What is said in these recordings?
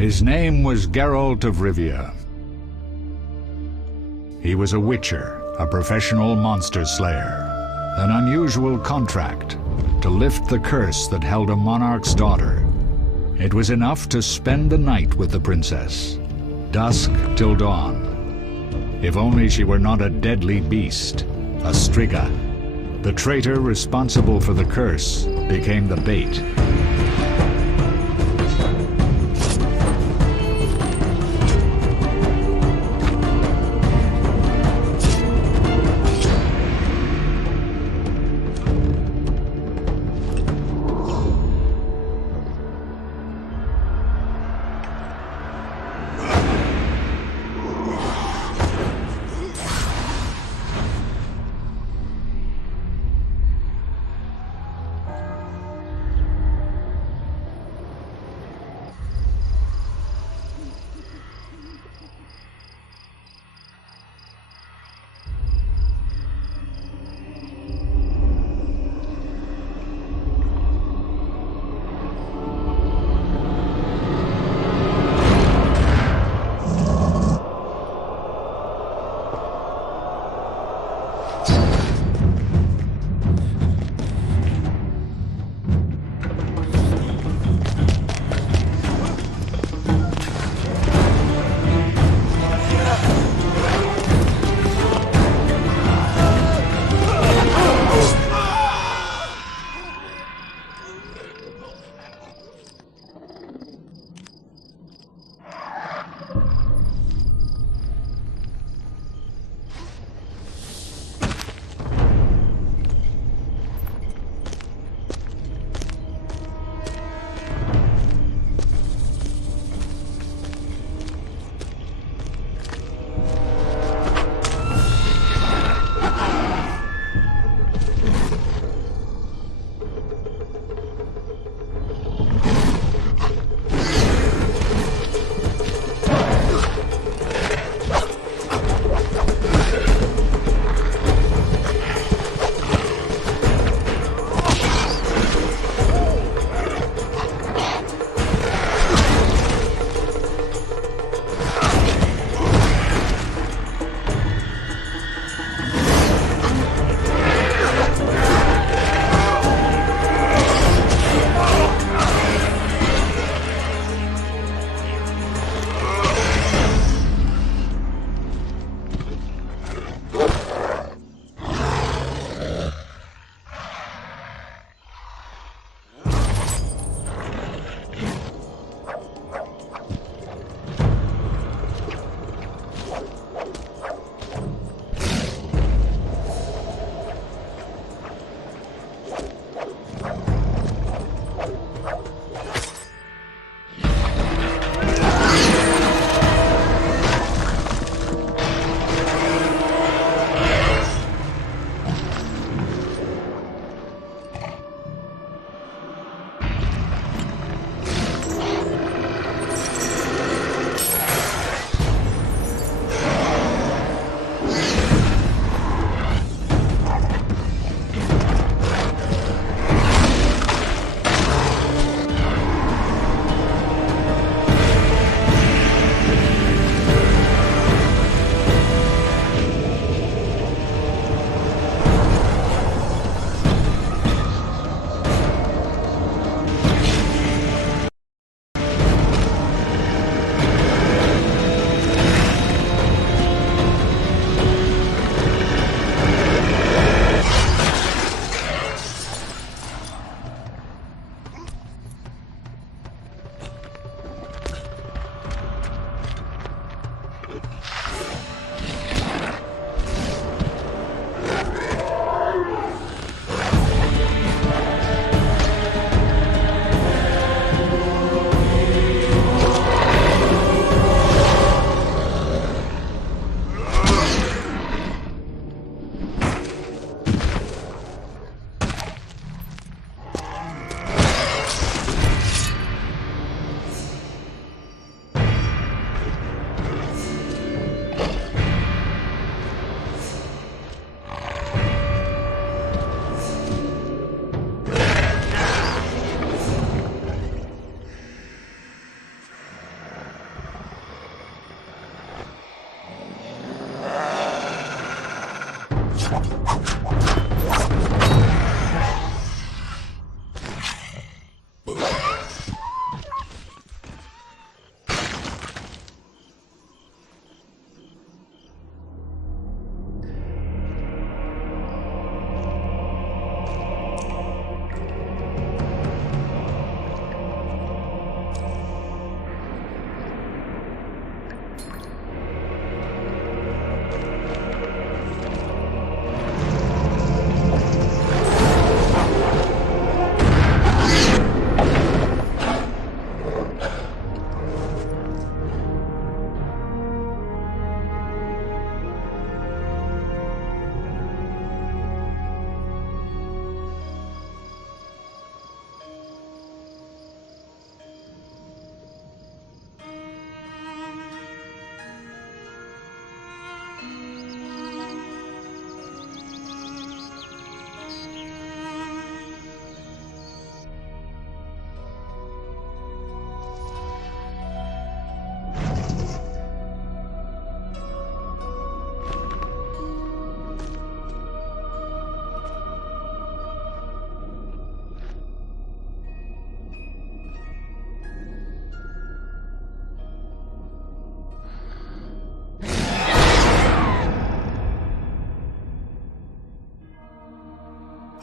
His name was Geralt of Rivia. He was a witcher, a professional monster slayer. An unusual contract to lift the curse that held a monarch's daughter. It was enough to spend the night with the princess, dusk till dawn. If only she were not a deadly beast, a striga. The traitor responsible for the curse became the bait.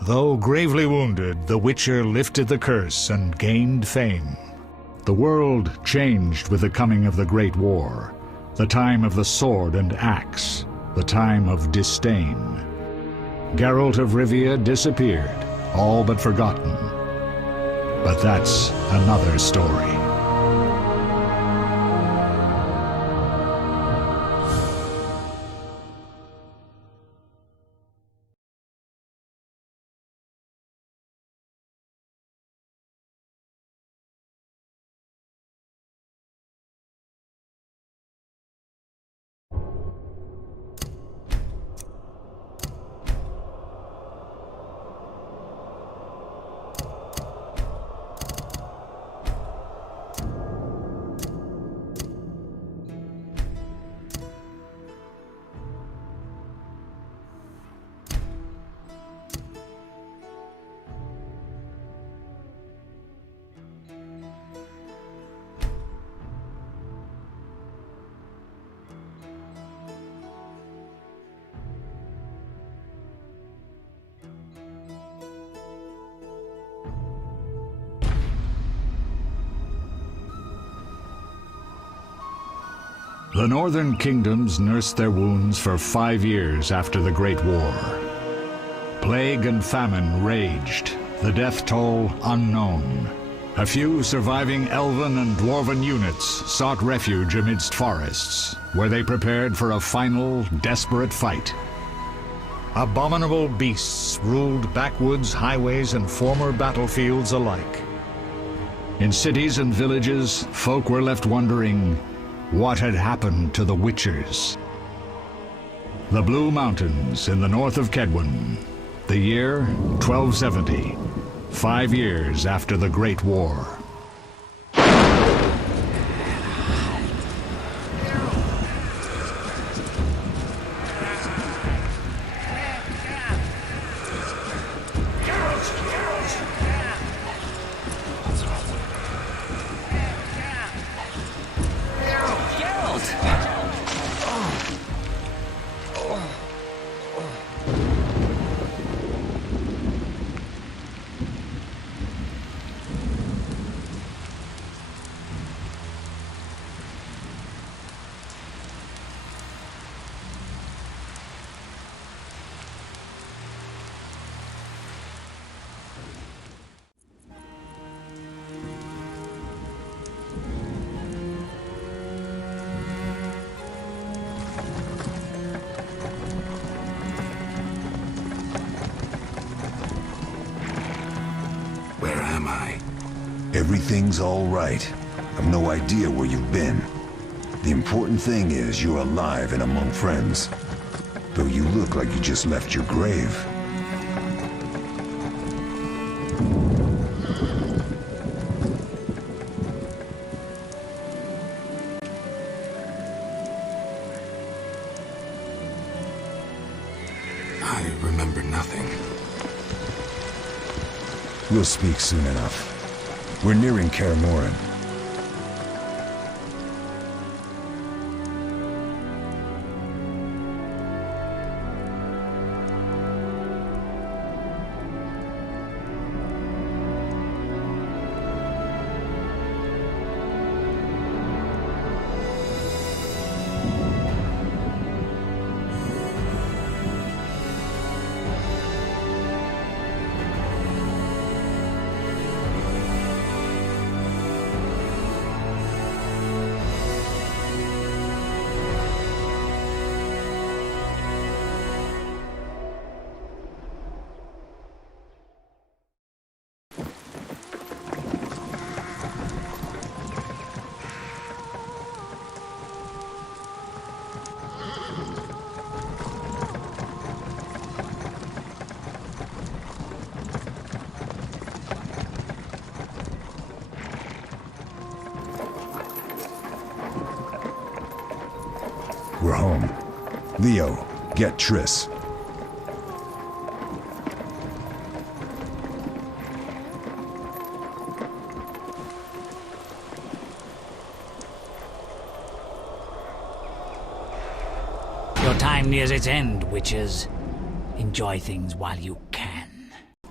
Though gravely wounded, the Witcher lifted the curse and gained fame. The world changed with the coming of the Great War, the time of the sword and axe, the time of disdain. Geralt of Rivia disappeared, all but forgotten. But that's another story. The northern kingdoms nursed their wounds for 5 years after the Great War. Plague and famine raged, the death toll unknown. A few surviving elven and dwarven units sought refuge amidst forests, where they prepared for a final, desperate fight. Abominable beasts ruled backwoods, highways, and former battlefields alike. In cities and villages, folk were left wondering, what had happened to the Witchers? The Blue Mountains in the north of Kedwen. The year 1270, 5 years after the Great War. Everything's all right. I've no idea where you've been. The important thing is you're alive and among friends. Though you look like you just left your grave. I remember nothing. We'll speak soon enough. We're nearing Kaer Morhen. We're home. Leo, get Triss. Your time nears its end, witches. Enjoy things while you can.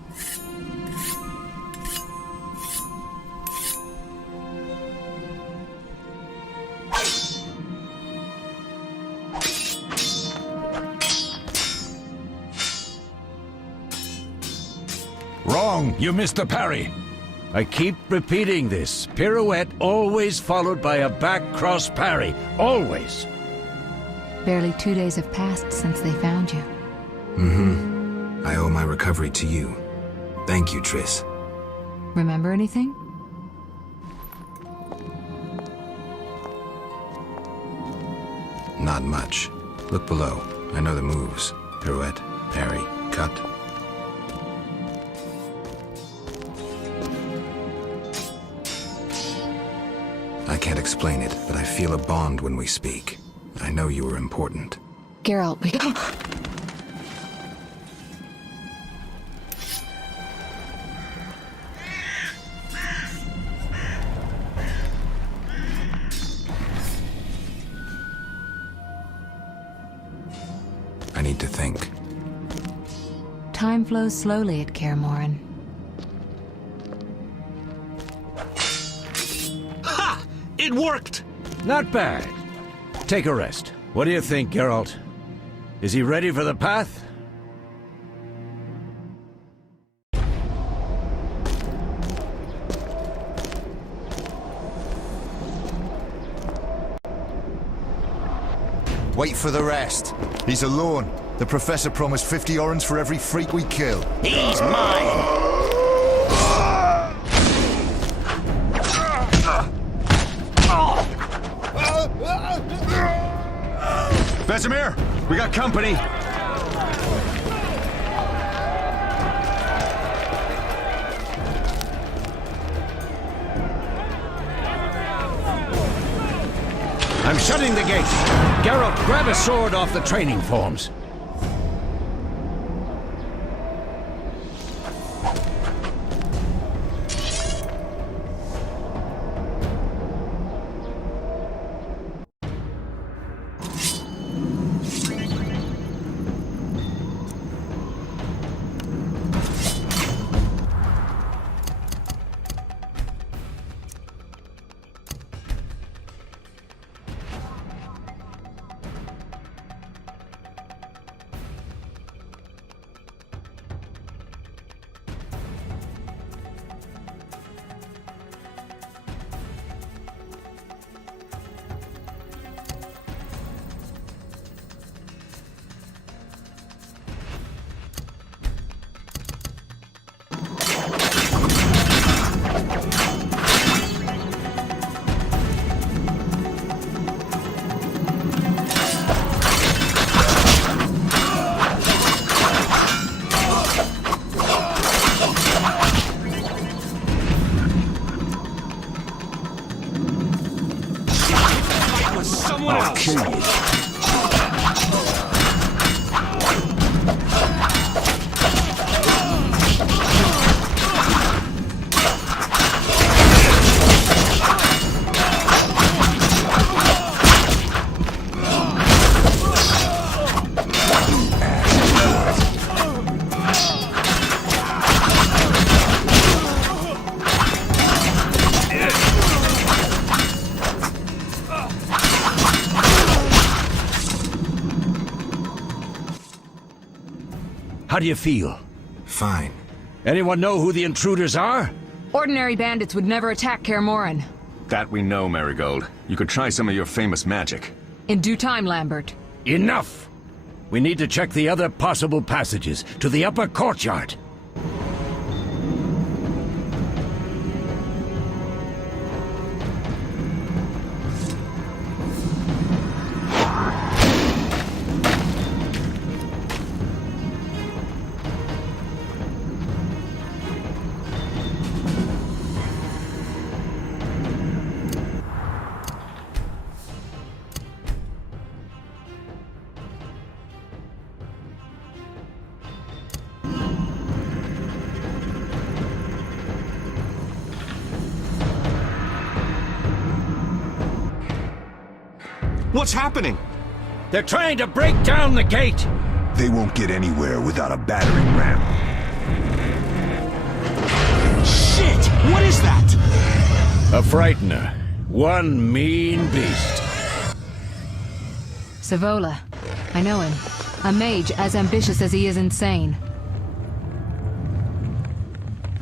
wrong. You missed the parry. I keep repeating this. Pirouette always followed by a back cross parry. Always. Barely 2 days have passed since they found you. I owe my recovery to you. Thank you, Triss. Remember anything? Not much. Look below. I know the moves. Pirouette, parry, cut. I can't explain it, but I feel a bond when we speak. I know you were important. Geralt, we... I need to think. Time flows slowly at Kaer Morhen. Ha! It worked! Not bad. Take a rest. What do you think, Geralt? Is he ready for the path? Wait for the rest. He's alone. The Professor promised 50 orens for every freak we kill. He's mine! Vesemir, we got company. I'm shutting the gate. Geralt, grab a sword off the training forms. How do you feel? Fine. Anyone know who the intruders are? Ordinary bandits would never attack Kaer Morhen. That we know, Marigold. You could try some of your famous magic. In due time, Lambert. Enough! We need to check the other possible passages to the upper courtyard. What's happening? They're trying to break down the gate! They won't get anywhere without a battering ram. Shit! What is that? A frightener. One mean beast. Savola. I know him. A mage as ambitious as he is insane.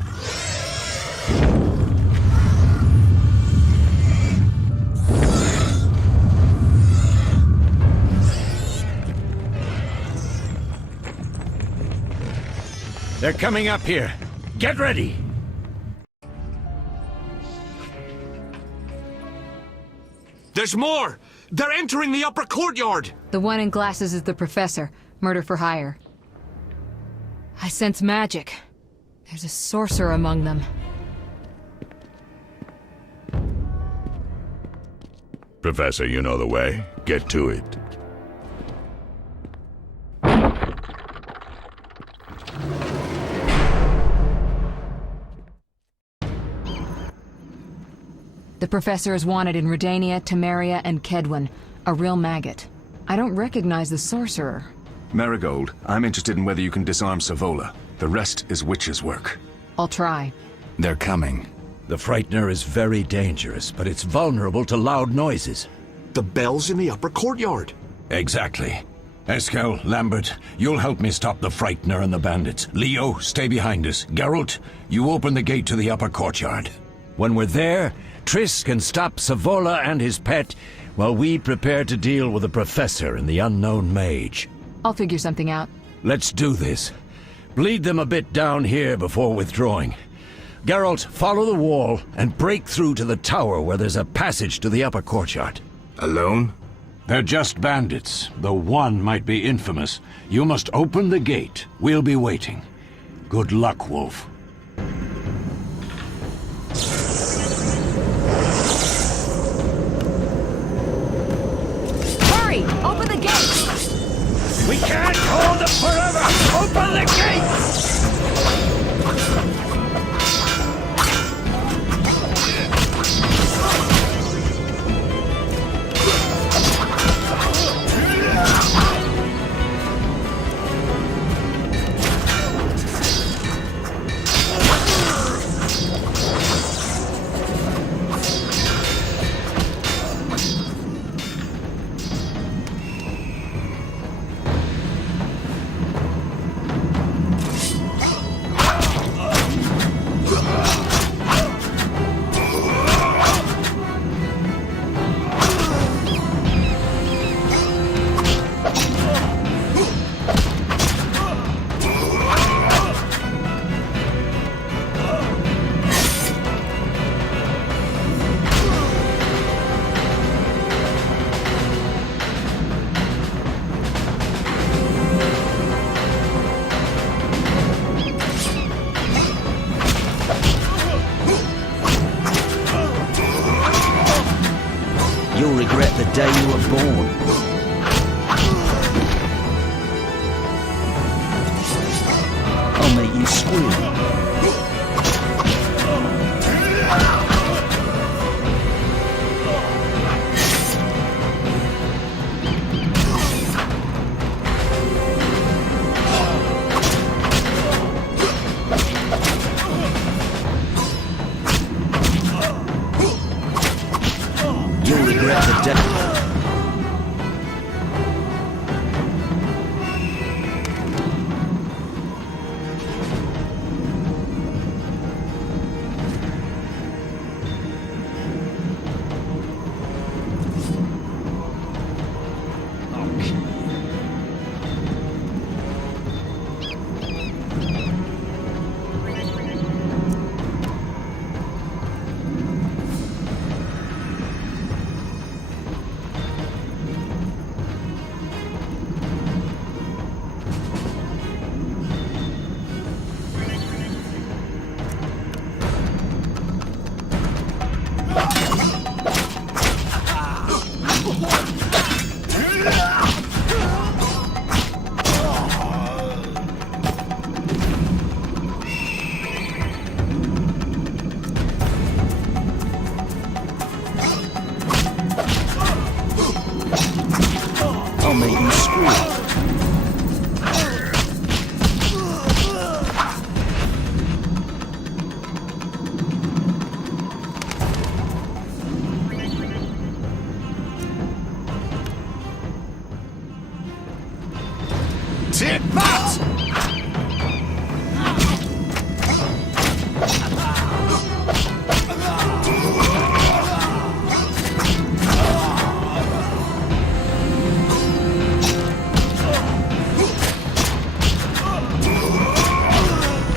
They're coming up here. Get ready! There's more! They're entering the upper courtyard! The one in glasses is the professor. Murder for hire. I sense magic. There's a sorcerer among them. Professor, you know the way. Get to it. The professor is wanted in Redania, Temeria, and Kedwen. A real maggot. I don't recognize the sorcerer. Marigold, I'm interested in whether you can disarm Savola. The rest is witch's work. I'll try. They're coming. The Frightener is very dangerous, but it's vulnerable to loud noises. The bell's in the upper courtyard. Exactly. Eskel, Lambert, you'll help me stop the Frightener and the bandits. Leo, stay behind us. Geralt, you open the gate to the upper courtyard. When we're there, Triss can stop Savola and his pet, while we prepare to deal with the Professor and the unknown mage. I'll figure something out. Let's do this. Bleed them a bit down here before withdrawing. Geralt, follow the wall and break through to the tower where there's a passage to the upper courtyard. Alone? They're just bandits, though one might be infamous. You must open the gate. We'll be waiting. Good luck, Wolf. Hurry! Open the gate! We can't hold them forever! Open the gate! You'll regret the day you were born. I'll make you squeal. You'll regret the day. I'll make you squeal. Tip that!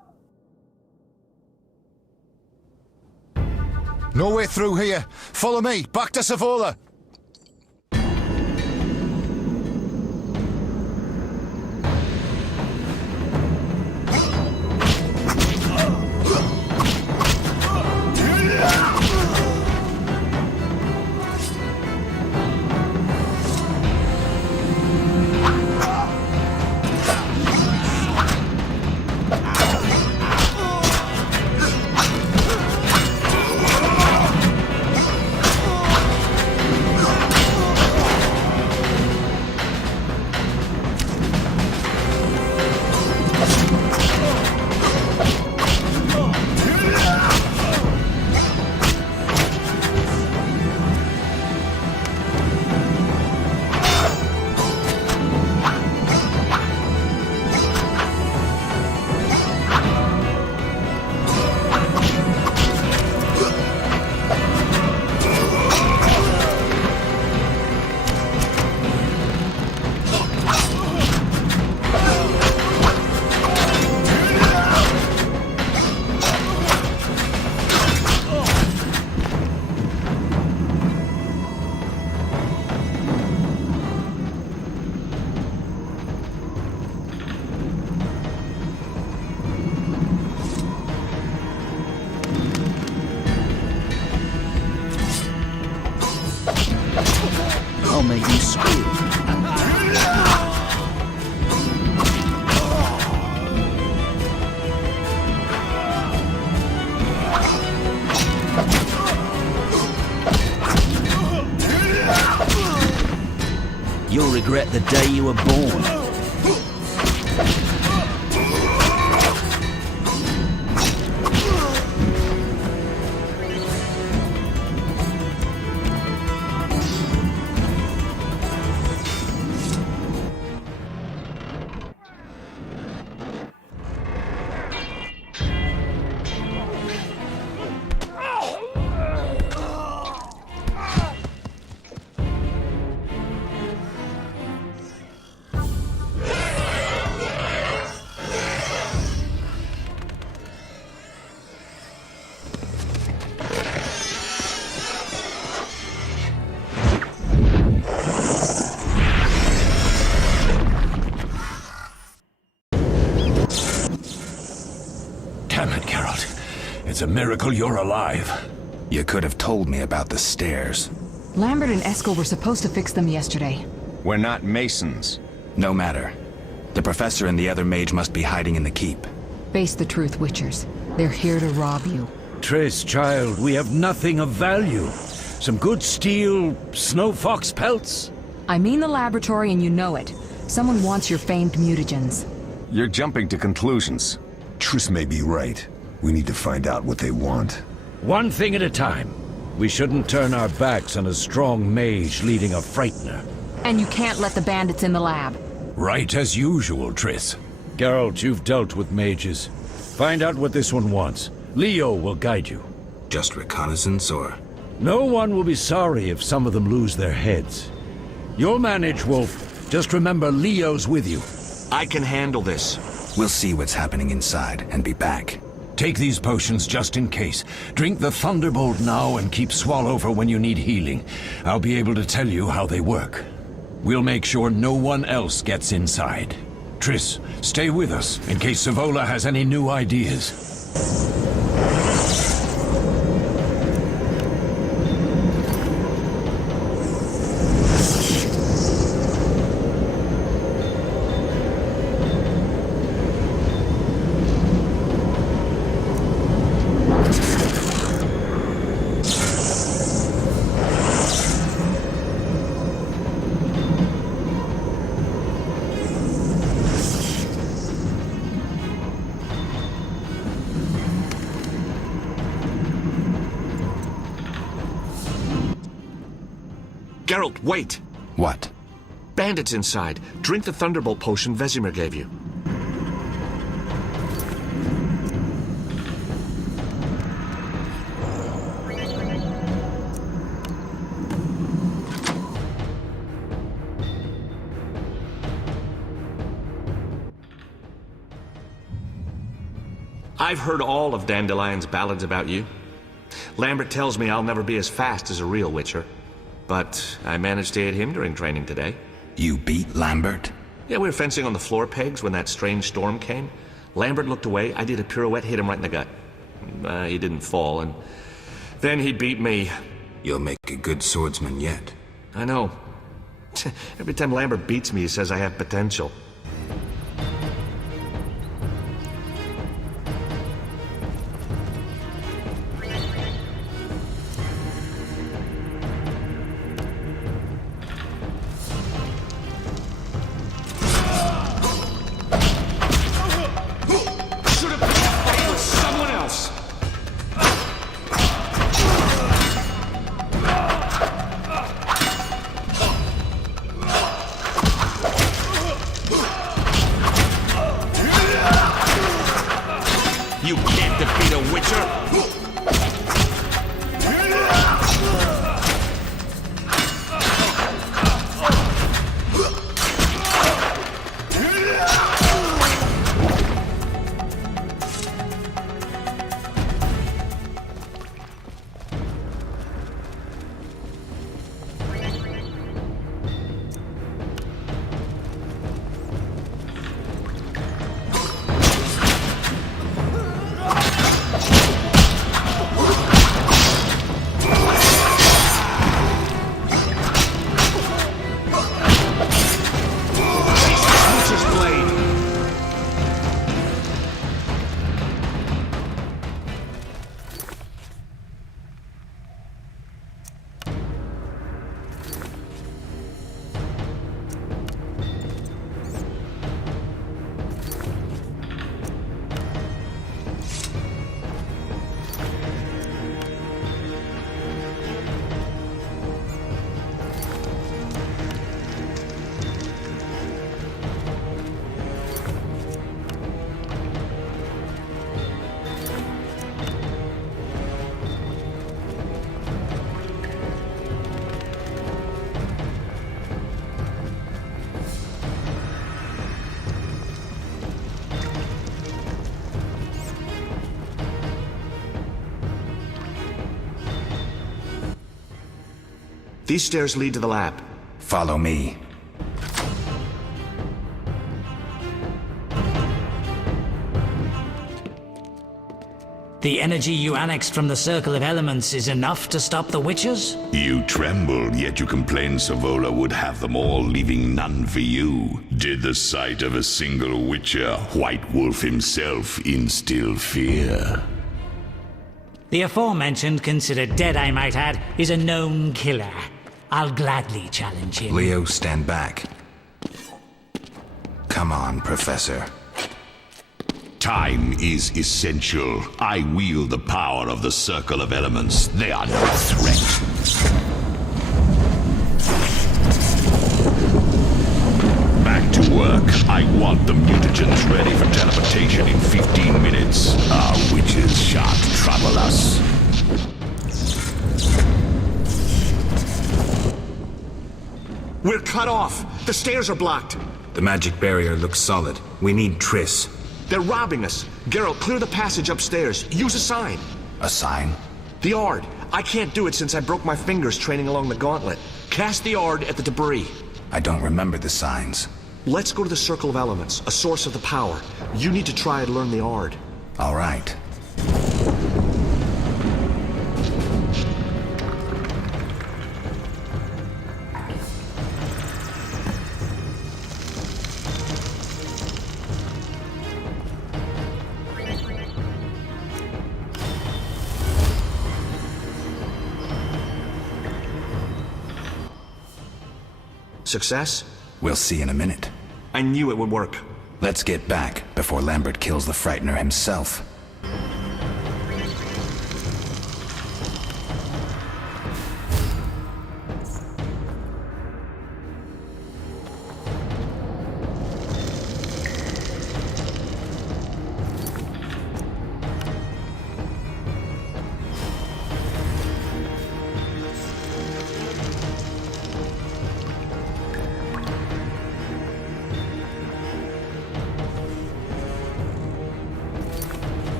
No way through here. Follow me, back to Savola. I'll make you squeal. You'll regret the day you were born. It's a miracle you're alive. You could have told me about the stairs. Lambert and Eskel were supposed to fix them yesterday. We're not masons. No matter. The professor and the other mage must be hiding in the keep. Face the truth, Witchers. They're here to rob you. Triss, child, we have nothing of value. Some good steel, snow fox pelts? I mean the laboratory and you know it. Someone wants your famed mutagens. You're jumping to conclusions. Triss may be right. We need to find out what they want. One thing at a time. We shouldn't turn our backs on a strong mage leading a frightener. And you can't let the bandits in the lab. Right as usual, Triss. Geralt, you've dealt with mages. Find out what this one wants. Leo will guide you. Just reconnaissance, or...? No one will be sorry if some of them lose their heads. You'll manage, Wolf. Just remember Leo's with you. I can handle this. We'll see what's happening inside and be back. Take these potions just in case. Drink the Thunderbolt now and keep Swallow for when you need healing. I'll be able to tell you how they work. We'll make sure no one else gets inside. Triss, stay with us in case Savola has any new ideas. Geralt, wait! What? Bandits inside. Drink the Thunderbolt potion Vesemir gave you. I've heard all of Dandelion's ballads about you. Lambert tells me I'll never be as fast as a real Witcher. But I managed to hit him during training today. You beat Lambert? Yeah, we were fencing on the floor pegs when that strange storm came. Lambert looked away, I did a pirouette, hit him right in the gut. He didn't fall, and then he beat me. You'll make a good swordsman yet. I know. Every time Lambert beats me, he says I have potential. You can't defeat a Witcher! These stairs lead to the lab. Follow me. The energy you annexed from the Circle of Elements is enough to stop the Witchers? You tremble, yet you complain Savola would have them all, leaving none for you. Did the sight of a single Witcher, White Wolf himself, instill fear? The aforementioned, considered dead I might add, is a known killer. I'll gladly challenge him. Leo, stand back. Come on, Professor. Time is essential. I wield the power of the Circle of Elements. They are no threat. Back to work. I want the mutagens ready for teleportation in 15 minutes. Our witches shan't trouble us. We're cut off! The stairs are blocked! The magic barrier looks solid. We need Triss. They're robbing us! Geralt, clear the passage upstairs. Use a sign. A sign? The Ard. I can't do it since I broke my fingers training along the gauntlet. Cast the Ard at the debris. I don't remember the signs. Let's go to the Circle of Elements, a source of the power. You need to try and learn the Ard. All right. Success? We'll see in a minute. I knew it would work. Let's get back before Lambert kills the Frightener himself.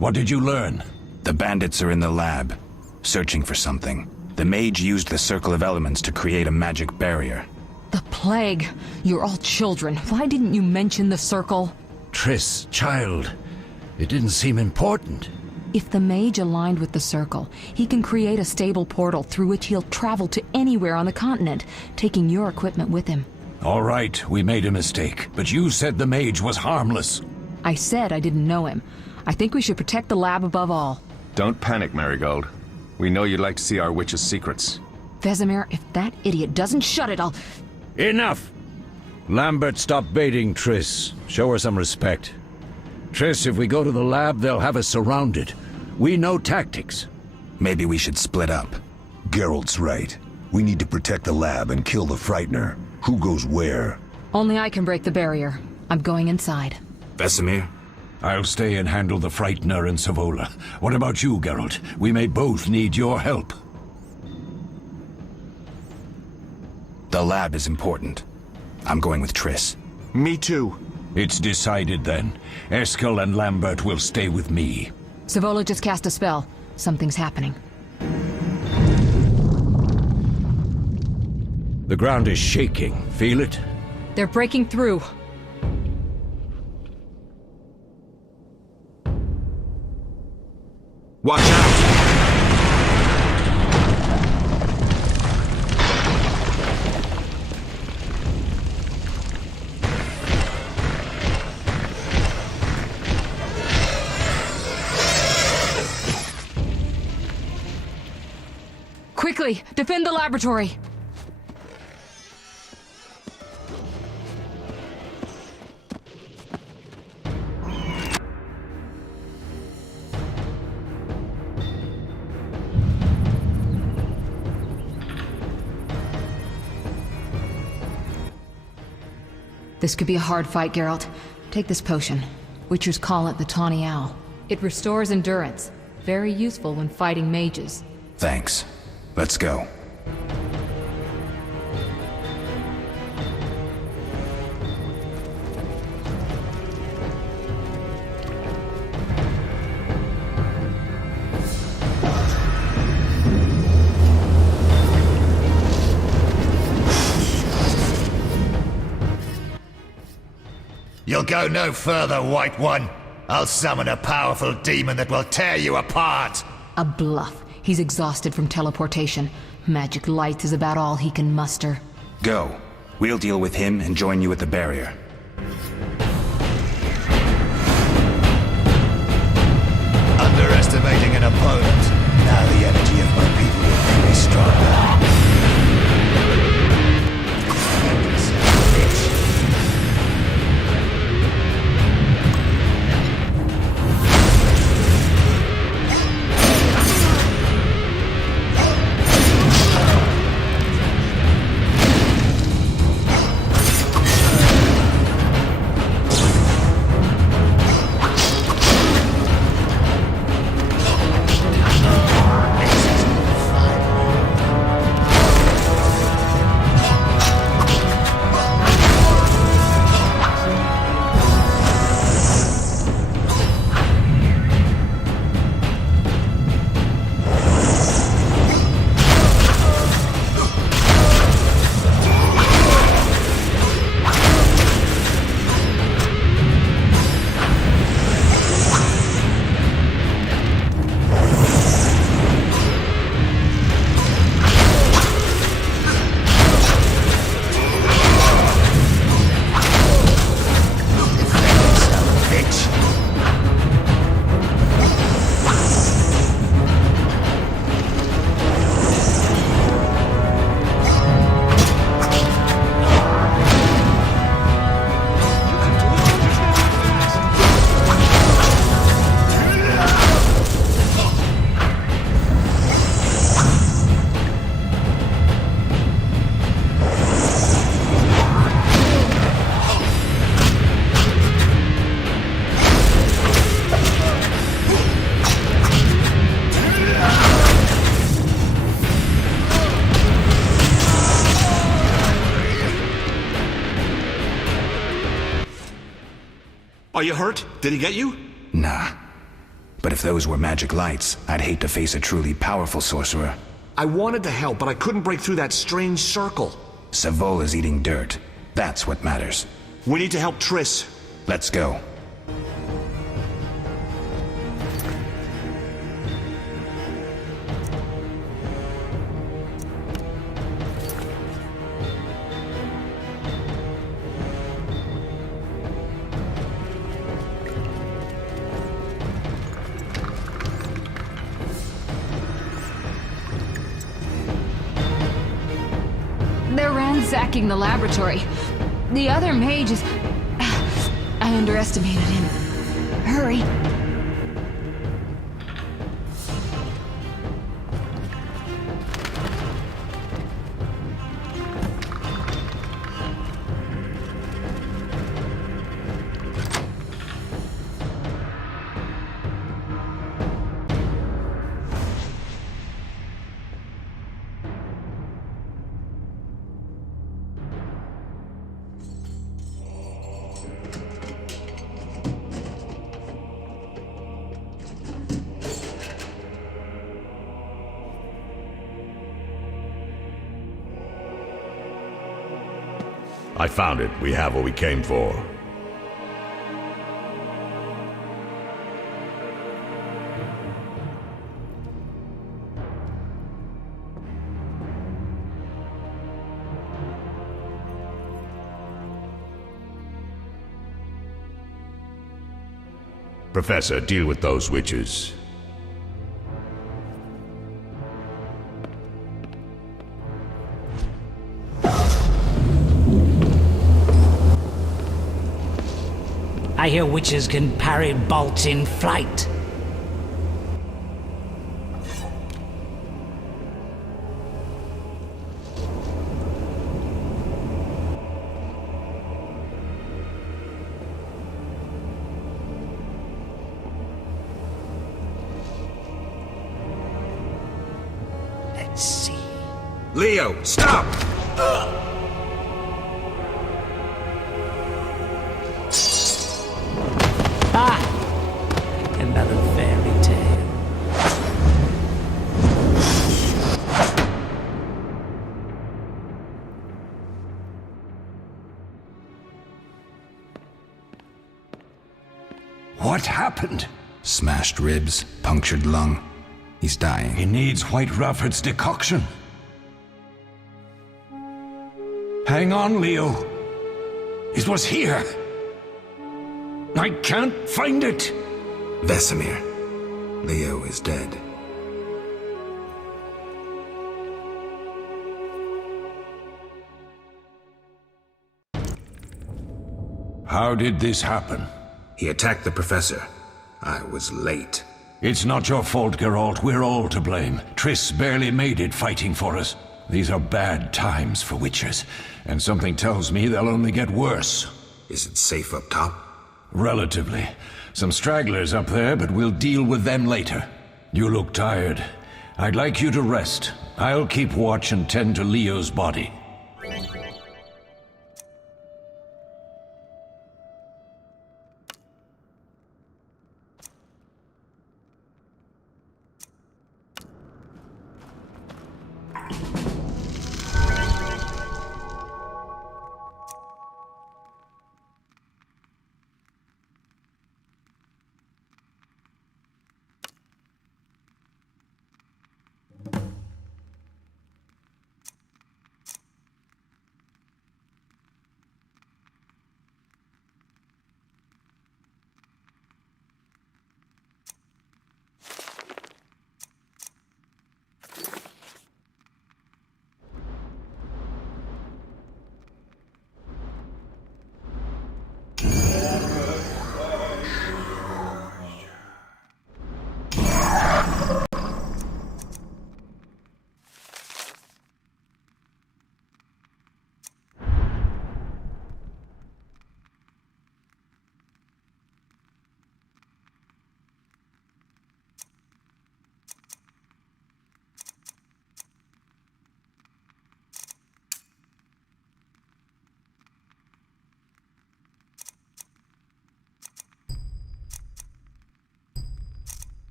What did you learn? The bandits are in the lab, searching for something. The mage used the circle of elements to create a magic barrier. The plague. You're all children. Why didn't you mention the circle? Triss, child, it didn't seem important. If the mage aligned with the circle, he can create a stable portal through which he'll travel to anywhere on the continent, taking your equipment with him. All right, we made a mistake, but you said the mage was harmless. I said I didn't know him. I think we should protect the lab above all. Don't panic, Marigold. We know you'd like to see our witch's secrets. Vesemir, if that idiot doesn't shut it, I'll... Enough! Lambert, stop baiting Triss. Show her some respect. Triss, if we go to the lab, they'll have us surrounded. We know tactics. Maybe we should split up. Geralt's right. We need to protect the lab and kill the Frightener. Who goes where? Only I can break the barrier. I'm going inside. Vesemir? I'll stay and handle the Frightener and Savola. What about you, Geralt? We may both need your help. The lab is important. I'm going with Triss. Me too. It's decided then. Eskel and Lambert will stay with me. Savola just cast a spell. Something's happening. The ground is shaking. Feel it? They're breaking through. Watch out! Quickly, defend the laboratory! This could be a hard fight, Geralt. Take this potion. Witchers call it the Tawny Owl. It restores endurance. Very useful when fighting mages. Thanks. Let's go. You'll go no further, White One. I'll summon a powerful demon that will tear you apart. A bluff. He's exhausted from teleportation. Magic light is about all he can muster. Go. We'll deal with him and join you at the barrier. Underestimating an opponent. Now the energy of my people will make me stronger. Are you hurt? Did he get you? Nah. But if those were magic lights, I'd hate to face a truly powerful sorcerer. I wanted to help, but I couldn't break through that strange circle. Savola's eating dirt. That's what matters. We need to help Triss. Let's go. They're ransacking the laboratory. The other mage is... I underestimated him. Hurry. I found it. We have what we came for. Professor, deal with those witches. I hear witches can parry bolts in flight. Let's see. Leo, stop! Another fairy tale. What happened? Smashed ribs, punctured lung. He's dying. He needs White Rafford's decoction. Hang on, Leo. It was here. I can't find it. Vesemir. Leo is dead. How did this happen? He attacked the professor. I was late. It's not your fault, Geralt. We're all to blame. Triss barely made it fighting for us. These are bad times for witchers, and something tells me they'll only get worse. Is it safe up top? Relatively. Some stragglers up there, but we'll deal with them later. You look tired. I'd like you to rest. I'll keep watch and tend to Leo's body.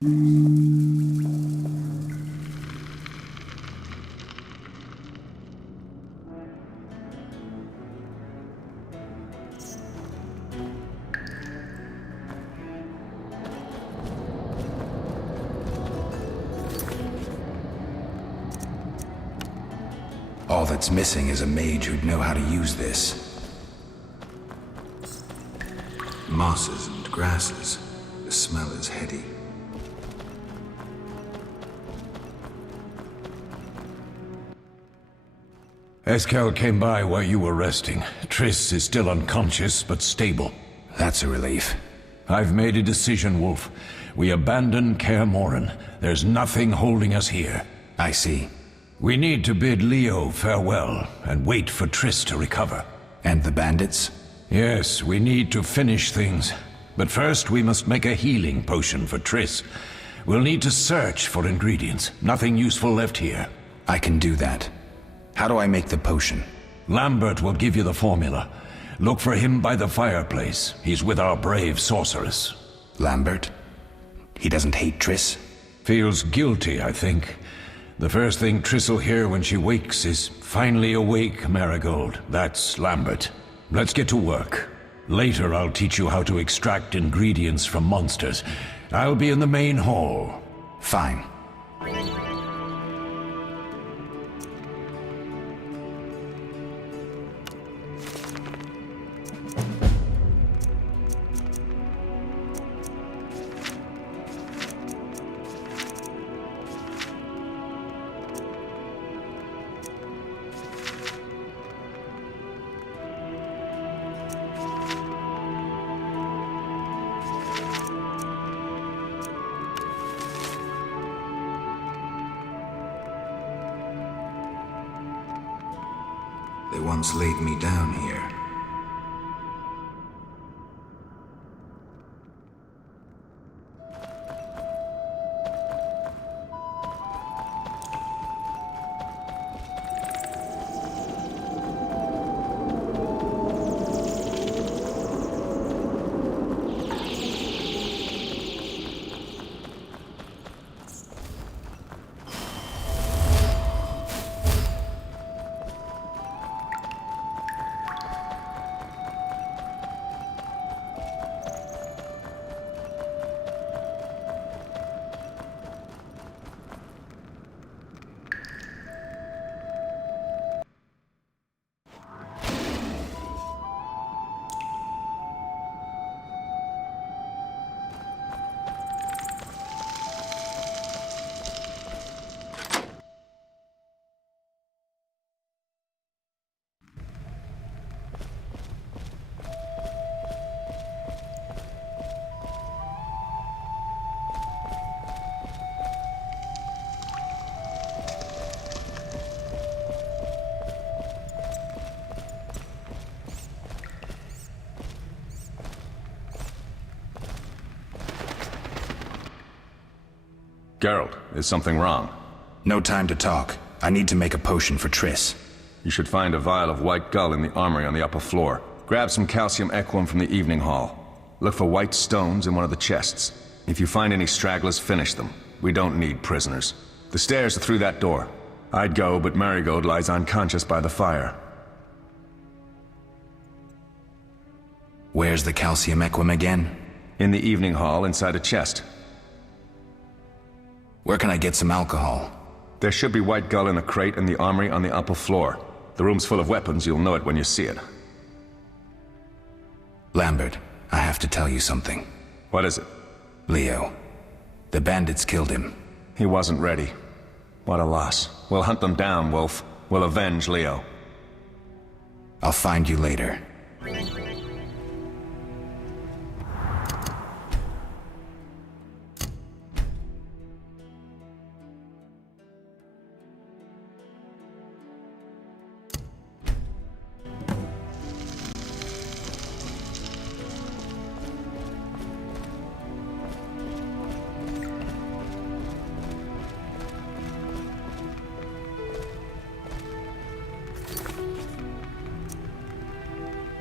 All that's missing is a mage who'd know how to use this. Mosses and grasses. The smell is heady. Eskel came by while you were resting. Triss is still unconscious, but stable. That's a relief. I've made a decision, Wolf. We abandon Kaer Morhen. There's nothing holding us here. I see. We need to bid Leo farewell and wait for Triss to recover. And the bandits? Yes, we need to finish things. But first we must make a healing potion for Triss. We'll need to search for ingredients. Nothing useful left here. I can do that. How do I make the potion? Lambert will give you the formula. Look for him by the fireplace. He's with our brave sorceress. Lambert? He doesn't hate Triss? Feels guilty, I think. The first thing Triss will hear when she wakes is, "Finally awake, Marigold." That's Lambert. Let's get to work. Later I'll teach you how to extract ingredients from monsters. I'll be in the main hall. Fine. They once laid me down here. Geralt, is something wrong? No time to talk. I need to make a potion for Triss. You should find a vial of white gull in the armory on the upper floor. Grab some calcium equum from the evening hall. Look for white stones in one of the chests. If you find any stragglers, finish them. We don't need prisoners. The stairs are through that door. I'd go, but Marigold lies unconscious by the fire. Where's the calcium equum again? In the evening hall, inside a chest. Where can I get some alcohol? There should be white gull in a crate in the armory on the upper floor. The room's full of weapons, you'll know it when you see it. Lambert, I have to tell you something. What is it? Leo. The bandits killed him. He wasn't ready. What a loss. We'll hunt them down, Wolf. We'll avenge Leo. I'll find you later.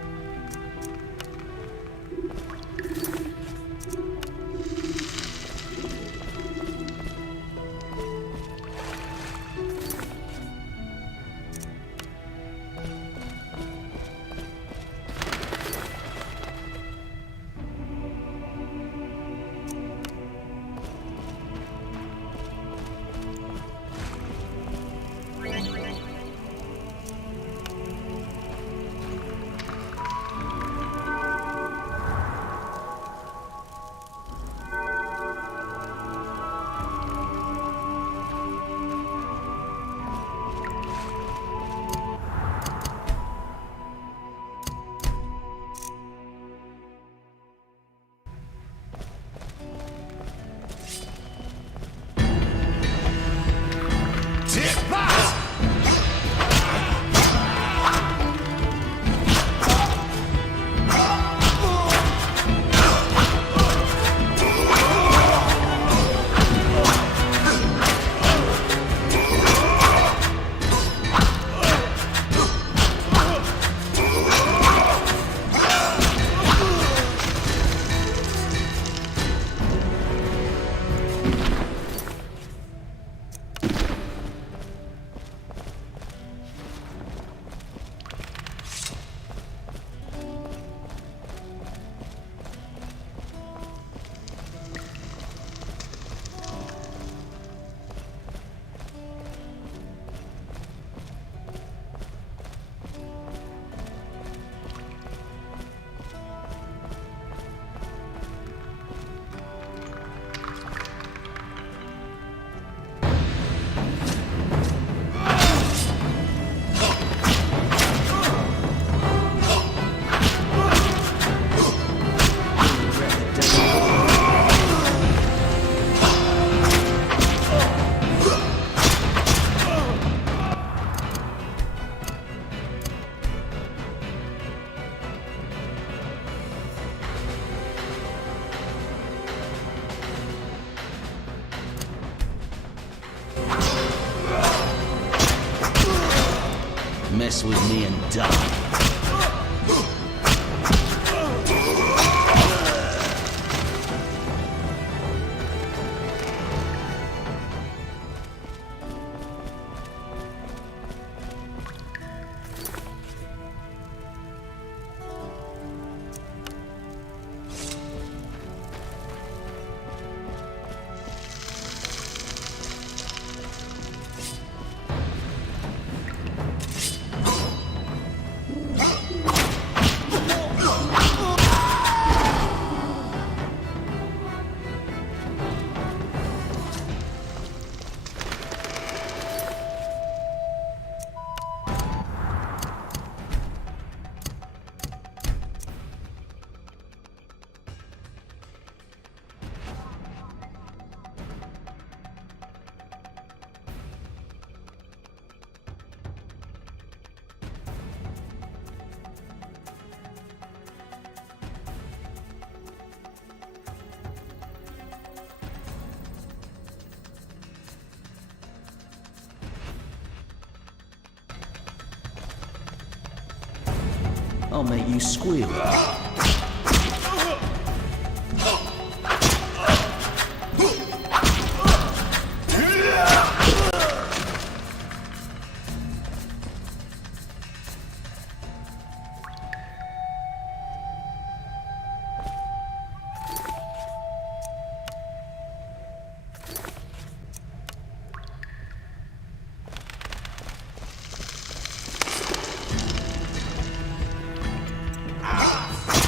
mess with me and die. I'll make you squeal.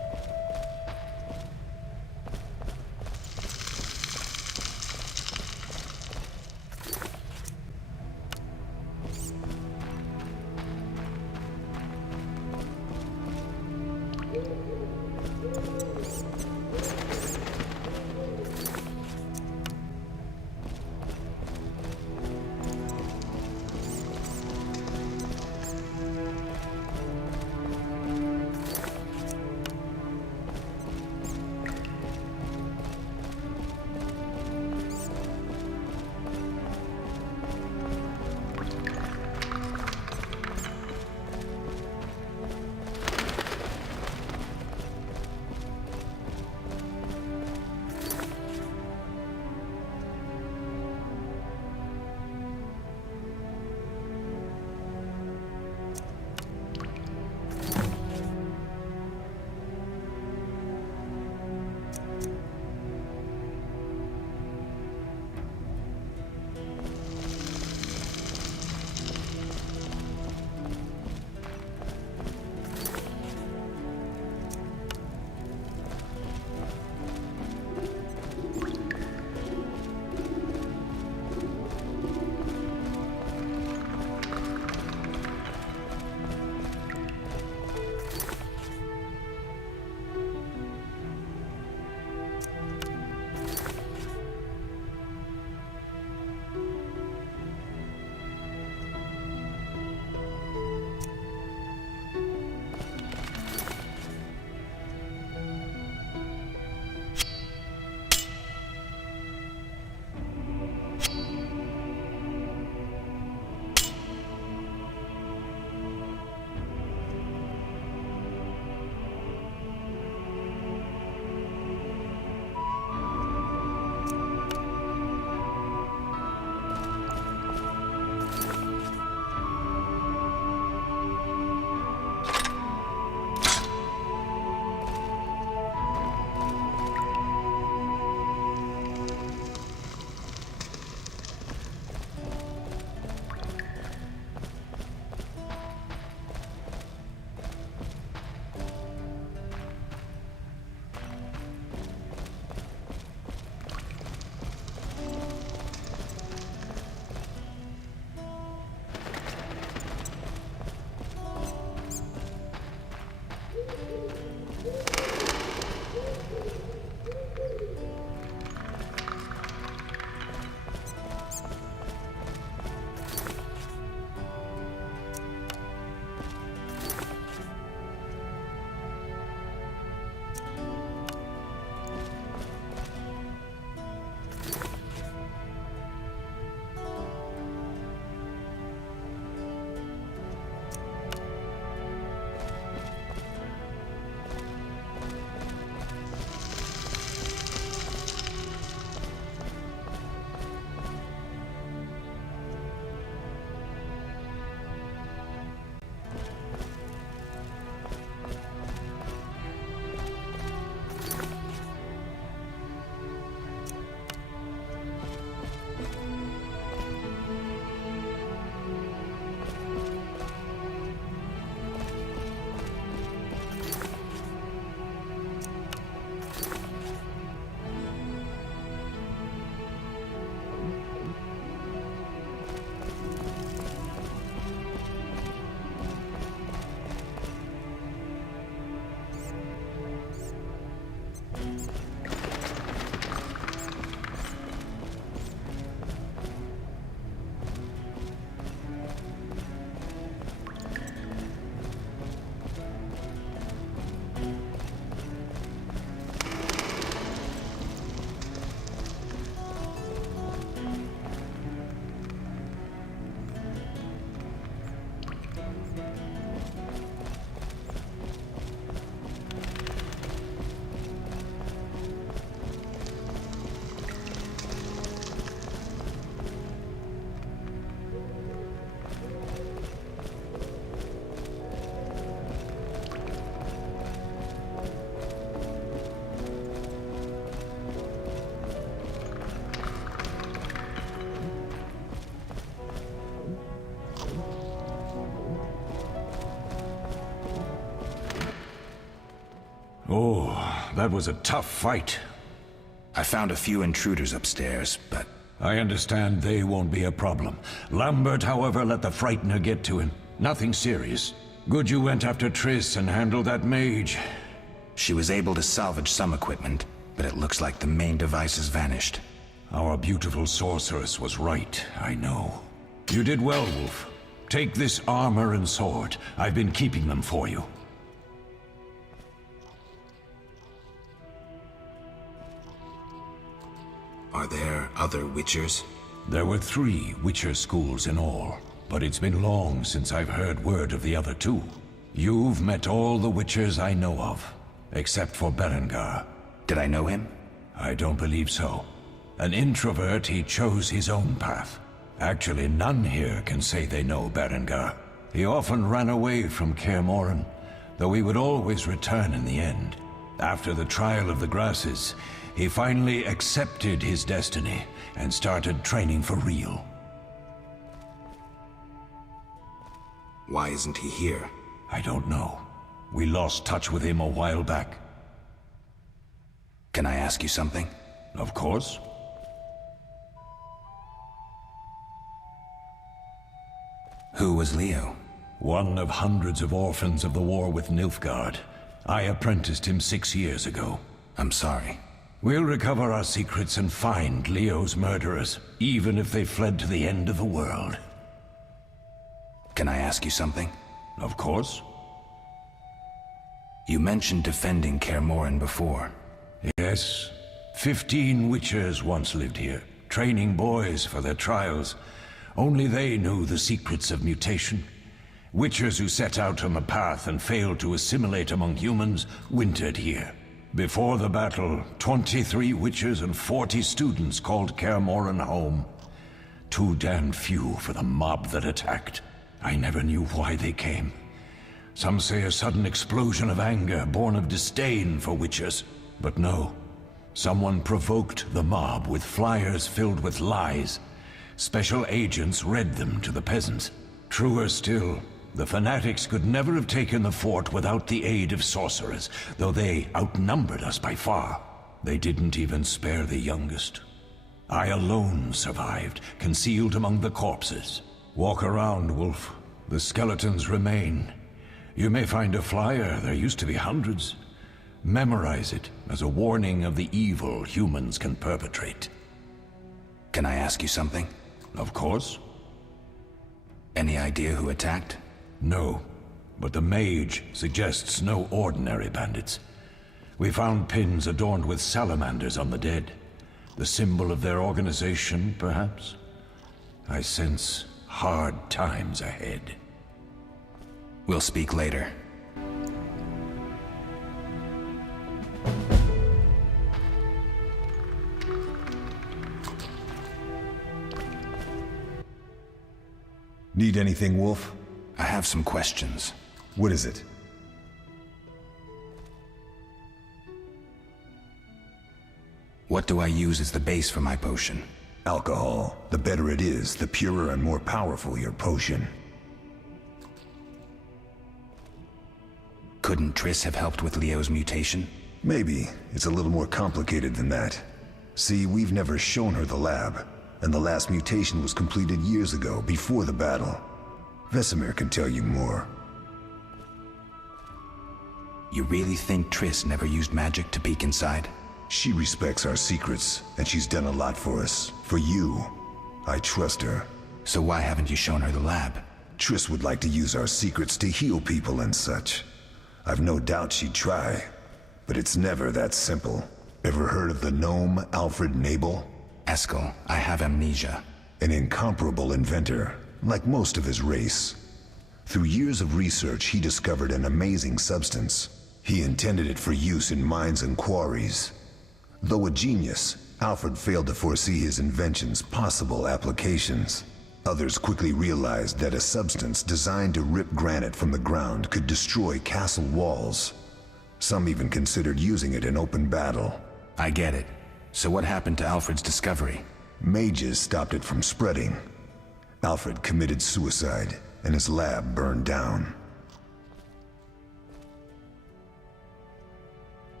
Oh, that was a tough fight. I found a few intruders upstairs, but... I understand they won't be a problem. Lambert, however, let the Frightener get to him. Nothing serious. Good you went after Triss and handled that mage. She was able to salvage some equipment, but it looks like the main device has vanished. Our beautiful sorceress was right, I know. You did well, Wolf. Take this armor and sword. I've been keeping them for you. Are there other Witchers? There were 3 Witcher schools in all, but it's been long since I've heard word of the other 2. You've met all the Witchers I know of, except for Berengar. Did I know him? I don't believe so. An introvert, he chose his own path. Actually, none here can say they know Berengar. He often ran away from Kaer Morhen, though he would always return in the end. After the trial of the grasses, he finally accepted his destiny and started training for real. Why isn't he here? I don't know. We lost touch with him a while back. Can I ask you something? Of course. Who was Leo? One of hundreds of orphans of the war with Nilfgaard. I apprenticed him 6 years ago. I'm sorry. We'll recover our secrets and find Leo's murderers, even if they fled to the end of the world. Can I ask you something? Of course. You mentioned defending Kaer Morhen before. Yes. 15 Witchers once lived here, training boys for their trials. Only they knew the secrets of mutation. Witchers who set out on the path and failed to assimilate among humans wintered here. Before the battle, 23 Witchers and 40 students called Kaer Morhen home. Too damned few for the mob that attacked. I never knew why they came. Some say a sudden explosion of anger born of disdain for Witchers. But no. Someone provoked the mob with flyers filled with lies. Special agents read them to the peasants. Truer still, the fanatics could never have taken the fort without the aid of sorcerers, though they outnumbered us by far. They didn't even spare the youngest. I alone survived, concealed among the corpses. Walk around, Wolf. The skeletons remain. You may find a flyer, there used to be hundreds. Memorize it as a warning of the evil humans can perpetrate. Can I ask you something? Of course. Any idea who attacked? No, but the mage suggests no ordinary bandits. We found pins adorned with salamanders on the dead. The symbol of their organization, perhaps? I sense hard times ahead. We'll speak later. Need anything, Wolf? I have some questions. What is it? What do I use as the base for my potion? Alcohol. The better it is, the purer and more powerful your potion. Couldn't Triss have helped with Leo's mutation? Maybe. It's a little more complicated than that. See, we've never shown her the lab, and the last mutation was completed years ago, before the battle. Vesemir can tell you more. You really think Triss never used magic to peek inside? She respects our secrets, and she's done a lot for us. For you. I trust her. So why haven't you shown her the lab? Triss would like to use our secrets to heal people and such. I've no doubt she'd try, but it's never that simple. Ever heard of the gnome Alfred Nabel? Eskel, I have amnesia. An incomparable inventor, like most of his race. Through years of research, he discovered an amazing substance. He intended it for use in mines and quarries. Though a genius, Alfred failed to foresee his invention's possible applications. Others quickly realized that a substance designed to rip granite from the ground could destroy castle walls. Some even considered using it in open battle. I get it. So what happened to Alfred's discovery? Mages stopped it from spreading. Alfred committed suicide, and his lab burned down.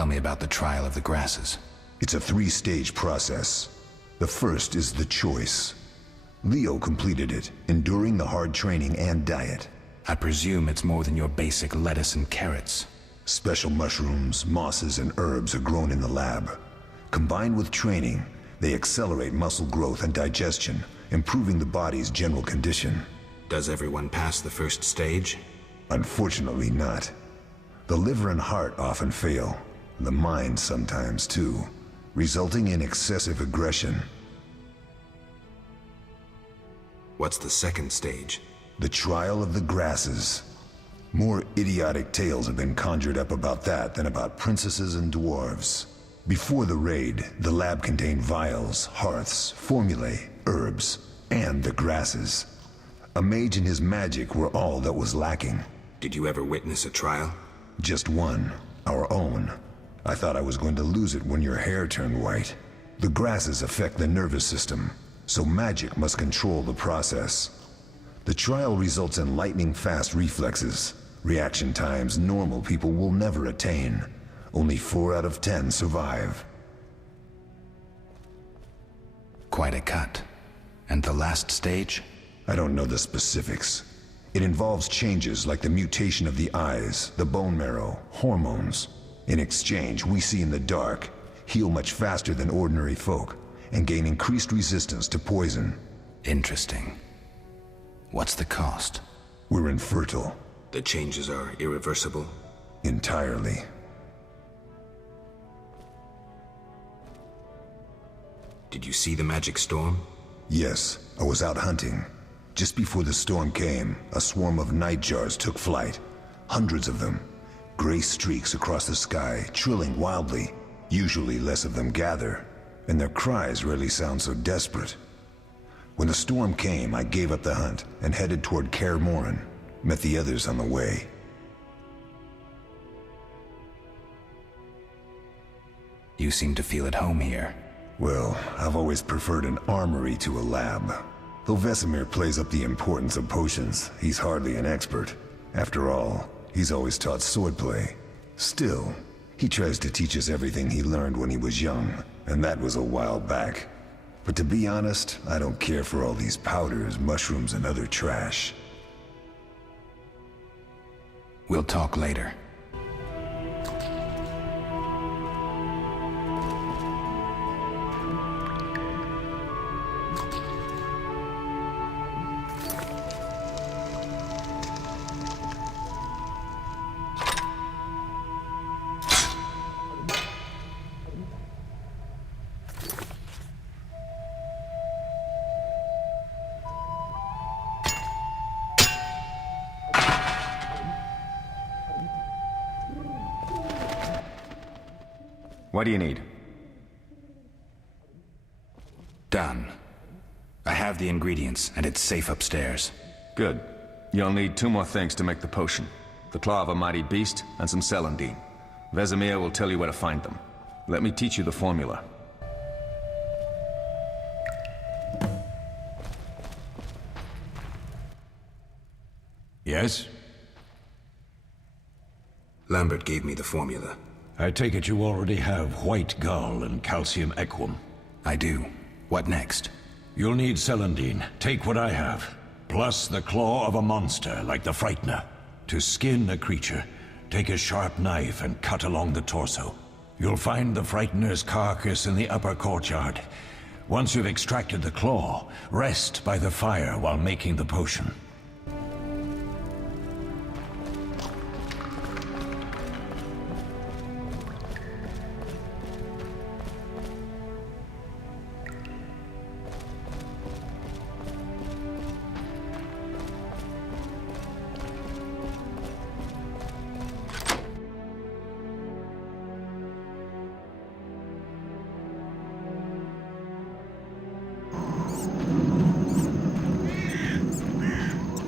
Tell me about the trial of the grasses. It's a 3-stage process. The first is the choice. Leo completed it, enduring the hard training and diet. I presume it's more than your basic lettuce and carrots. Special mushrooms, mosses, and herbs are grown in the lab. Combined with training, they accelerate muscle growth and digestion, improving the body's general condition. Does everyone pass the first stage? Unfortunately not. The liver and heart often fail, the mind sometimes too, resulting in excessive aggression. What's the second stage? The trial of the grasses. More idiotic tales have been conjured up about that than about princesses and dwarves. Before the raid, the lab contained vials, hearths, formulae, herbs, and the grasses. A mage and his magic were all that was lacking. Did you ever witness a trial? Just one, our own. I thought I was going to lose it when your hair turned white. The grasses affect the nervous system, so magic must control the process. The trial results in lightning-fast reflexes, reaction times normal people will never attain. Only 4 out of 10 survive. Quite a cut. And the last stage? I don't know the specifics. It involves changes like the mutation of the eyes, the bone marrow, hormones. In exchange, we see in the dark, heal much faster than ordinary folk, and gain increased resistance to poison. Interesting. What's the cost? We're infertile. The changes are irreversible? Entirely. Did you see the magic storm? Yes, I was out hunting. Just before the storm came, a swarm of nightjars took flight. Hundreds of them. Gray streaks across the sky, trilling wildly. Usually less of them gather, and their cries rarely sound so desperate. When the storm came, I gave up the hunt and headed toward Kaer Morhen. Met the others on the way. You seem to feel at home here. Well, I've always preferred an armory to a lab. Though Vesemir plays up the importance of potions, he's hardly an expert. After all, he's always taught swordplay. Still, he tries to teach us everything he learned when he was young, and that was a while back. But to be honest, I don't care for all these powders, mushrooms, and other trash. We'll talk later. What do you need? Done. I have the ingredients, and it's safe upstairs. Good. You'll need 2 more things to make the potion. The claw of a mighty beast, and some celandine. Vesemir will tell you where to find them. Let me teach you the formula. Yes? Lambert gave me the formula. I take it you already have white gall and calcium equum. I do. What next? You'll need celandine. Take what I have. Plus the claw of a monster, like the Frightener. To skin a creature, take a sharp knife and cut along the torso. You'll find the Frightener's carcass in the upper courtyard. Once you've extracted the claw, rest by the fire while making the potion.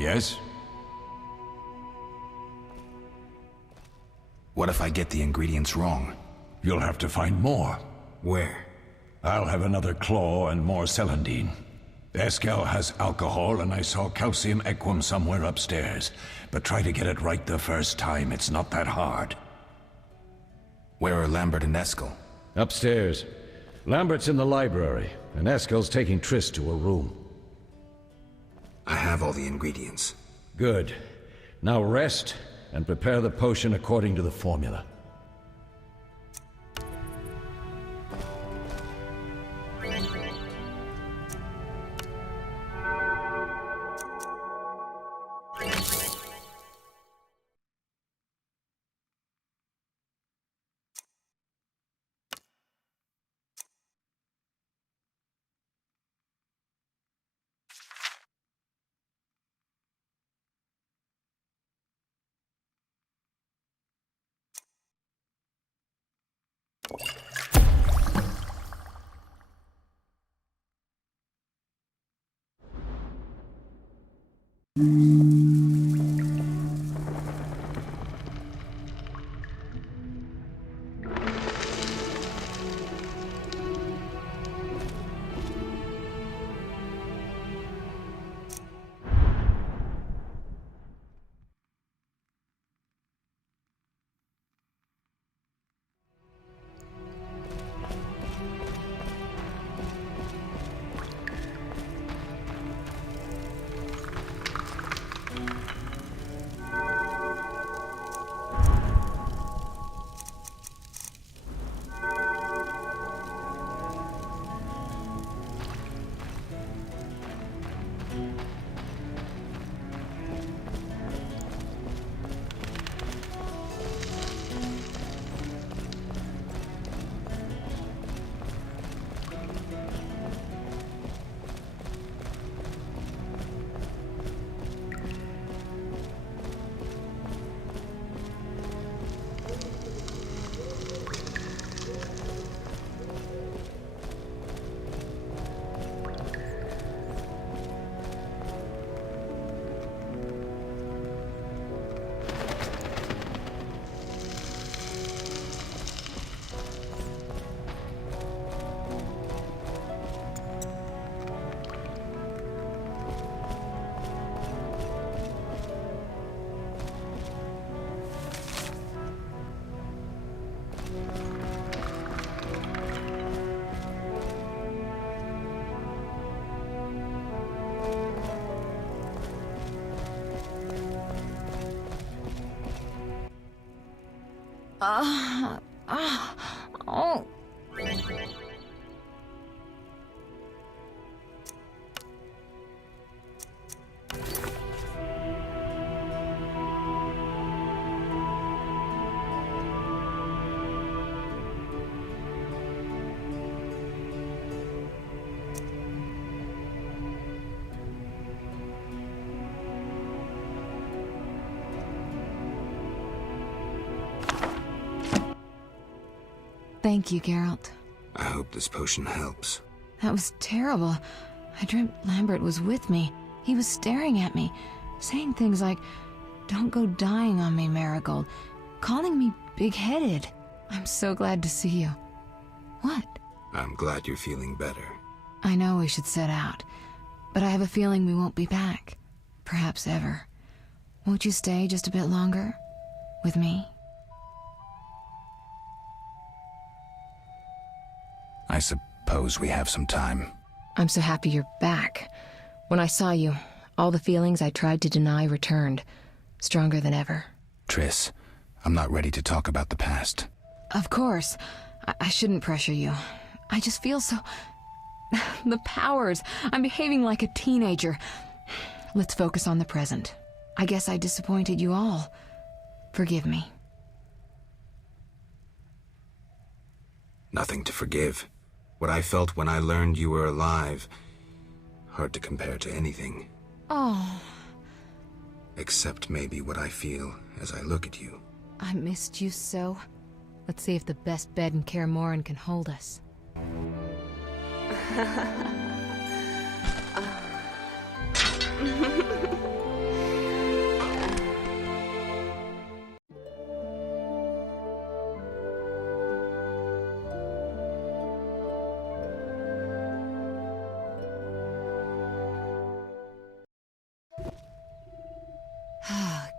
Yes? What if I get the ingredients wrong? You'll have to find more. Where? I'll have another claw and more celandine. Eskel has alcohol, and I saw calcium equum somewhere upstairs. But try to get it right the first time. It's not that hard. Where are Lambert and Eskel? Upstairs. Lambert's in the library, and Eskel's taking Triss to a room. I have all the ingredients. Good. Now rest, and prepare the potion according to the formula. Oh. Thank you, Geralt. I hope this potion helps. That was terrible. I dreamt Lambert was with me. He was staring at me, saying things like, "Don't go dying on me, Marigold," calling me big-headed. I'm so glad to see you. What? I'm glad you're feeling better. I know we should set out, but I have a feeling we won't be back. Perhaps ever. Won't you stay just a bit longer? With me? I suppose we have some time. I'm so happy you're back. When I saw you, all the feelings I tried to deny returned, stronger than ever. Triss, I'm not ready to talk about the past. Of course. I shouldn't pressure you. I just feel so... The powers. I'm behaving like a teenager. Let's focus on the present. I guess I disappointed you all. Forgive me. Nothing to forgive. What I felt when I learned you were alive, hard to compare to anything. Oh. Except maybe what I feel as I look at you. I missed you so. Let's see if the best bed in Kaer Morhen can hold us.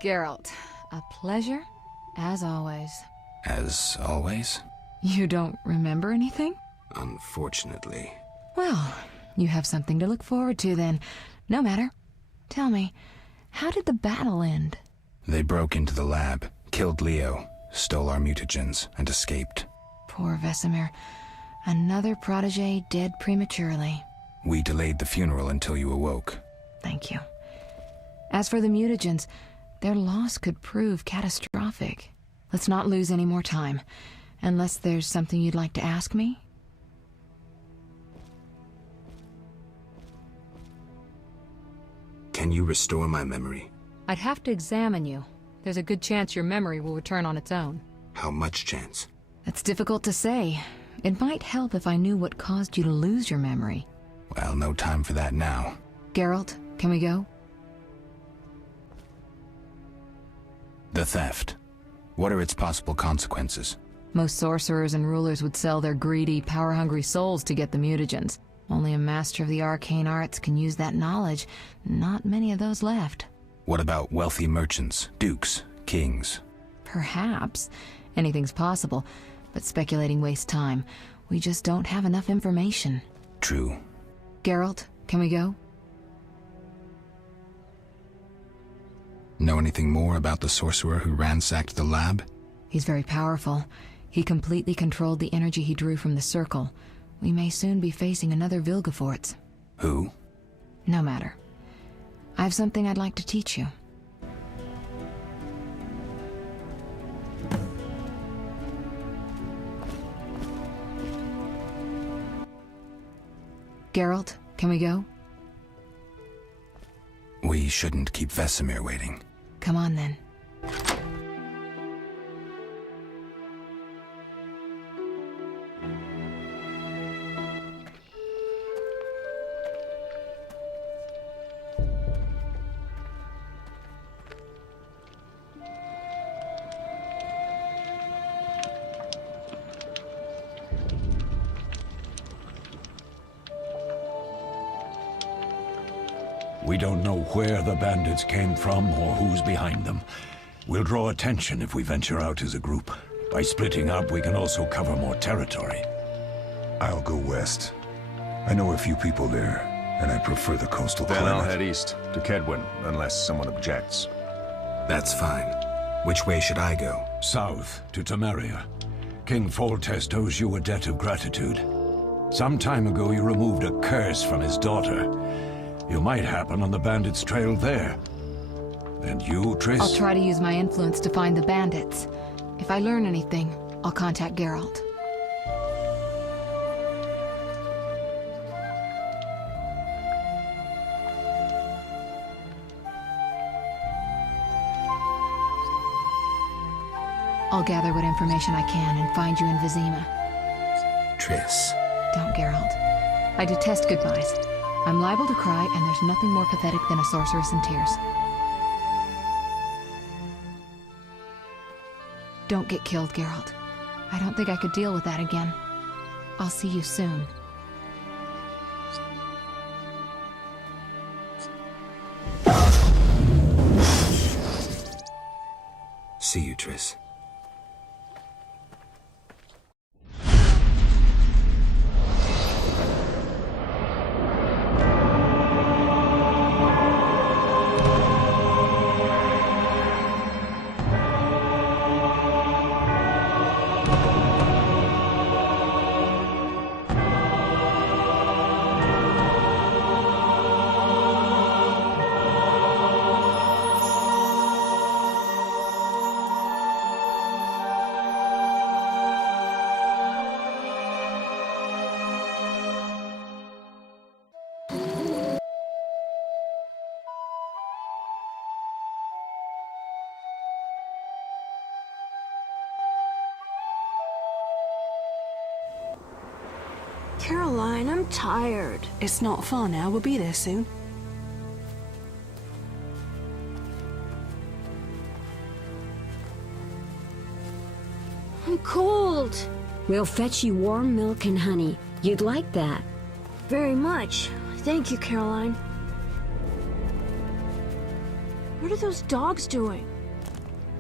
Geralt, a pleasure, as always. As always? You don't remember anything? Unfortunately. Well, you have something to look forward to then. No matter. Tell me, how did the battle end? They broke into the lab, killed Leo, stole our mutagens, and escaped. Poor Vesemir. Another protege dead prematurely. We delayed the funeral until you awoke. Thank you. As for the mutagens, their loss could prove catastrophic. Let's not lose any more time. Unless there's something you'd like to ask me? Can you restore my memory? I'd have to examine you. There's a good chance your memory will return on its own. How much chance? That's difficult to say. It might help if I knew what caused you to lose your memory. Well, no time for that now. Geralt, can we go? The theft. What are its possible consequences? Most sorcerers and rulers would sell their greedy, power-hungry souls to get the mutagens. Only a master of the arcane arts can use that knowledge. Not many of those left. What about wealthy merchants, dukes, kings? Perhaps. Anything's possible, but speculating wastes time. We just don't have enough information. True. Geralt, can we go? Know anything more about the sorcerer who ransacked the lab? He's very powerful. He completely controlled the energy he drew from the circle. We may soon be facing another Vilgefortz. Who? No matter. I have something I'd like to teach you. Geralt, can we go? We shouldn't keep Vesemir waiting. Come on then. We don't know where the bandits came from or who's behind them. We'll draw attention if we venture out as a group. By splitting up, we can also cover more territory. I'll go west. I know a few people there, and I prefer the coastal Then climate. I'll head east, to Kedwin, unless someone objects. That's fine. Which way should I go? South, to Temeria. King Foltest owes you a debt of gratitude. Some time ago, you removed a curse from his daughter. You might happen on the bandits' trail there. And you, Triss? I'll try to use my influence to find the bandits. If I learn anything, I'll contact Geralt. I'll gather what information I can and find you in Vizima. Triss. Don't, Geralt. I detest goodbyes. I'm liable to cry, and there's nothing more pathetic than a sorceress in tears. Don't get killed, Geralt. I don't think I could deal with that again. I'll see you soon. See you, Triss. Caroline, I'm tired. It's not far now. We'll be there soon. I'm cold. We'll fetch you warm milk and honey. You'd like that. Very much. Thank you, Caroline. What are those dogs doing?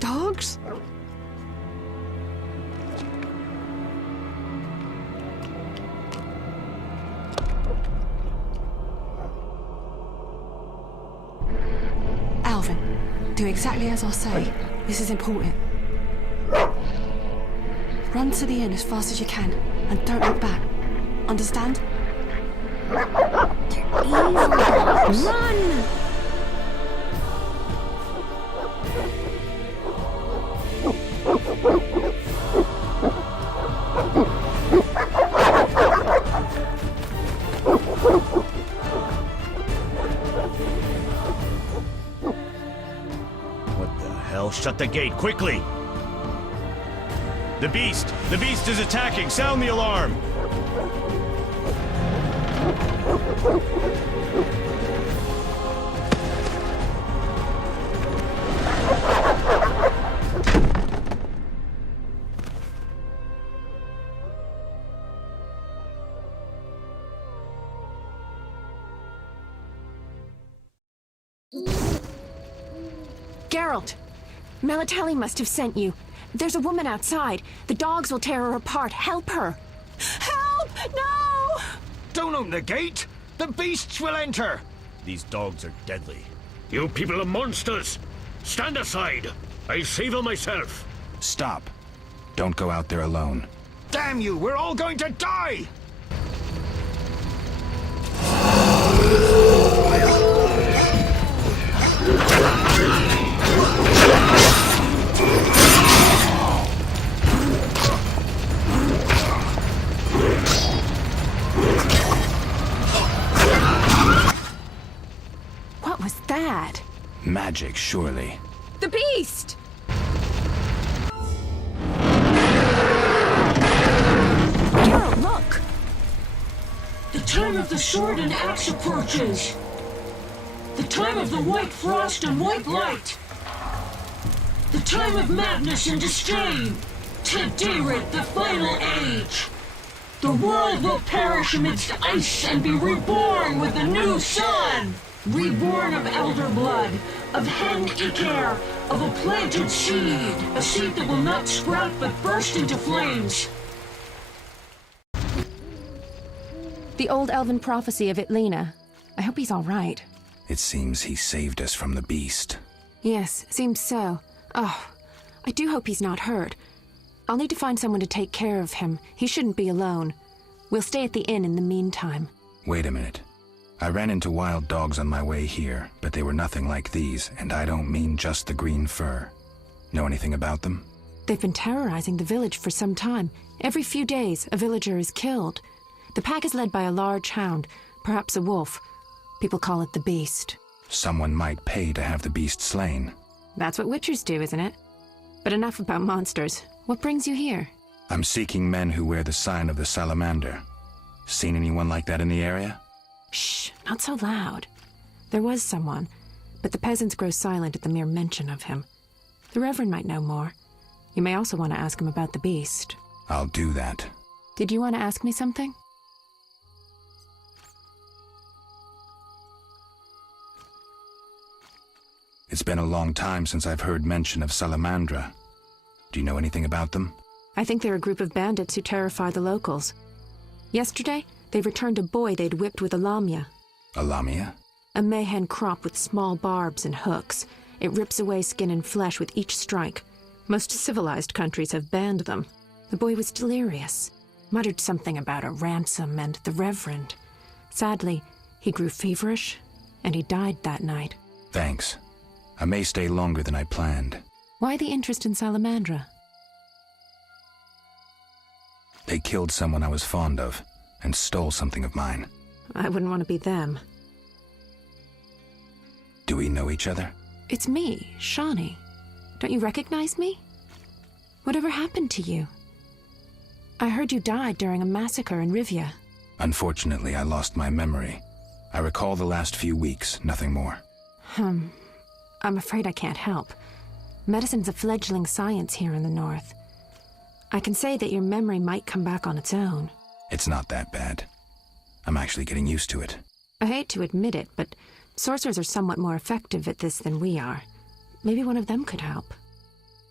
Dogs? Alvin, do exactly as I say. This is important. Run to the inn as fast as you can, and don't look back. Understand? Run! What the hell? Shut the gate, quickly! The beast! The beast is attacking! Sound the alarm! Geralt! Melitele must have sent you. There's a woman outside. The dogs will tear her apart. Help her! Help! No! Don't open the gate! The beasts will enter! These dogs are deadly. You people are monsters! Stand aside! I'll save her myself! Stop. Don't go out there alone. Damn you! We're all going to die! What was that? Magic, surely. The beast! Geralt, look! The time of the sword and axe approaches. The time of the white frost and white light. The time of madness and disdain. Tedirit, the final age. The world will perish amidst ice and be reborn with the new sun. Reborn of elder blood, of hen Iker, of a planted seed. A seed that will not sprout but burst into flames. The old elven prophecy of Itlena. I hope he's all right. It seems he saved us from the beast. Yes, seems so. Oh, I do hope he's not hurt. I'll need to find someone to take care of him. He shouldn't be alone. We'll stay at the inn in the meantime. Wait a minute. I ran into wild dogs on my way here, but they were nothing like these, and I don't mean just the green fur. Know anything about them? They've been terrorizing the village for some time. Every few days, a villager is killed. The pack is led by a large hound, perhaps a wolf. People call it the Beast. Someone might pay to have the beast slain. That's what witchers do, isn't it? But enough about monsters. What brings you here? I'm seeking men who wear the sign of the salamander. Seen anyone like that in the area? Shh, not so loud. There was someone, but the peasants grow silent at the mere mention of him. The Reverend might know more. You may also want to ask him about the beast. I'll do that. Did you want to ask me something? It's been a long time since I've heard mention of Salamandra. Do you know anything about them? I think they're a group of bandits who terrify the locals. Yesterday, they returned a boy they'd whipped with a lamia. A lamia? A mayhen crop with small barbs and hooks. It rips away skin and flesh with each strike. Most civilized countries have banned them. The boy was delirious. Muttered something about a ransom and the Reverend. Sadly, he grew feverish, and he died that night. Thanks. I may stay longer than I planned. Why the interest in Salamandra? They killed someone I was fond of, and stole something of mine. I wouldn't want to be them. Do we know each other? It's me, Shawnee. Don't you recognize me? Whatever happened to you? I heard you died during a massacre in Rivia. Unfortunately, I lost my memory. I recall the last few weeks, nothing more. I'm afraid I can't help. Medicine's a fledgling science here in the north. I can say that your memory might come back on its own. It's not that bad. I'm actually getting used to it. I hate to admit it, but sorcerers are somewhat more effective at this than we are. Maybe one of them could help.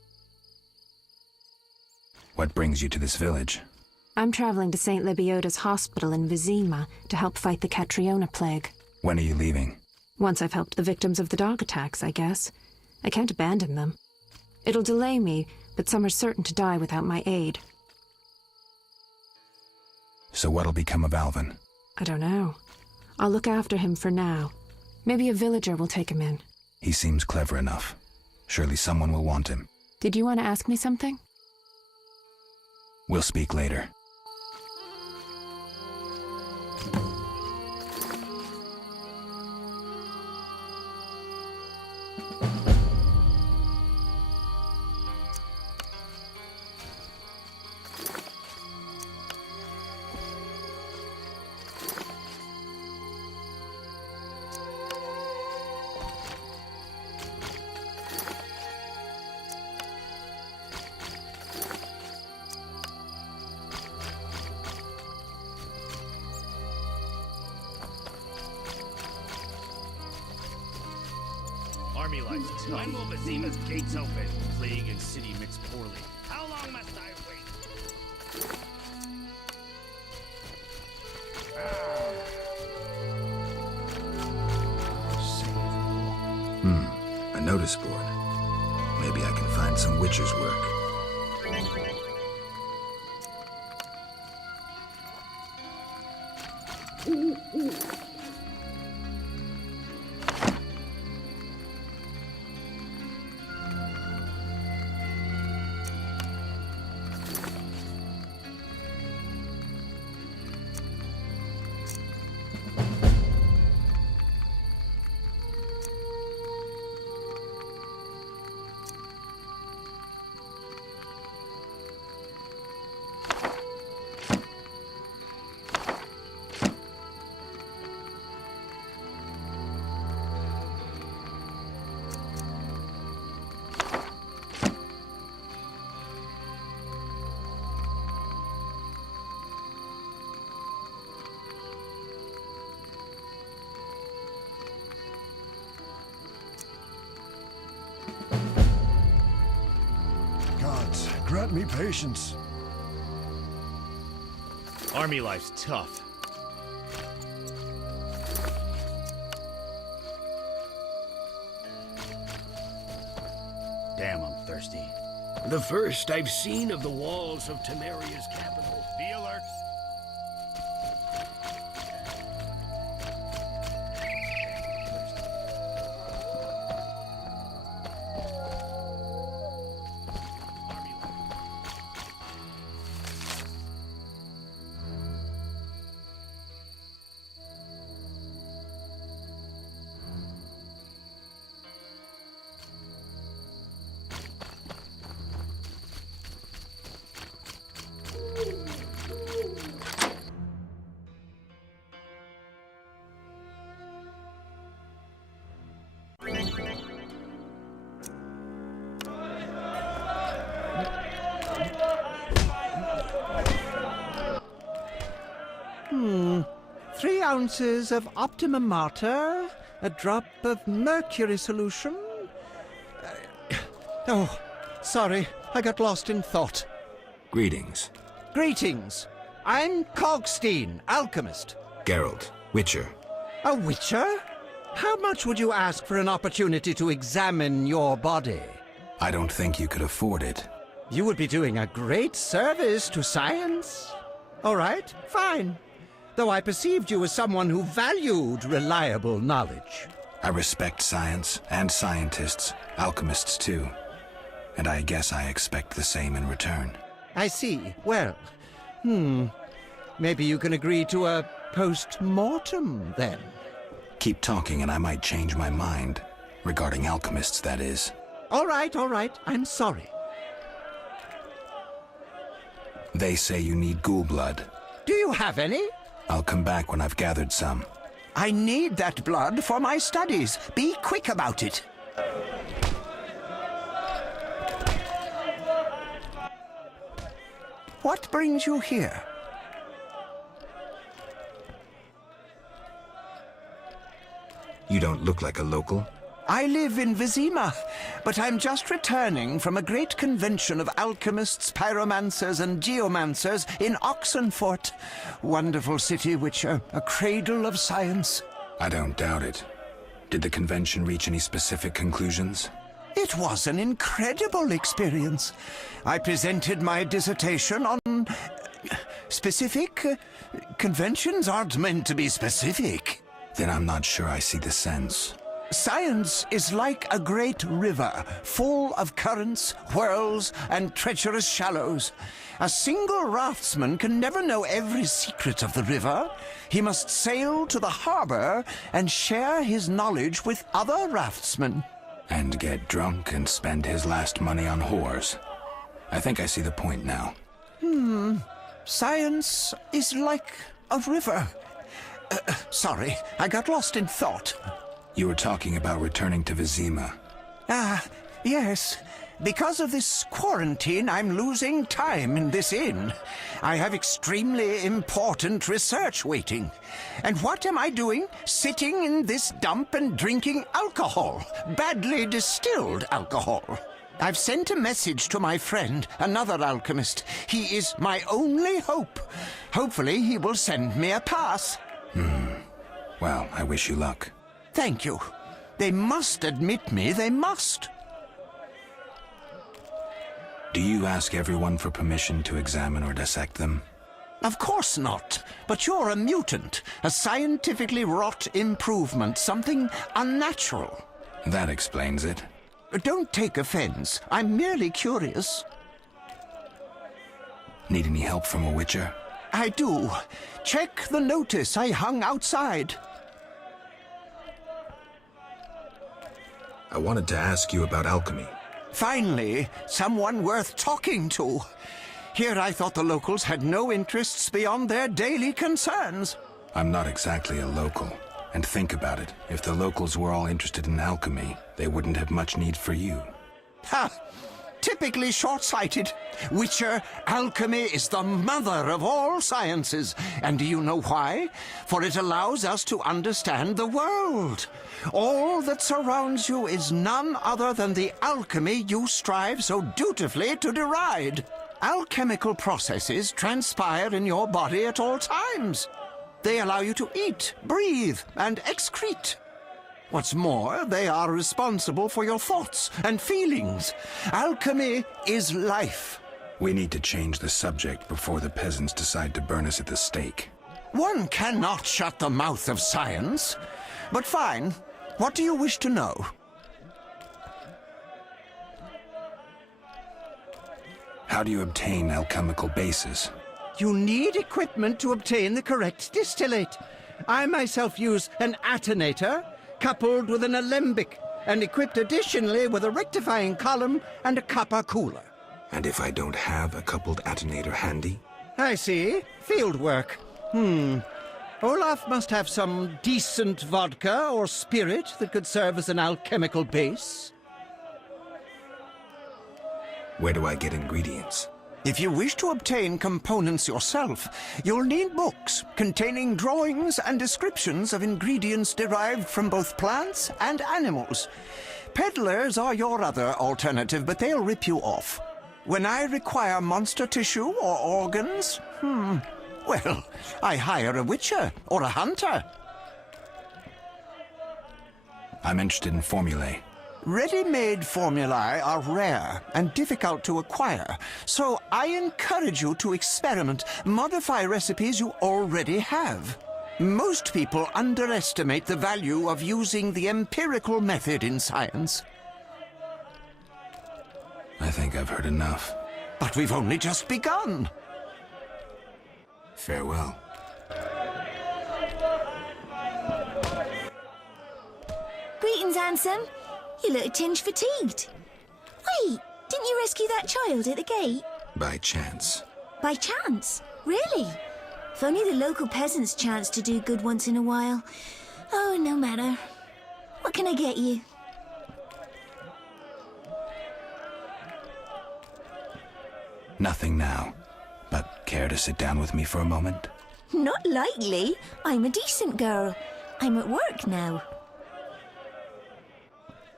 What brings you to this village? I'm traveling to St. Lebioda's hospital in Vizima to help fight the Catriona plague. When are you leaving? Once I've helped the victims of the dog attacks, I guess. I can't abandon them. It'll delay me, but some are certain to die without my aid. So what'll become of Alvin? I don't know. I'll look after him for now. Maybe a villager will take him in. He seems clever enough. Surely someone will want him. Did you want to ask me something? We'll speak later. Army life. When will Vizima's gates open? Plague and city mix poorly. How long must I wait? A notice board. Maybe I can find some witcher's work. Gods, grant me patience. Army life's tough. Damn, I'm thirsty. The first I've seen of the walls of Temeria's capital. Be alert. Three ounces of optimum mater, a drop of mercury solution. Oh, sorry, I got lost in thought. Greetings. Greetings. I'm Cogstein, alchemist. Geralt, Witcher. A witcher? How much would you ask for an opportunity to examine your body? I don't think you could afford it. You would be doing a great service to science. All right, fine. Though I perceived you as someone who valued reliable knowledge. I respect science and scientists, alchemists too. And I guess I expect the same in return. I see. Well, maybe you can agree to a post-mortem, then. Keep talking and I might change my mind. Regarding alchemists, that is. All right. I'm sorry. They say you need ghoul blood. Do you have any? I'll come back when I've gathered some. I need that blood for my studies. Be quick about it. What brings you here? You don't look like a local. I live in Vizima, but I'm just returning from a great convention of alchemists, pyromancers, and geomancers in Oxenfurt. Wonderful city, Witcher, a cradle of science. I don't doubt it. Did the convention reach any specific conclusions? It was an incredible experience. I presented my dissertation on... specific? Conventions aren't meant to be specific. Then I'm not sure I see the sense. Science is like a great river, full of currents, whirls, and treacherous shallows. A single raftsman can never know every secret of the river. He must sail to the harbor and share his knowledge with other raftsmen. And get drunk and spend his last money on whores. I think I see the point now. Science is like a river. Sorry, I got lost in thought. You were talking about returning to Vizima. Yes. Because of this quarantine, I'm losing time in this inn. I have extremely important research waiting. And what am I doing? Sitting in this dump and drinking alcohol. Badly distilled alcohol. I've sent a message to my friend, another alchemist. He is my only hope. Hopefully he will send me a pass. Well, I wish you luck. Thank you. They must admit me, they must. Do you ask everyone for permission to examine or dissect them? Of course not. But you're a mutant, a scientifically wrought improvement, something unnatural. That explains it. Don't take offense. I'm merely curious. Need any help from a Witcher? I do. Check the notice I hung outside. I wanted to ask you about alchemy. Finally, someone worth talking to. Here I thought the locals had no interests beyond their daily concerns. I'm not exactly a local. And think about it. If the locals were all interested in alchemy, they wouldn't have much need for you. Ha! Typically short-sighted. Witcher, alchemy is the mother of all sciences. And do you know why? For it allows us to understand the world. All that surrounds you is none other than the alchemy you strive so dutifully to deride. Alchemical processes transpire in your body at all times. They allow you to eat, breathe, and excrete. What's more, they are responsible for your thoughts and feelings. Alchemy is life. We need to change the subject before the peasants decide to burn us at the stake. One cannot shut the mouth of science. But fine. What do you wish to know? How do you obtain alchemical bases? You need equipment to obtain the correct distillate. I myself use an attenator, coupled with an alembic, and equipped additionally with a rectifying column and a copper cooler. And if I don't have a coupled attenator handy? I see. Field work. Olaf must have some decent vodka or spirit that could serve as an alchemical base. Where do I get ingredients? If you wish to obtain components yourself, you'll need books containing drawings and descriptions of ingredients derived from both plants and animals. Peddlers are your other alternative, but they'll rip you off. When I require monster tissue or organs, well, I hire a witcher or a hunter. I'm interested in formulae. Ready-made formulae are rare and difficult to acquire, so I encourage you to experiment, modify recipes you already have. Most people underestimate the value of using the empirical method in science. I think I've heard enough. But we've only just begun. Farewell. Greetings, handsome. You look a tinge fatigued. Wait, didn't you rescue that child at the gate? By chance. By chance? Really? If only the local peasants chanced to do good once in a while. Oh, no matter. What can I get you? Nothing now. But care to sit down with me for a moment? Not likely. I'm a decent girl. I'm at work now.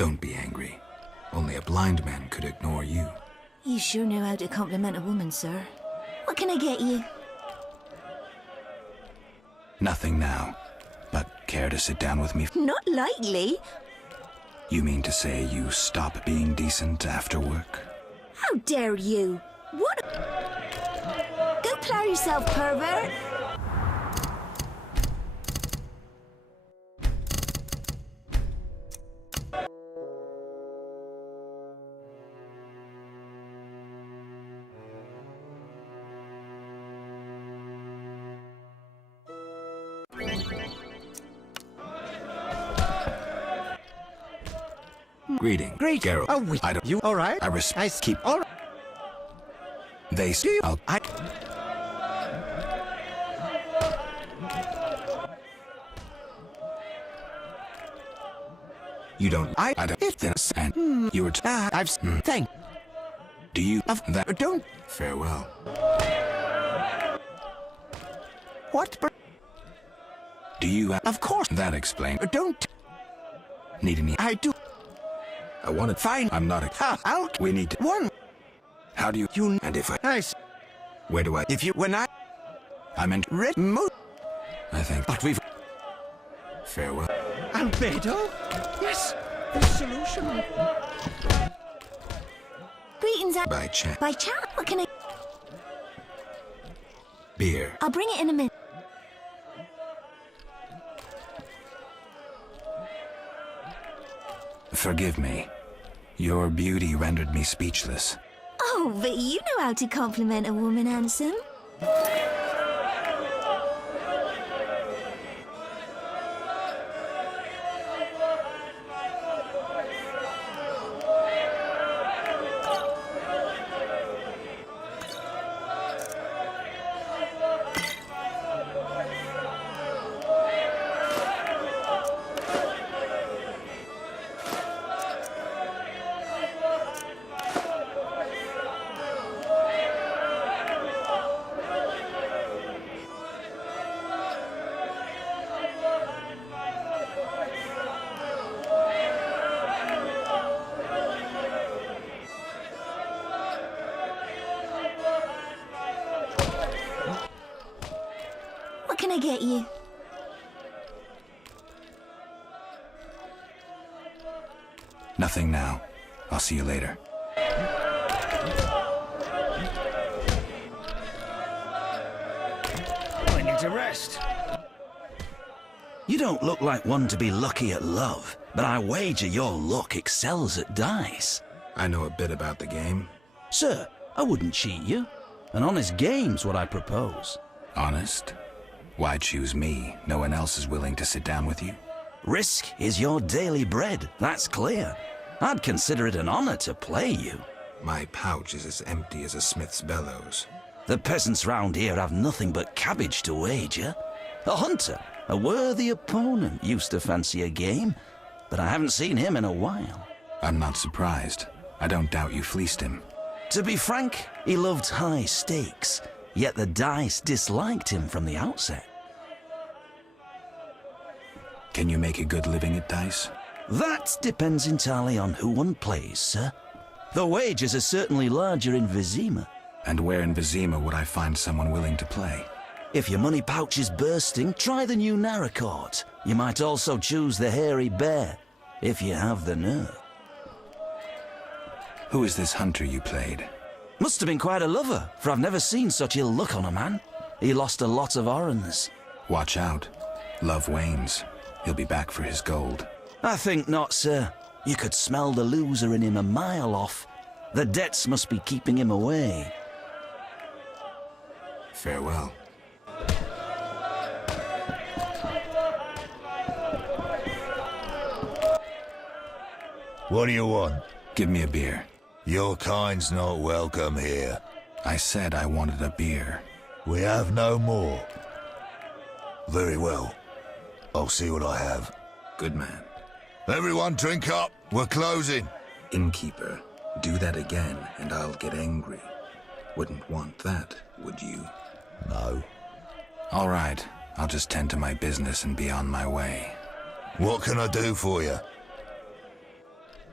Don't be angry. Only a blind man could ignore you. You sure know how to compliment a woman, sir. What can I get you? Nothing now. But care to sit down with me? Not likely. You mean to say you stop being decent after work? How dare you? What? Go plow yourself, pervert. Greeting. Geralt. I don't. You all right? I keep. All right. They. You don't. I don't. If this and you were. I've. Thank. Do you? That don't. Farewell. What? Do you? Of course. That explains. Don't. Need any? I do. I want it. Fine. I'm not a. We need to. One. How do you? You. And if I. Nice. Where do I? If you. When I. I meant. Red. I think. But we've. Farewell. Albedo? Yes. The solution. Greetings. By chance. By chance. What can I? Beer. I'll bring it in a minute. Forgive me. Your beauty rendered me speechless. Oh, but you know how to compliment a woman, handsome. What can I get you? Nothing now. I'll see you later. I need to rest. You don't look like one to be lucky at love, but I wager your luck excels at dice. I know a bit about the game. Sir, I wouldn't cheat you. An honest game's what I propose. Honest? Why choose me? No one else is willing to sit down with you? Risk is your daily bread, that's clear. I'd consider it an honor to play you. My pouch is as empty as a smith's bellows. The peasants round here have nothing but cabbage to wager. A hunter, a worthy opponent, used to fancy a game, but I haven't seen him in a while. I'm not surprised. I don't doubt you fleeced him. To be frank, he loved high stakes, yet the dice disliked him from the outset. Can you make a good living at dice? That depends entirely on who one plays, sir. The wages are certainly larger in Vizima. And where in Vizima would I find someone willing to play? If your money pouch is bursting, try the new Narracourt. You might also choose the Hairy Bear, if you have the nerve. Who is this hunter you played? Must have been quite a lover, for I've never seen such ill luck on a man. He lost a lot of Orans. Watch out. Love wanes. He'll be back for his gold. I think not, sir. You could smell the loser in him a mile off. The debts must be keeping him away. Farewell. What do you want? Give me a beer. Your kind's not welcome here. I said I wanted a beer. We have no more. Very well. I'll see what I have. Good man. Everyone drink up. We're closing. Innkeeper, do that again and I'll get angry. Wouldn't want that, would you? No. All right. I'll just tend to my business and be on my way. What can I do for you?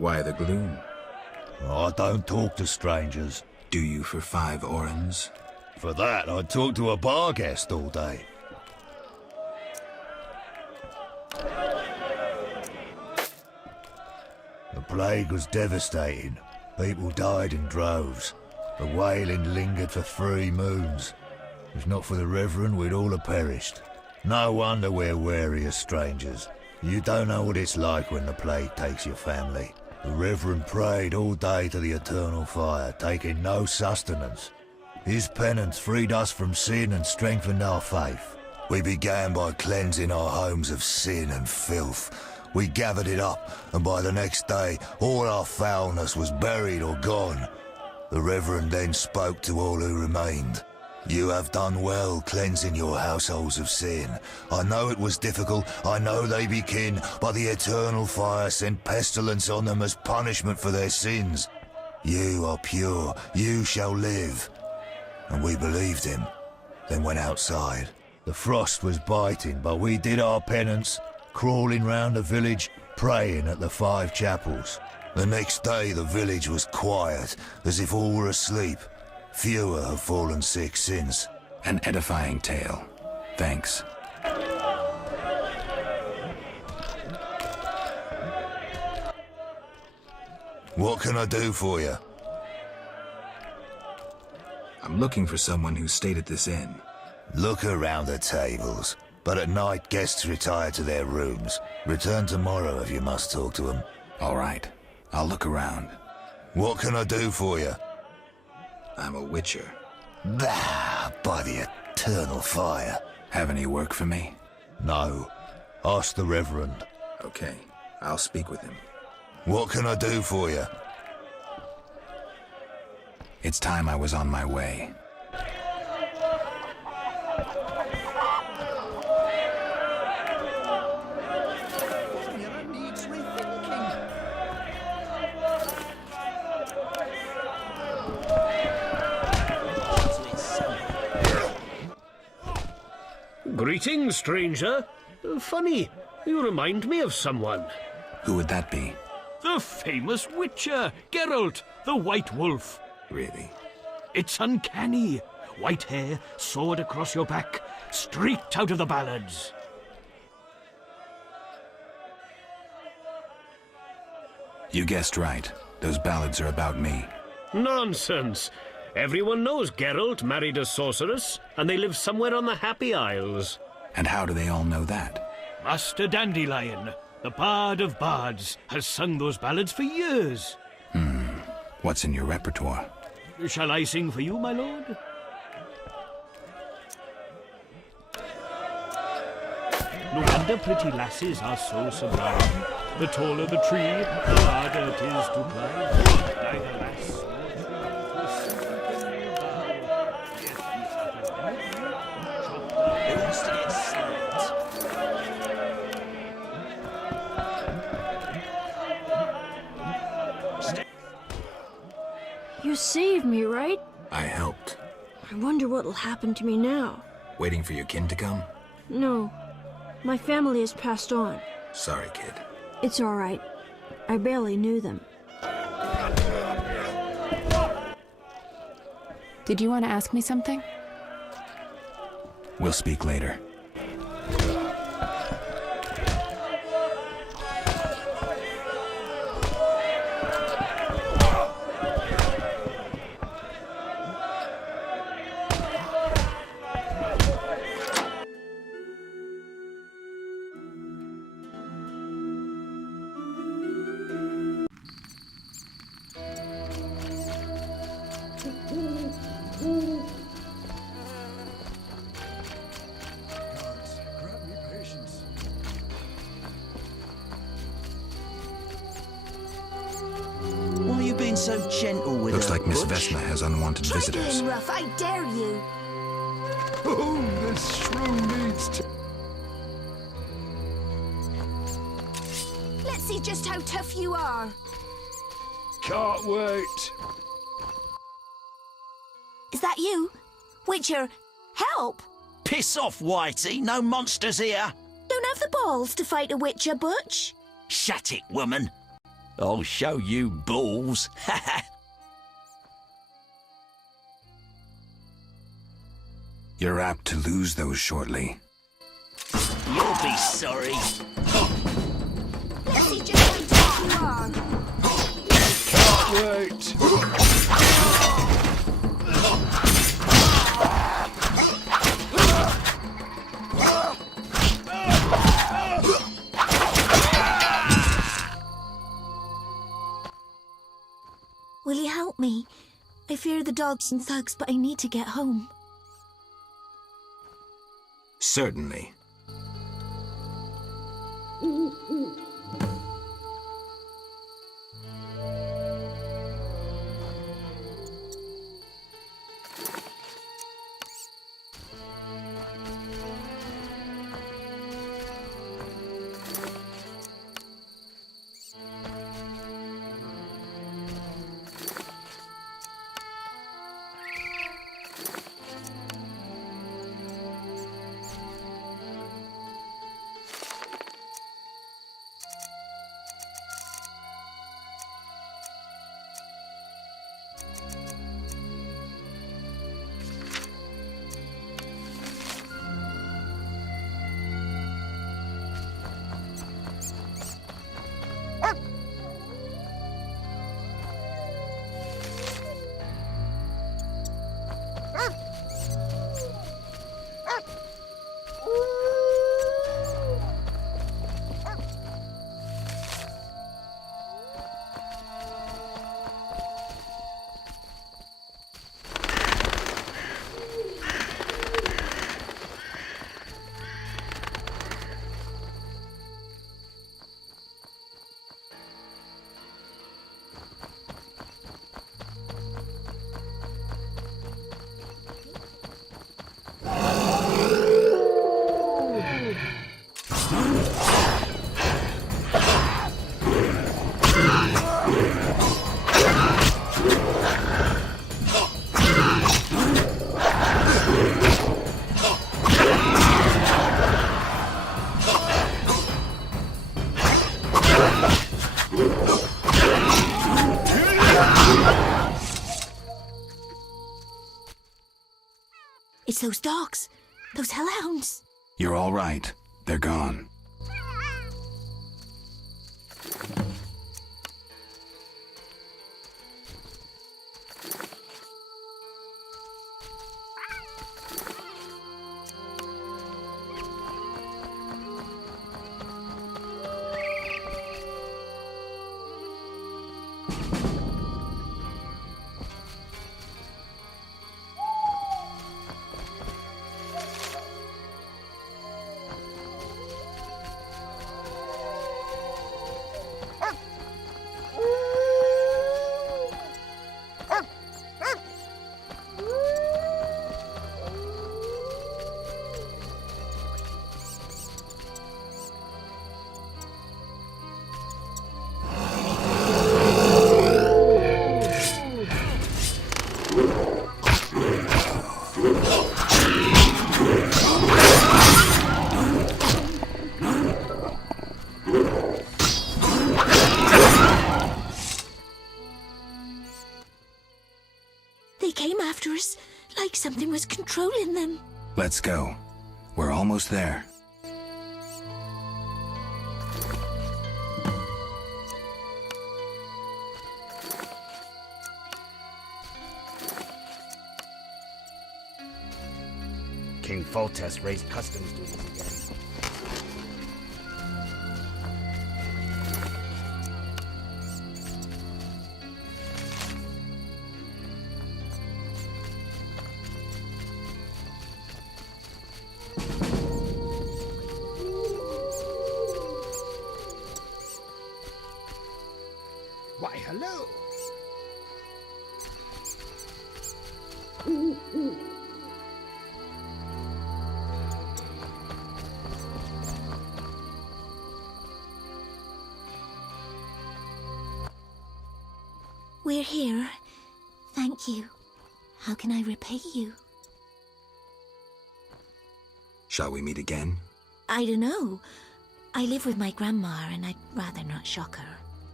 Why the gloom? I don't talk to strangers. Do you for 5 orens? For that, I'd talk to a bar guest all day. The plague was devastating. People died in droves. The wailing lingered for 3 moons. If not for the Reverend, we'd all have perished. No wonder we're wary of strangers. You don't know what it's like when the plague takes your family. The Reverend prayed all day to the eternal fire, taking no sustenance. His penance freed us from sin and strengthened our faith. We began by cleansing our homes of sin and filth. We gathered it up, and by the next day, all our foulness was buried or gone. The Reverend then spoke to all who remained. You have done well cleansing your households of sin. I know it was difficult, I know they be kin, but the eternal fire sent pestilence on them as punishment for their sins. You are pure, you shall live. And we believed him, then went outside. The frost was biting, but we did our penance, crawling round the village, praying at the 5 chapels. The next day the village was quiet, as if all were asleep. Fewer have fallen sick since. An edifying tale. Thanks. What can I do for you? I'm looking for someone who stayed at this inn. Look around the tables, but at night guests retire to their rooms. Return tomorrow if you must talk to them. All right, I'll look around. What can I do for you? I'm a witcher. Bah, by the eternal fire. Have any work for me? No. Ask the Reverend. Okay, I'll speak with him. What can I do for you? It's time I was on my way. Greetings, stranger. Funny, you remind me of someone. Who would that be? The famous Witcher, Geralt, the White Wolf. Really? It's uncanny. White hair, sword across your back, straight out of the ballads. You guessed right. Those ballads are about me. Nonsense. Everyone knows Geralt married a sorceress, and they live somewhere on the Happy Isles. And how do they all know that? Master Dandelion, the Bard of Bards, has sung those ballads for years. What's in your repertoire? Shall I sing for you, my lord? No wonder pretty lasses are so sublime. The taller the tree, the harder it is to climb. Neither lass You saved me, right? I helped. I wonder what'll happen to me now. Waiting for your kin to come? No. My family has passed on. Sorry, kid. It's all right. I barely knew them. Did you want to ask me something? We'll speak later. So gentle with Looks her, like Miss Butch. Vesna has unwanted Try visitors. getting rough, I dare you. Oh, this shrew needs to... Let's see just how tough you are. Can't wait. Is that you? Witcher, help! Piss off, Whitey. No monsters here. Don't have the balls to fight a Witcher, Butch. Shut it, woman. I'll show you balls. You're apt to lose those shortly. You'll be sorry. Has he just been too long? Can't wait. Will you help me? I fear the dogs and thugs, but I need to get home. Certainly. It's those dogs. Those hellhounds. You're all right. They're gone. They came after us, like something was controlling them. Let's go. We're almost there. King Foltest raised customs duties again. Why, hello. We're here. Thank you. How can I repay you? Shall we meet again? I don't know. I live with my grandma and I'd rather not shock her.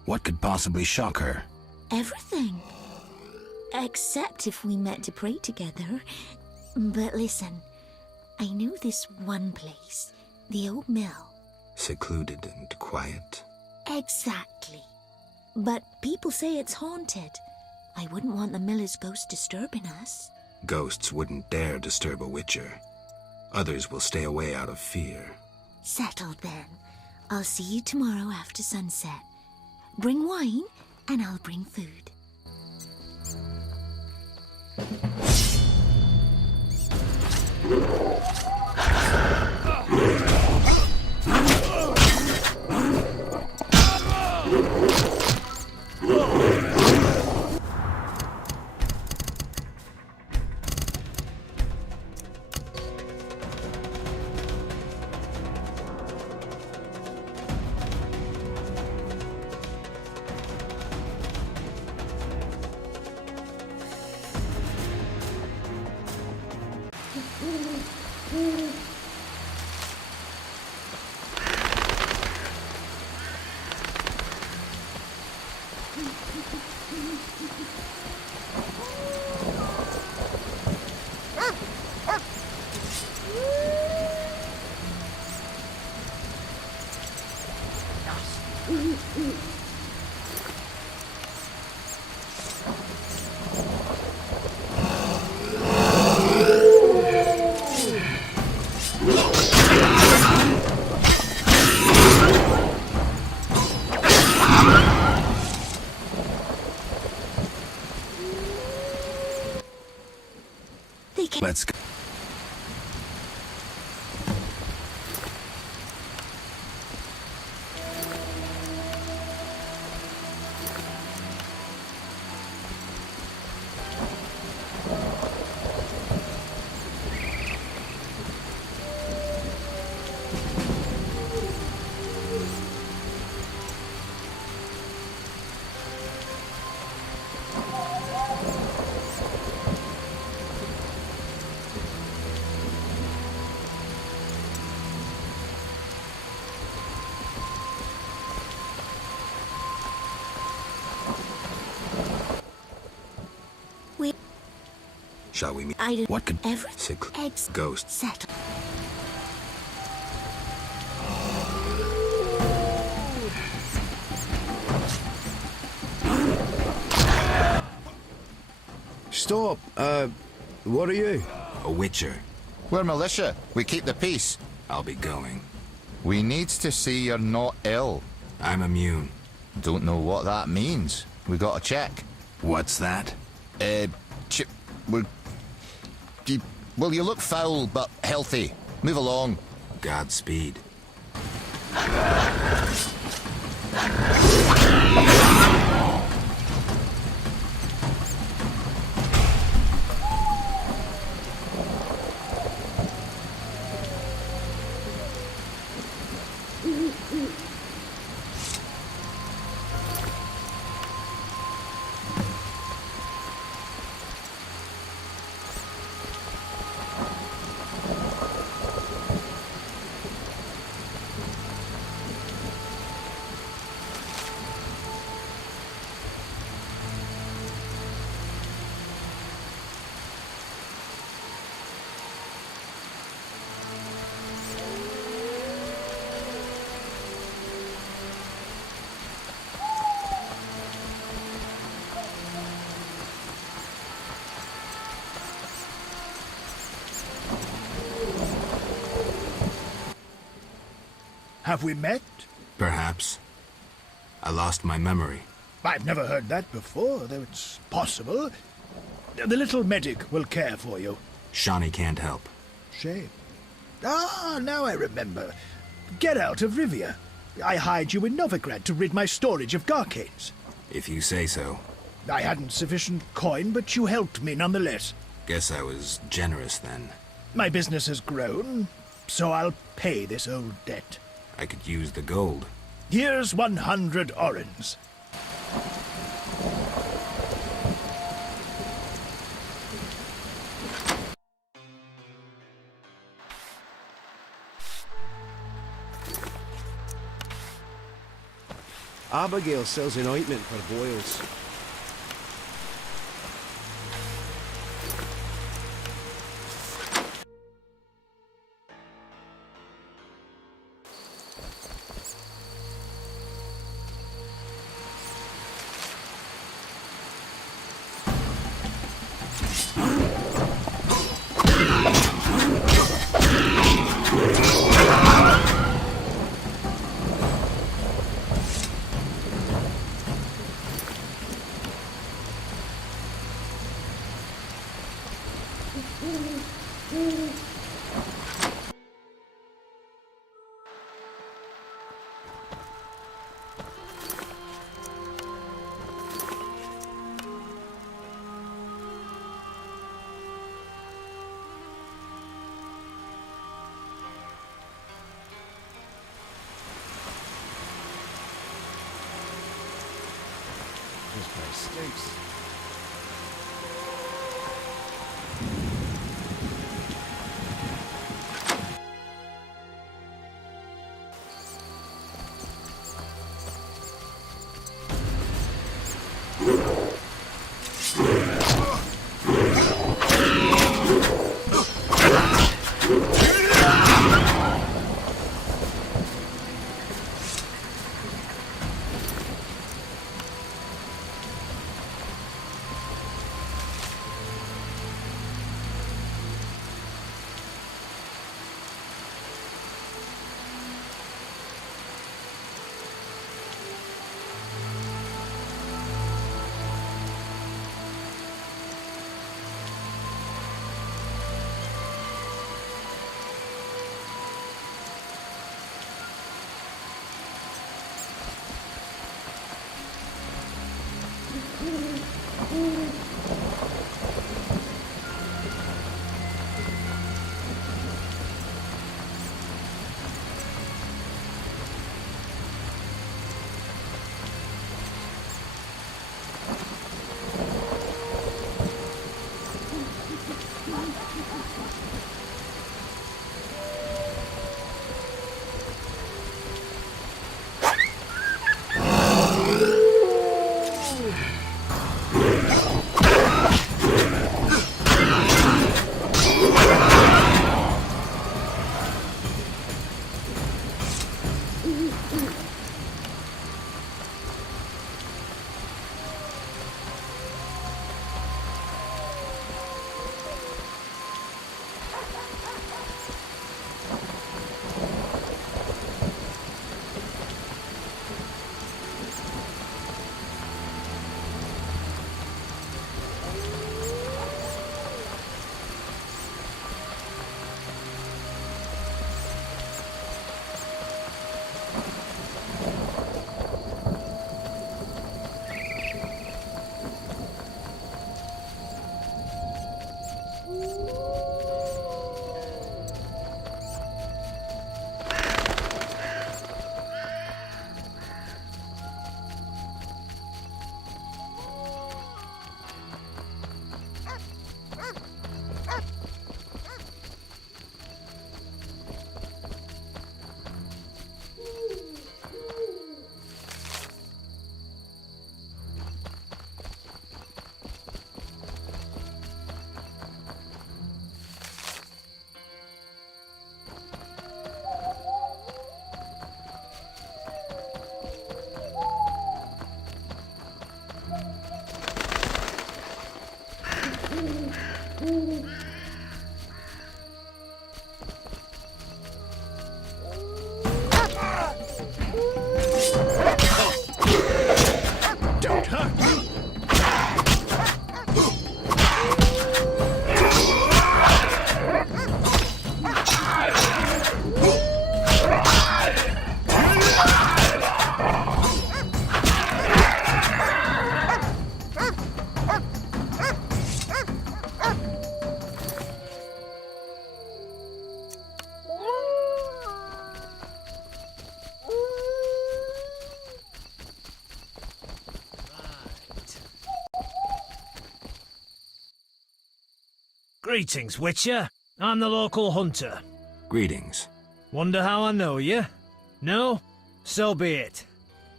What could possibly shock her? Everything. Except if we met to pray together. But listen, I know this one place, the old mill. Secluded and quiet. Exactly. But people say it's haunted. I wouldn't want the miller's ghost disturbing us. Ghosts wouldn't dare disturb a witcher. Others will stay away out of fear. Settled then. I'll see you tomorrow after sunset. Bring wine, and I'll bring food. Let's go. Shall we meet? What could ghosts settle? Stop. What are you? A witcher. We're militia. We keep the peace. I'll be going. We need to see you're not ill. I'm immune. Don't know what that means. We got to check. What's that? Well, you look foul, but healthy. Move along. Godspeed. Have we met? Perhaps. I lost my memory. I've never heard that before, though it's possible. The little medic will care for you. Shawnee can't help. Shame. Ah, now I remember. Get out of Rivia. I hired you in Novigrad to rid my storage of Garcanes. If you say so. I hadn't sufficient coin, but you helped me nonetheless. Guess I was generous then. My business has grown, so I'll pay this old debt. I could use the gold. Here's 100 orens. Abigail sells an ointment for boils. This place stinks. Greetings, Witcher. I'm the local hunter. Greetings. Wonder how I know you? No? So be it.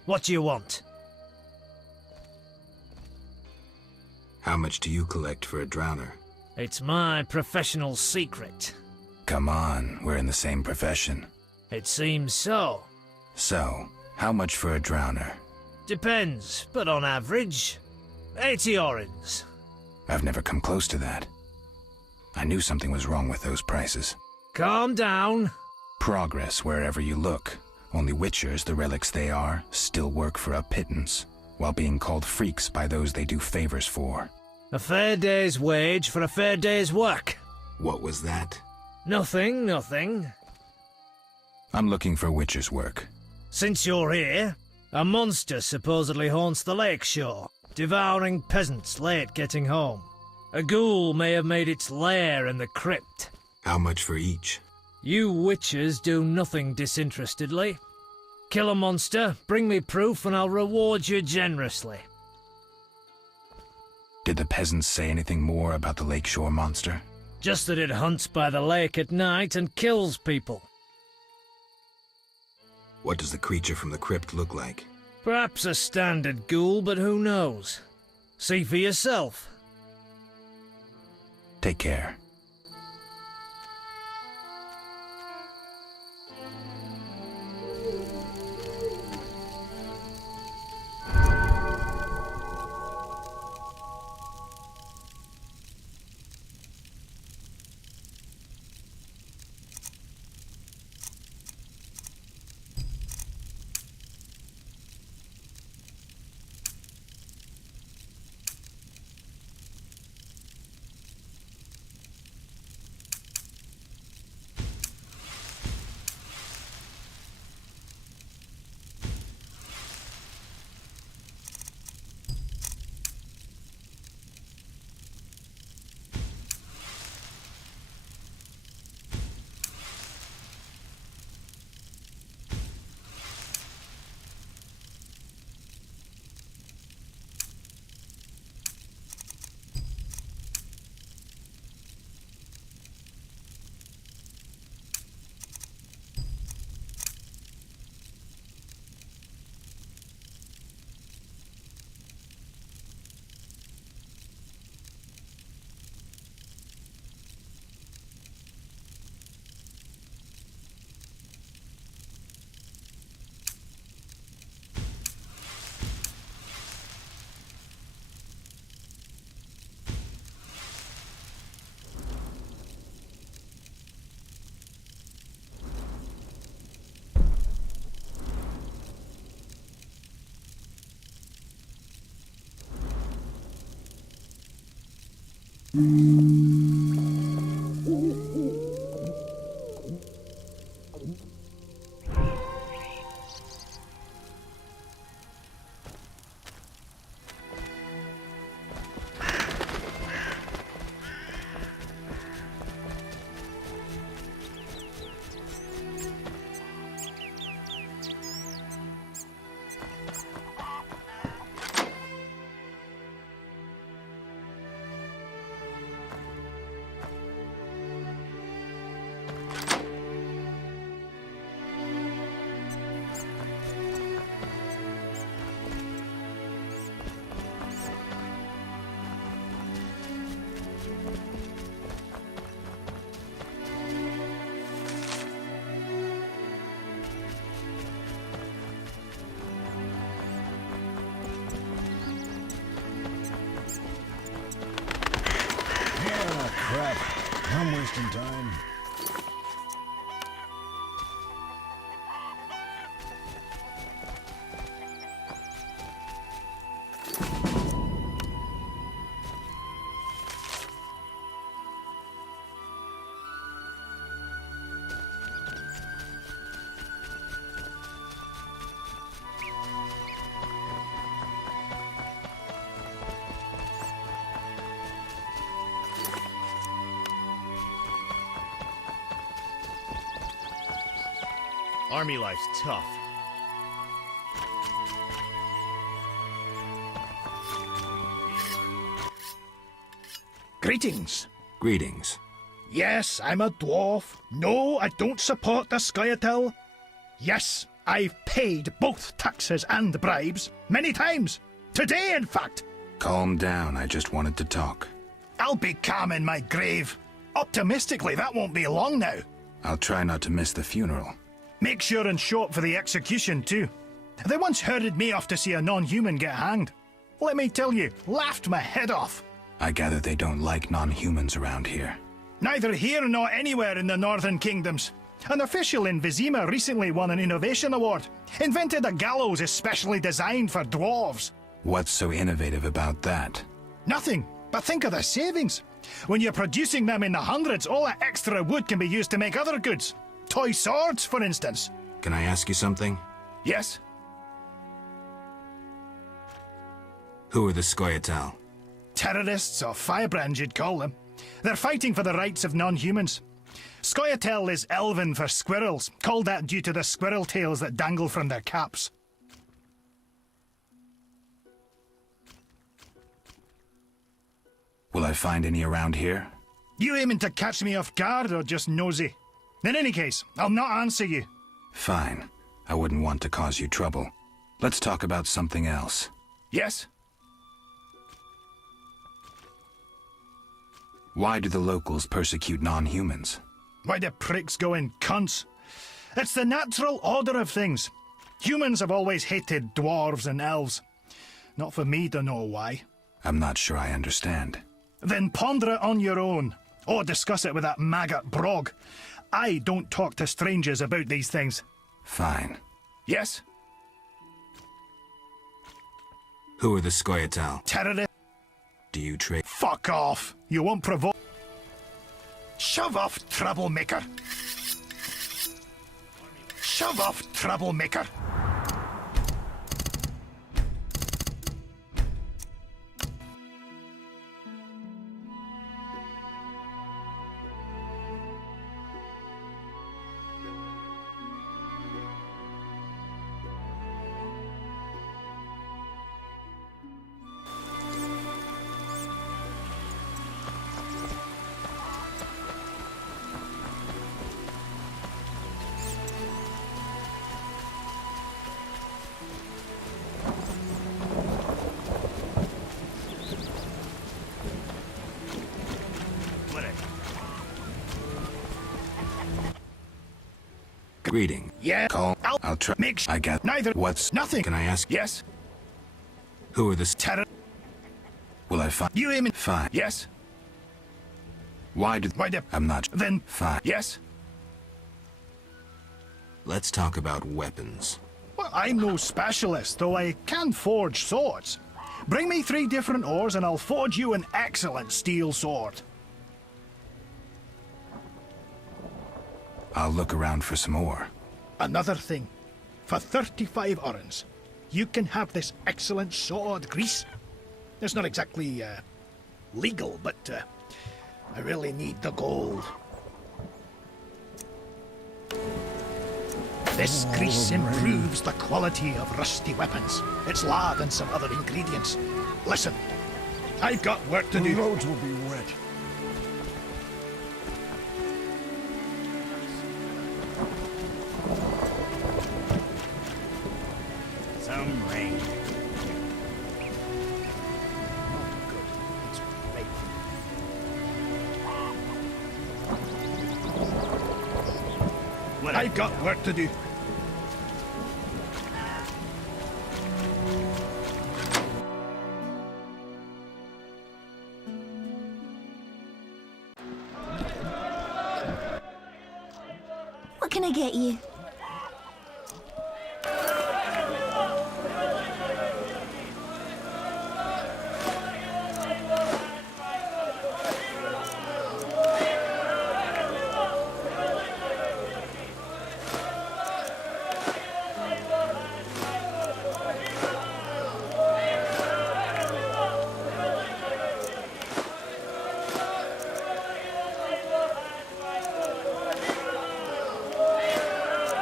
What do you want? How much do you collect for a drowner? It's my professional secret. Come on, we're in the same profession. It seems so. So, how much for a drowner? Depends, but on average, 80 orens. I've never come close to that. I knew something was wrong with those prices. Calm down. Progress wherever you look. Only witchers, the relics they are, still work for a pittance, while being called freaks by those they do favors for. A fair day's wage for a fair day's work. What was that? Nothing, nothing. I'm looking for witcher's work. Since you're here, a monster supposedly haunts the lakeshore, devouring peasants late getting home. A ghoul may have made its lair in the crypt. How much for each? You witchers do nothing disinterestedly. Kill a monster, bring me proof, and I'll reward you generously. Did the peasants say anything more about the lakeshore monster? Just that it hunts by the lake at night and kills people. What does the creature from the crypt look like? Perhaps a standard ghoul, but who knows? See for yourself. Take care. Crap. I'm wasting time. Army life's tough. Greetings. Greetings. Yes, I'm a dwarf. No, I don't support the Skyatel. Yes, I've paid both taxes and bribes many times. Today, in fact. Calm down, I just wanted to talk. I'll be calm in my grave. Optimistically, that won't be long now. I'll try not to miss the funeral. Make sure and show up for the execution, too. They once herded me off to see a non-human get hanged. Let me tell you, laughed my head off. I gather they don't like non-humans around here. Neither here nor anywhere in the Northern Kingdoms. An official in Vizima recently won an innovation award. Invented a gallows especially designed for dwarves. What's so innovative about that? Nothing, but think of the savings. When you're producing them in the hundreds, all that extra wood can be used to make other goods. Toy swords, for instance. Can I ask you something? Yes? Who are the Scoia'tael? Terrorists, or firebrands you'd call them. They're fighting for the rights of non-humans. Scoia'tael is Elven for squirrels, called that due to the squirrel tails that dangle from their caps. Will I find any around here? You aiming to catch me off guard or just nosy? In any case, I'll not answer you. Fine. I wouldn't want to cause you trouble. Let's talk about something else. Yes? Why do the locals persecute non-humans? Why do pricks go in cunts? It's the natural order of things. Humans have always hated dwarves and elves. Not for me to know why. I'm not sure I understand. Then ponder it on your own, or discuss it with that maggot Brog. I don't talk to strangers about these things. Fine. Yes? Who are the Scoia'tael? Terrorists. Do you trade? Fuck off! You won't provoke. Shove off, troublemaker! Shove off, troublemaker! Greeting. Yeah. Call. I'll try. I got. Neither. What's nothing? Can I ask? Yes. Who are the terror? Will I find you? Aiming. Fine. Yes. Why do? I'm not. Then. Fine. Yes. Let's talk about weapons. Well, I'm no specialist, though I can forge swords. Bring me 3 different ores and I'll forge you an excellent steel sword. I'll look around for some more. Another thing. For 35 orens, you can have this excellent sword, Grease. It's not exactly, legal, but, I really need the gold. This grease improves the quality of rusty weapons. It's lard and some other ingredients. Listen, I've got work to do. The roads will be wet. Some rain. I've got work to do. What can I get you?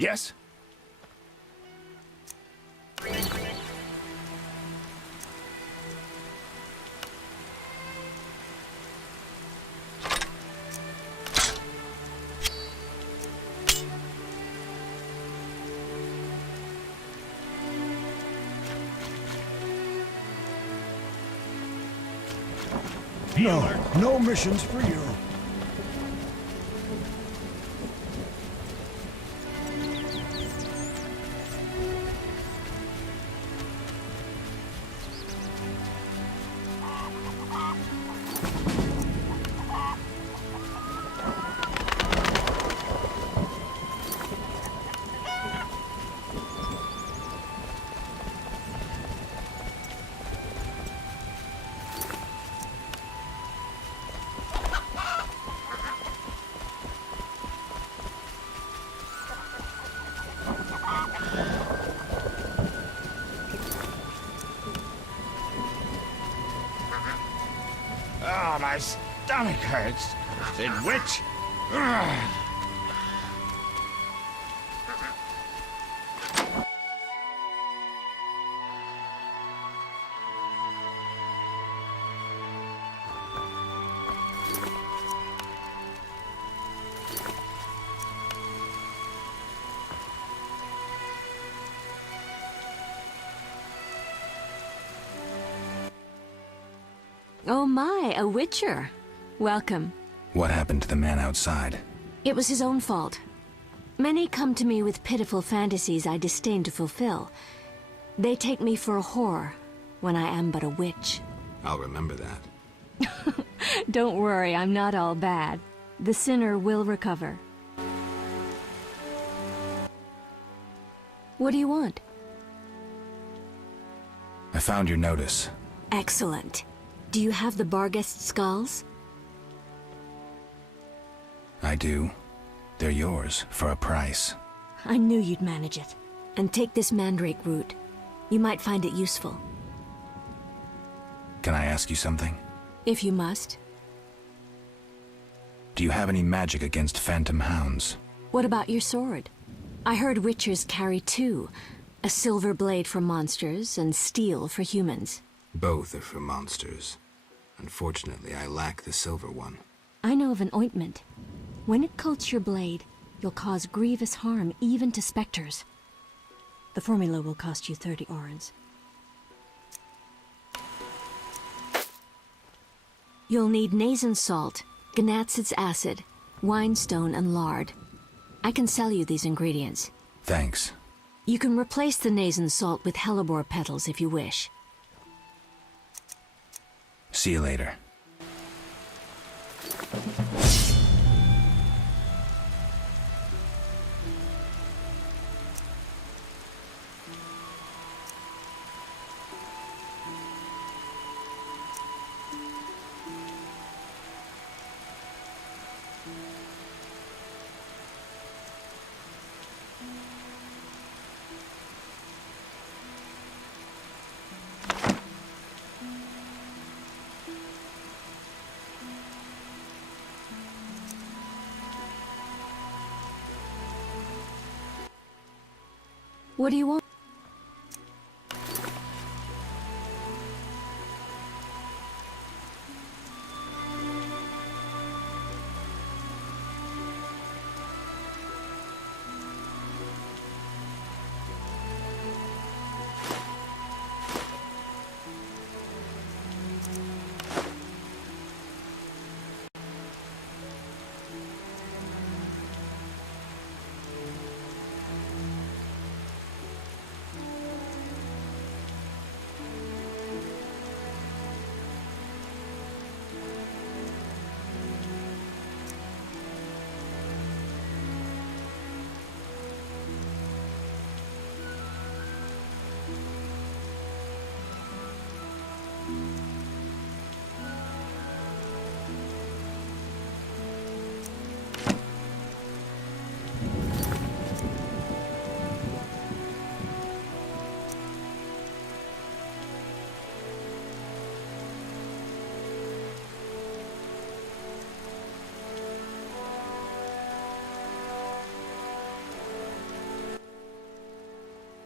Yes? No missions for you. Oh, my stomach hurts. Said which? Ugh. Oh my, a witcher. Welcome. What happened to the man outside? It was his own fault. Many come to me with pitiful fantasies I disdain to fulfill. They take me for a whore, when I am but a witch. I'll remember that. Don't worry, I'm not all bad. The sinner will recover. What do you want? I found your notice. Excellent. Do you have the Barghest skulls? I do. They're yours, for a price. I knew you'd manage it. And take this mandrake root. You might find it useful. Can I ask you something? If you must. Do you have any magic against phantom hounds? What about your sword? I heard witchers carry two. A silver blade for monsters and steel for humans. Both are for monsters. Unfortunately, I lack the silver one. I know of an ointment. When it coats your blade, you'll cause grievous harm even to specters. The formula will cost you 30 orens. You'll need Nazen salt, Gnatzid's acid, winestone, and lard. I can sell you these ingredients. Thanks. You can replace the Nazen salt with hellebore petals if you wish. See you later. What do you want?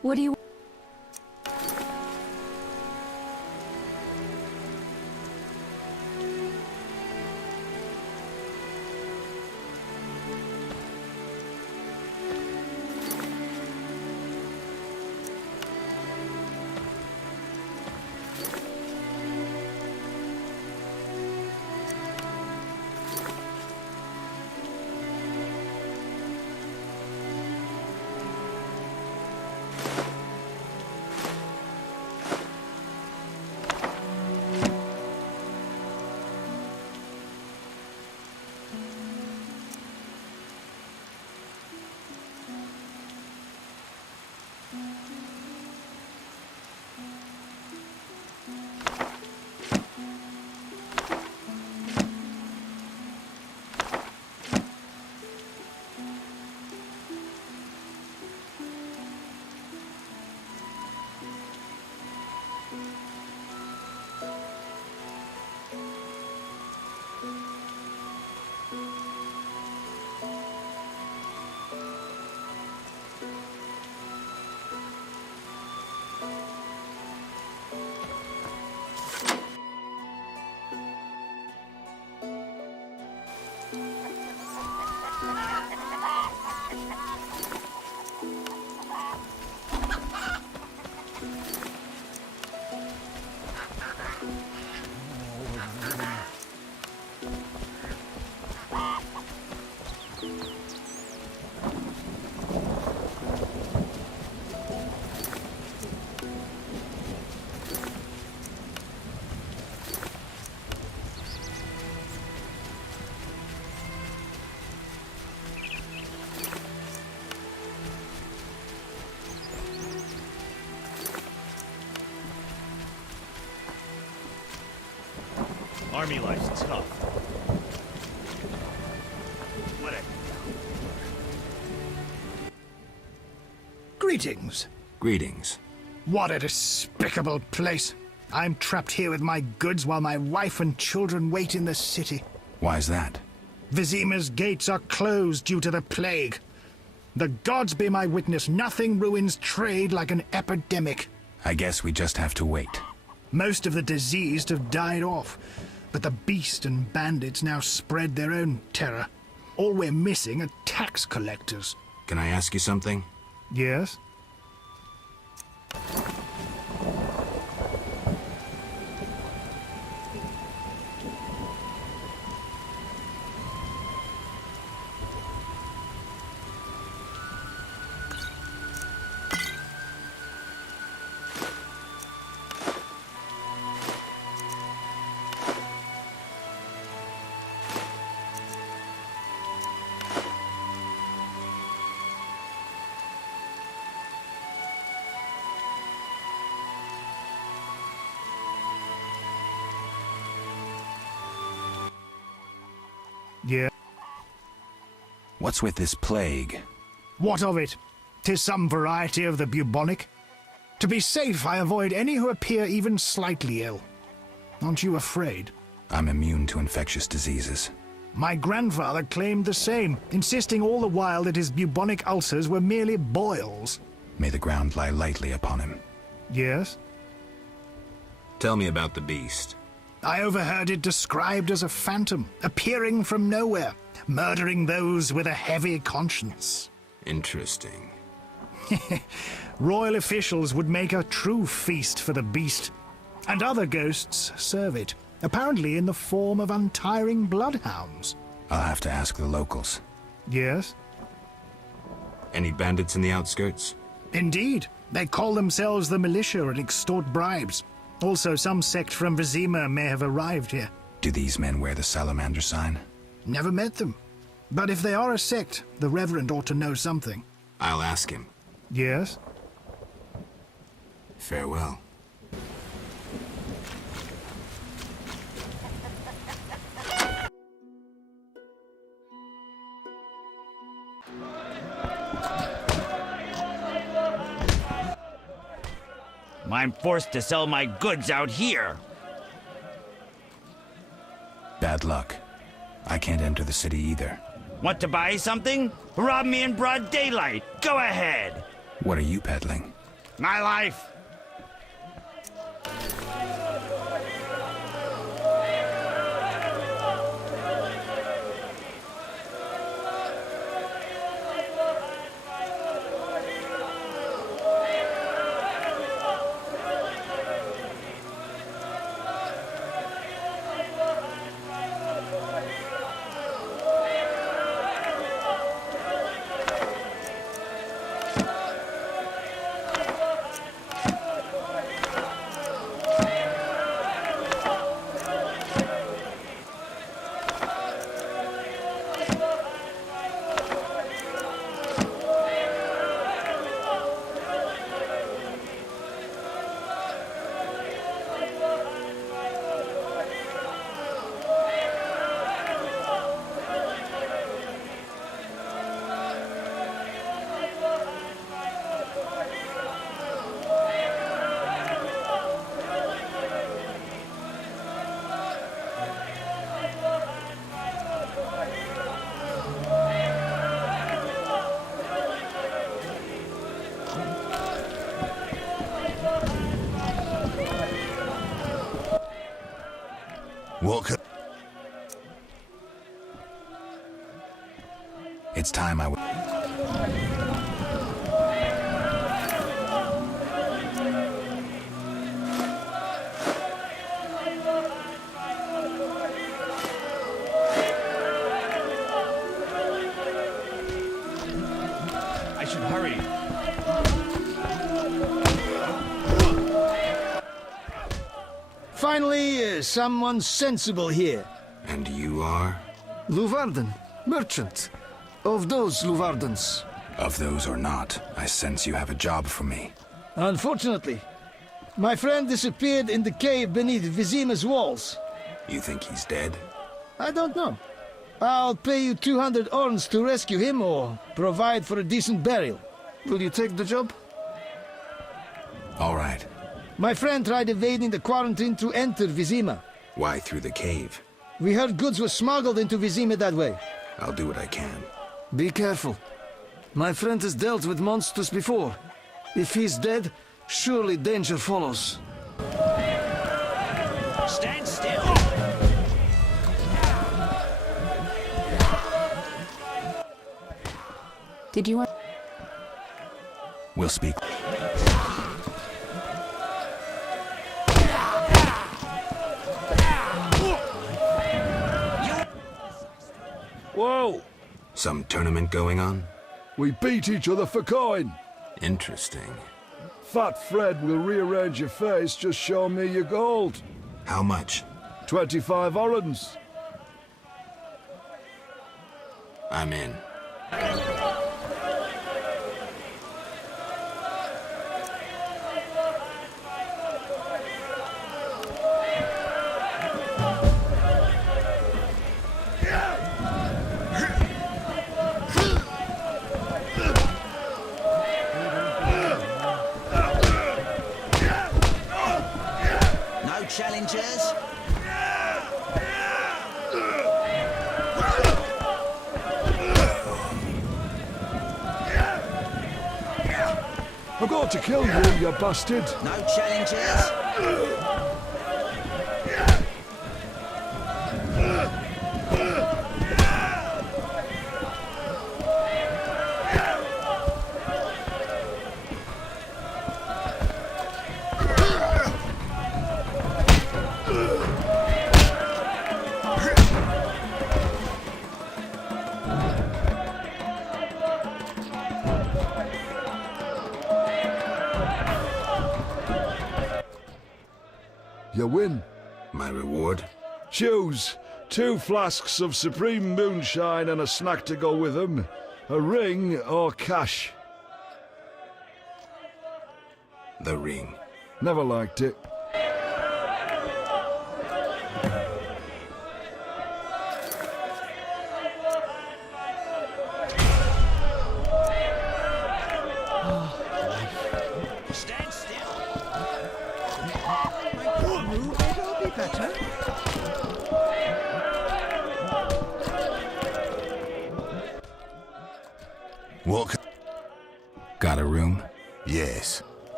What do you... Army life's tough. What a... Greetings. Greetings. What a despicable place. I'm trapped here with my goods while my wife and children wait in the city. Why's that? Vizima's gates are closed due to the plague. The gods be my witness, nothing ruins trade like an epidemic. I guess we just have to wait. Most of the diseased have died off, but the beast and bandits now spread their own terror. All we're missing are tax collectors. Can I ask you something? Yes? Yeah. What's with this plague? What of it? 'Tis some variety of the bubonic. To be safe, I avoid any who appear even slightly ill. Aren't you afraid? I'm immune to infectious diseases. My grandfather claimed the same, insisting all the while that his bubonic ulcers were merely boils. May the ground lie lightly upon him. Yes? Tell me about the beast. I overheard it described as a phantom, appearing from nowhere, murdering those with a heavy conscience. Interesting. Royal officials would make a true feast for the beast, and other ghosts serve it, apparently in the form of untiring bloodhounds. I'll have to ask the locals. Yes? Any bandits in the outskirts? Indeed. They call themselves the militia and extort bribes. Also, some sect from Vizima may have arrived here. Do these men wear the salamander sign? Never met them. But if they are a sect, the Reverend ought to know something. I'll ask him. Yes? Farewell. I'm forced to sell my goods out here. Bad luck. I can't enter the city either. Want to buy something? Rob me in broad daylight. Go ahead. What are you peddling? My life! Welcome. It's time I should hurry. Finally, someone sensible here. And you are? Luvarden, merchant. Of those Luvardens. Of those or not, I sense you have a job for me. Unfortunately, my friend disappeared in the cave beneath Vizima's walls. You think he's dead? I don't know. I'll pay you 200 orns to rescue him or provide for a decent burial. Will you take the job? All right. My friend tried evading the quarantine to enter Vizima. Why through the cave? We heard goods were smuggled into Vizima that way. I'll do what I can. Be careful. My friend has dealt with monsters before. If he's dead, surely danger follows. Stand still! Did you want... We'll speak. Whoa! Some tournament going on? We beat each other for coin. Interesting. Fat Fred will rearrange your face, just show me your gold. How much? 25 orens. I'm in. Challengers? I'm going to kill you, you bastard. No challengers? You win. My reward? Choose 2 flasks of supreme moonshine and a snack to go with them. A ring or cash. The ring. Never liked it. Stand still! Move it, it'll be better. Welcome. Got a room? Yes.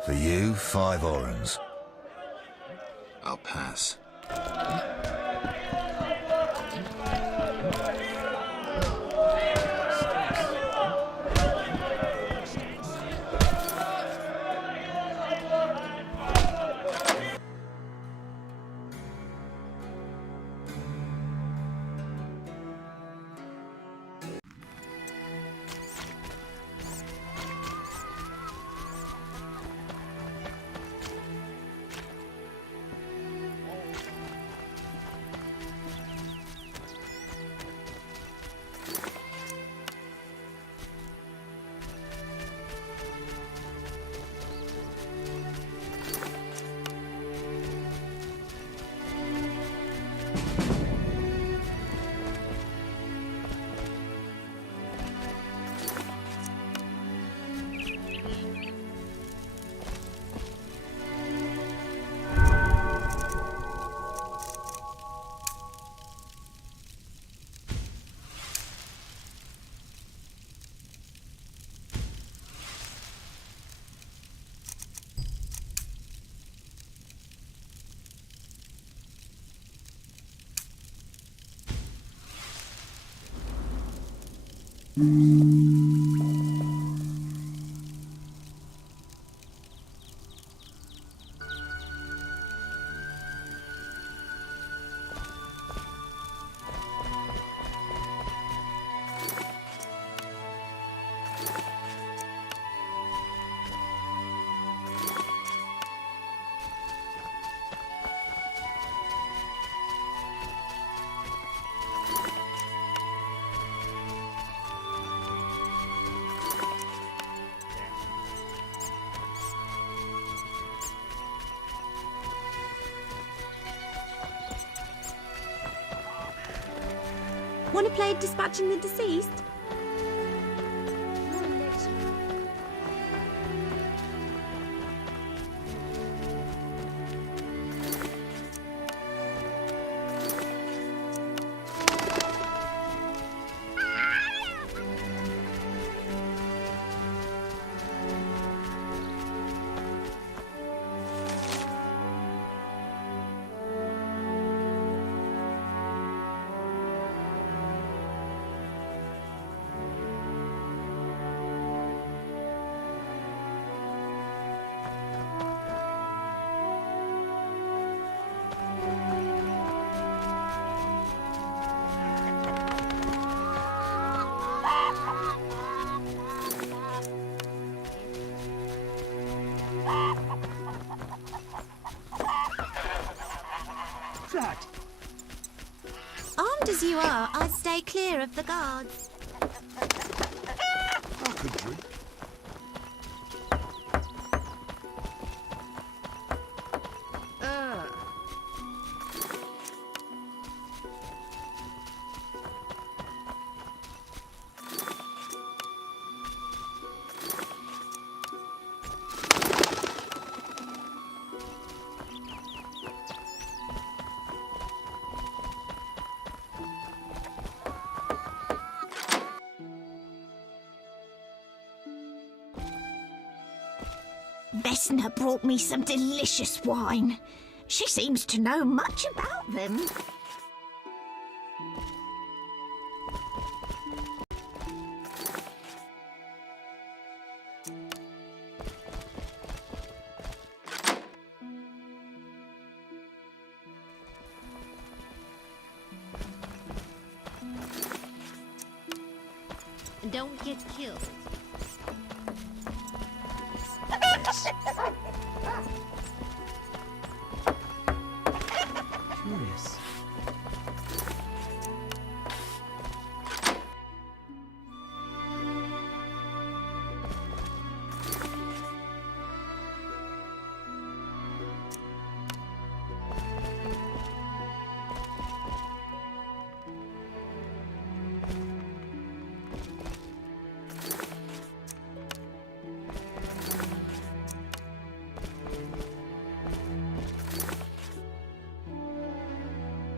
For you, 5 orens. I'll pass. Want to play Dispatching the Deceased? Armed as you are, I'd stay clear of the guards. I could drink. Vesna brought me some delicious wine. She seems to know much about them. Don't get killed. Curious.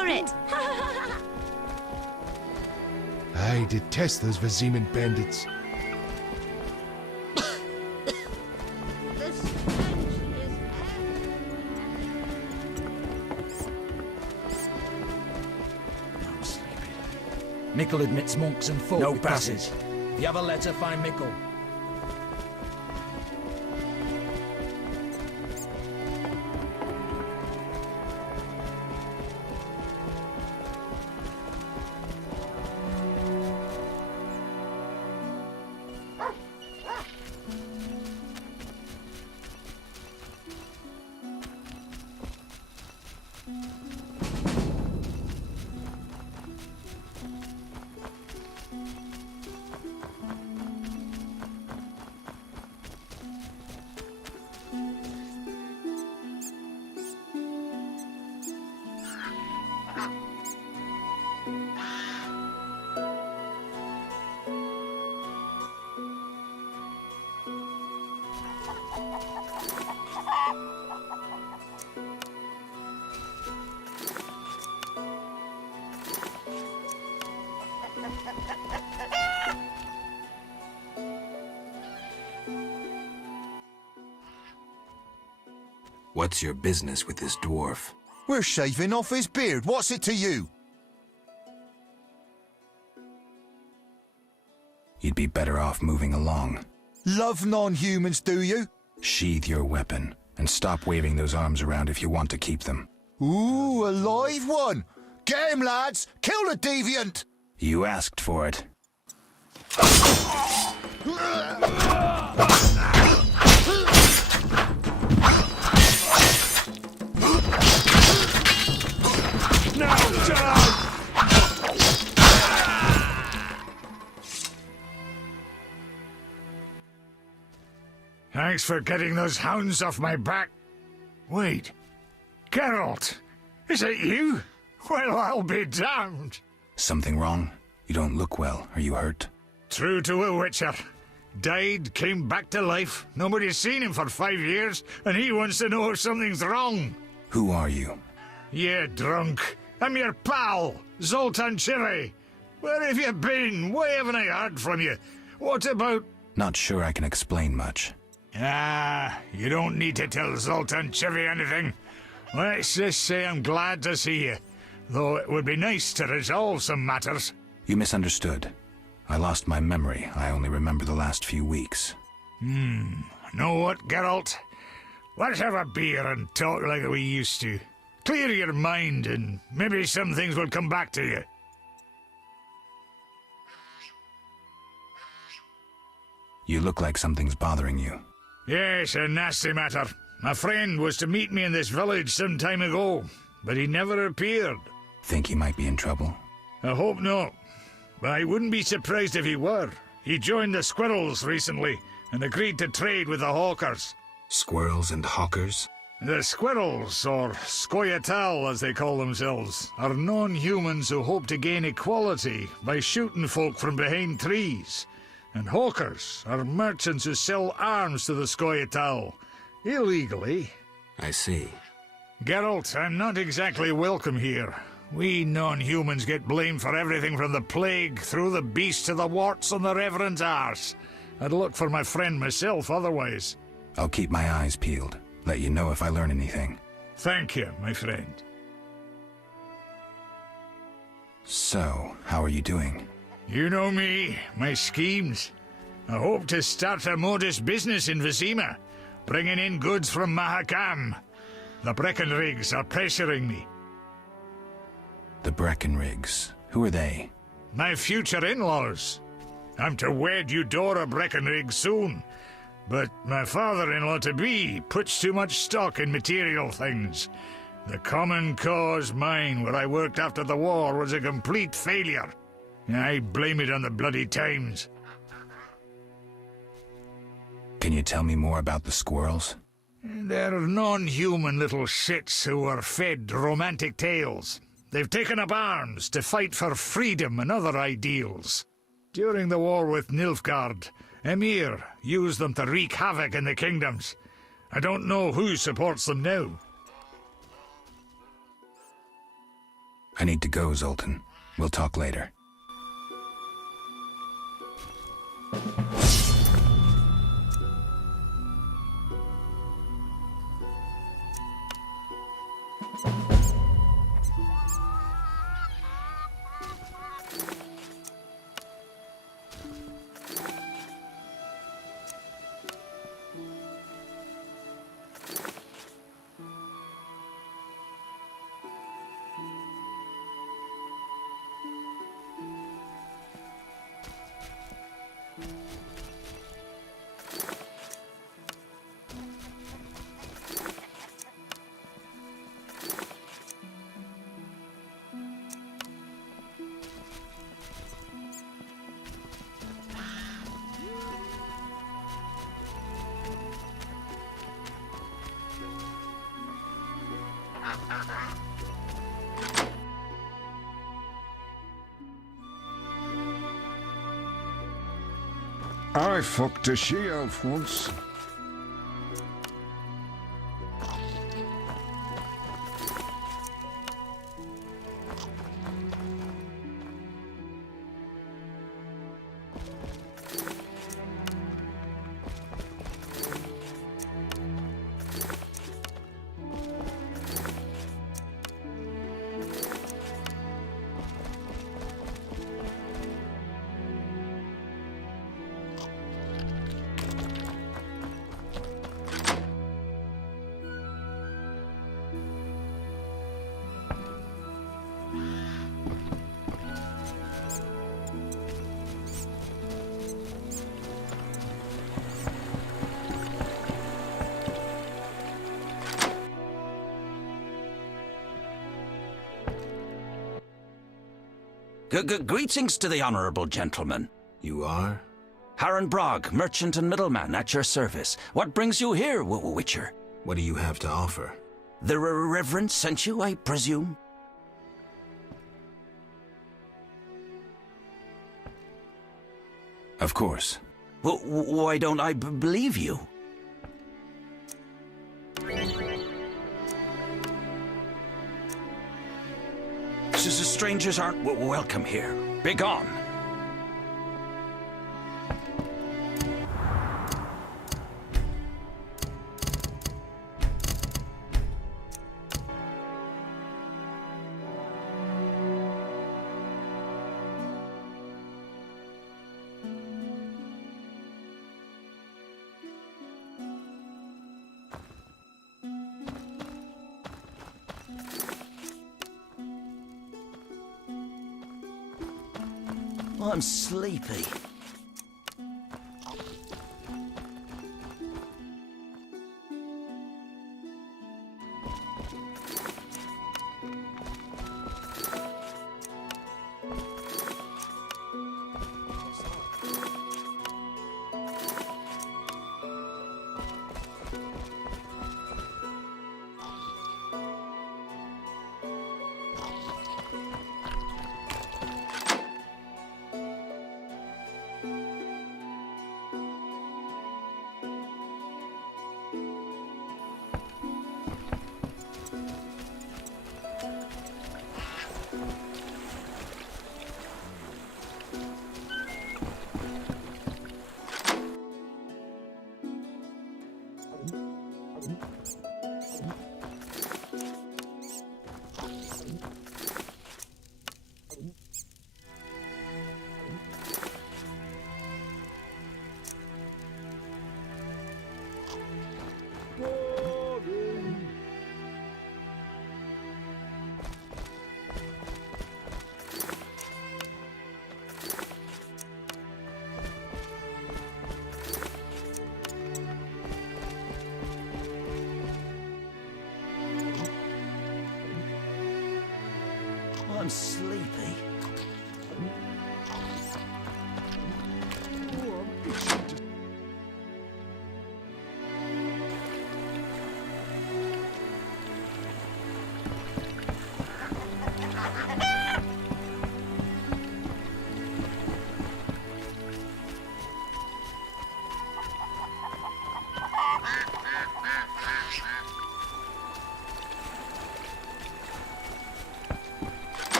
it! I detest those Viziman bandits. Mickle admits monks and folk. No with passage. If you have a letter, find Mickle. What's your business with this dwarf? We're shaving off his beard. What's it to you? You'd be better off moving along. Love non-humans, do you? Sheathe your weapon, and stop waving those arms around if you want to keep them. Ooh, a live one! Get him, lads! Kill the deviant! You asked for it. Thanks for getting those hounds off my back. Wait, Geralt, is it you? Well, I'll be damned. Something wrong? You don't look well. Are you hurt? True to a witcher. Died, came back to life. Nobody's seen him for 5 years, and he wants to know if something's wrong. Who are you? Yeah, drunk. I'm your pal, Zoltan Chiri. Where have you been? Why haven't I heard from you? What about... Not sure I can explain much. Ah, you don't need to tell Zoltan Chiri anything. Let's just say I'm glad to see you. Though it would be nice to resolve some matters. You misunderstood. I lost my memory. I only remember the last few weeks. Know what, Geralt? Let's have a beer and talk like we used to. Clear your mind and maybe some things will come back to you. You look like something's bothering you. Yes, a nasty matter. My friend was to meet me in this village some time ago, but he never appeared. Think he might be in trouble? I hope not. But I wouldn't be surprised if he were. He joined the Squirrels recently and agreed to trade with the Hawkers. Squirrels and hawkers? The Squirrels, or Scoia'tael as they call themselves, are non-humans who hope to gain equality by shooting folk from behind trees. And Hawkers are merchants who sell arms to the Scoia'tael, illegally. I see. Geralt, I'm not exactly welcome here. We non-humans get blamed for everything from the plague through the beast to the warts on the Reverend's arse. I'd look for my friend myself otherwise. I'll keep my eyes peeled. Let you know if I learn anything. Thank you, my friend. So, how are you doing? You know me, my schemes. I hope to start a modest business in Vizima, bringing in goods from Mahakam. The Breckenrigs are pressuring me. The Breckenrigs? Who are they? My future in-laws. I'm to wed Eudora Breckenrig soon, but my father-in-law-to-be puts too much stock in material things. The Common Cause mine, where I worked after the war, was a complete failure. I blame it on the bloody times. Can you tell me more about the squirrels? They're non-human little shits who are fed romantic tales. They've taken up arms to fight for freedom and other ideals. During the war with Nilfgaard, Emir used them to wreak havoc in the kingdoms. I don't know who supports them now. I need to go, Zoltan. We'll talk later. I fucked a she-elf once. Greetings to the honourable gentleman. You are? Harren Brog, merchant and middleman, at your service. What brings you here, Witcher? What do you have to offer? The Reverend sent you, I presume? Of course. Well, why don't I believe you? Strangers aren't welcome here. Begone! I'm sleepy. I'm sleepy.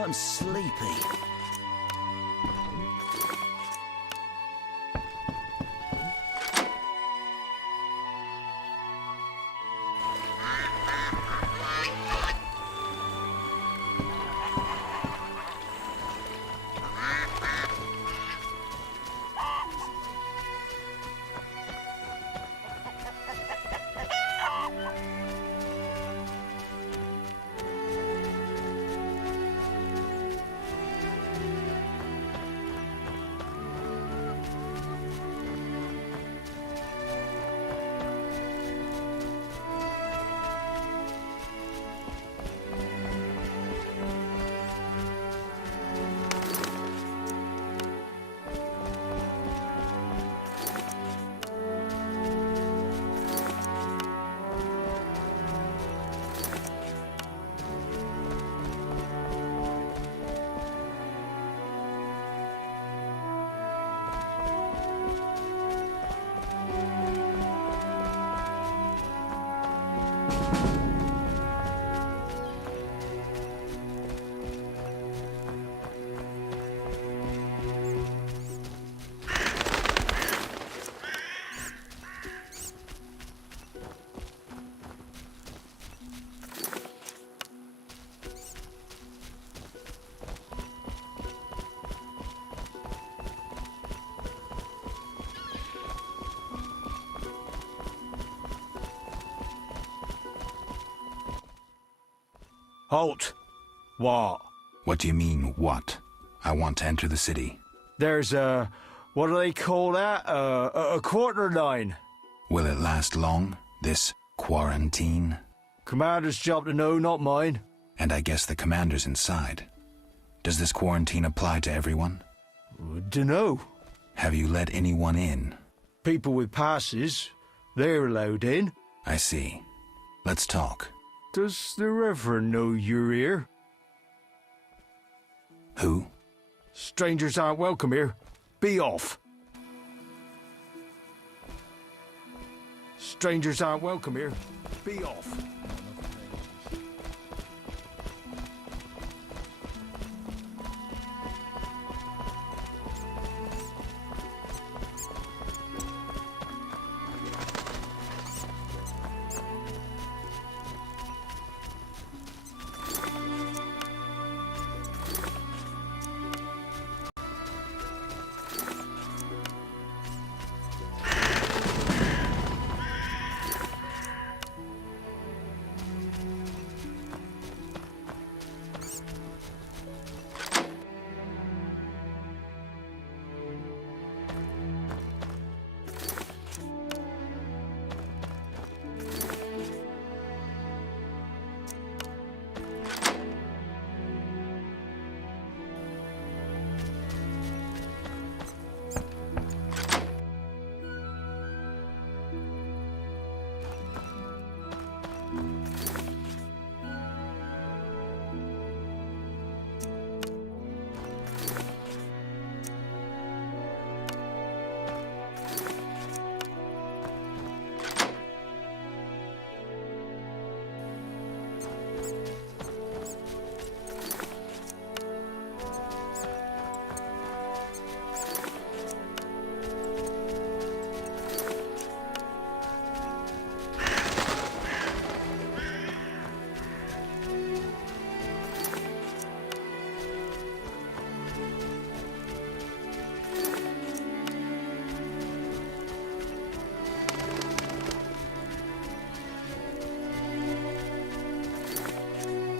I'm sleepy. Halt! What? What do you mean, what? I want to enter the city. There's what do they call that? A quarter line. Will it last long, this quarantine? Commander's job to know, not mine. And I guess the commander's inside. Does this quarantine apply to everyone? Dunno. Have you let anyone in? People with passes, they're allowed in. I see. Let's talk. Does the Reverend know you're here? Who? Strangers aren't welcome here. Be off. Strangers aren't welcome here. Be off.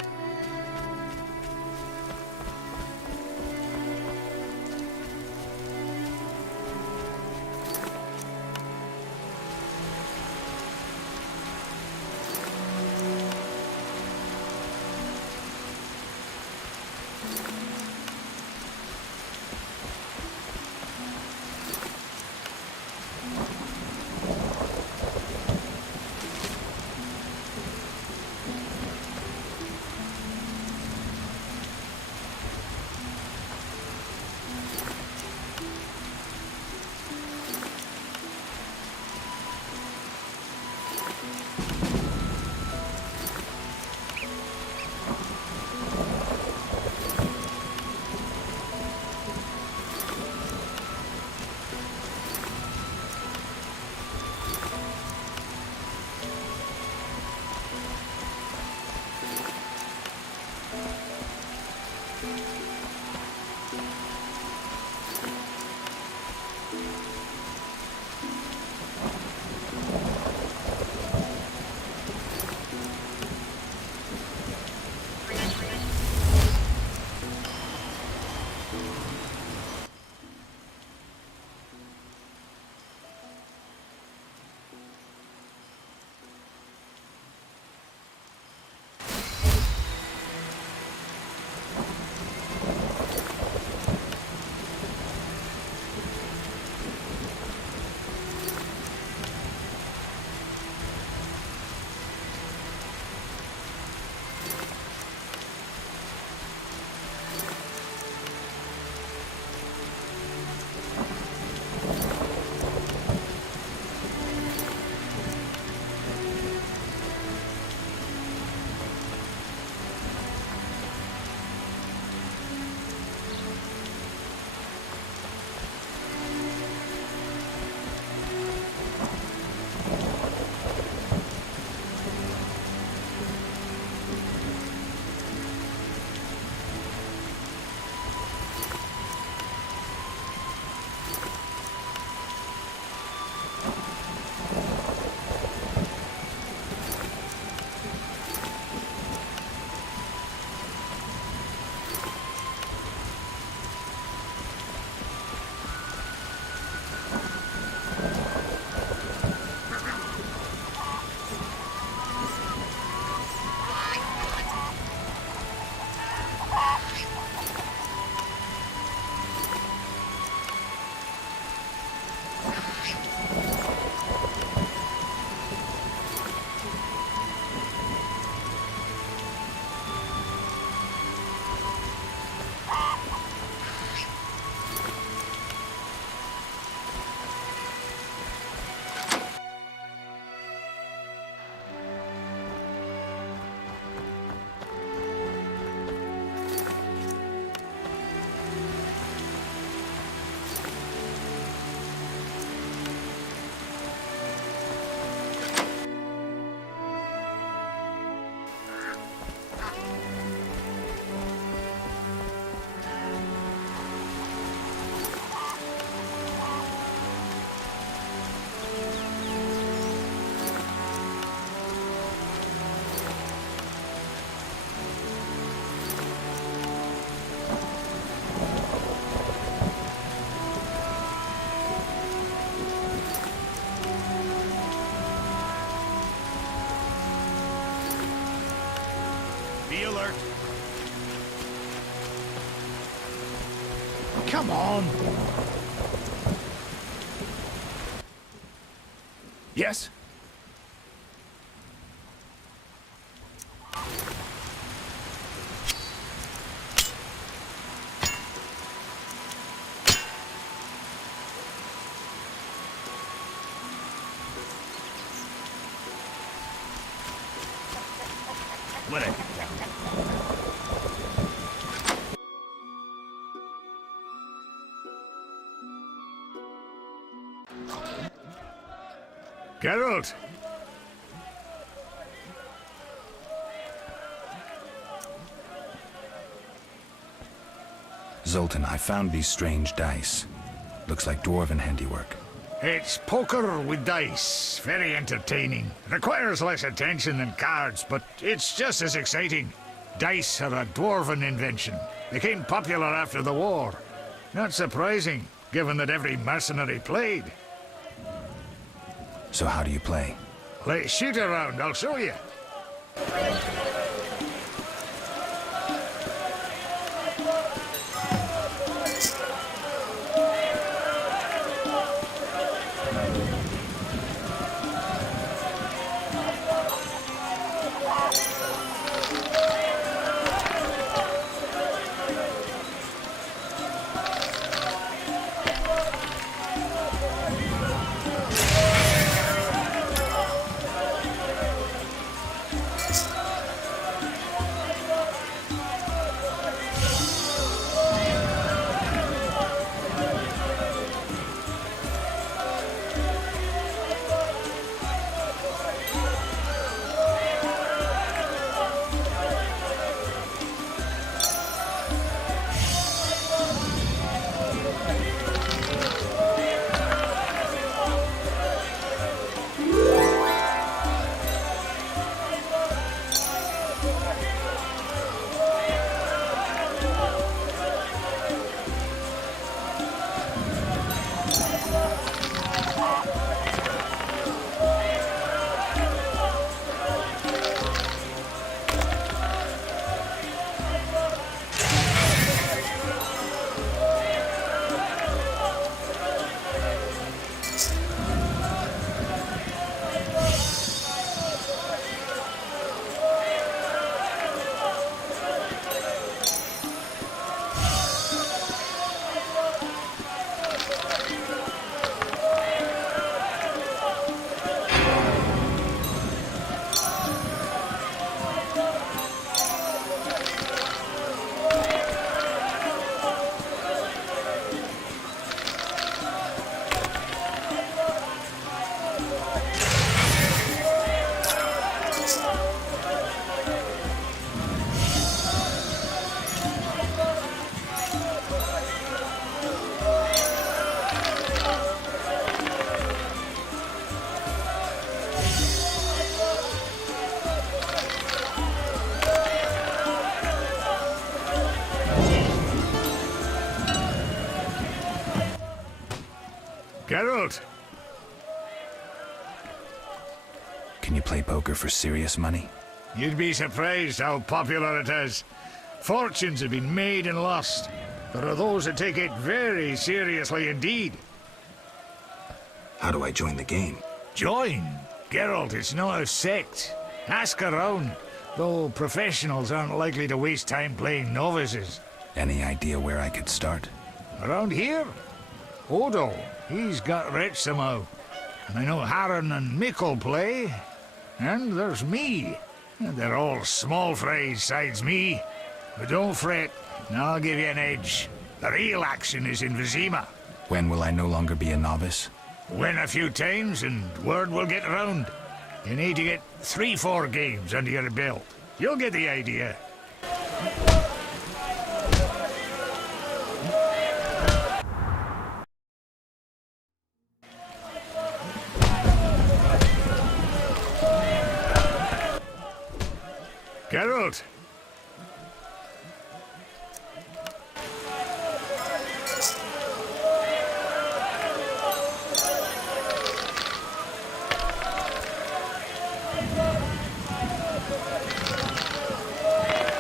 Be alert. Come on! Yes. Whatever. Geralt! Zoltan, I found these strange dice. Looks like dwarven handiwork. It's poker with dice. Very entertaining. Requires less attention than cards, but it's just as exciting. Dice are a dwarven invention. They came popular after the war. Not surprising, given that every mercenary played. So how do you play? Let's shoot around, I'll show you. Geralt! Can you play poker for serious money? You'd be surprised how popular it is. Fortunes have been made and lost. There are those that take it very seriously indeed. How do I join the game? Join? Geralt, it's not a sect. Ask around, though professionals aren't likely to waste time playing novices. Any idea where I could start? Around here? Odo, he's got rich somehow. And I know Harren and Mikkel play. And there's me. They're all small fries sides me. But don't fret, I'll give you an edge. The real action is in Vizima. When will I no longer be a novice? Win a few times and word will get around. You need to get 3-4 games under your belt. You'll get the idea. Geralt!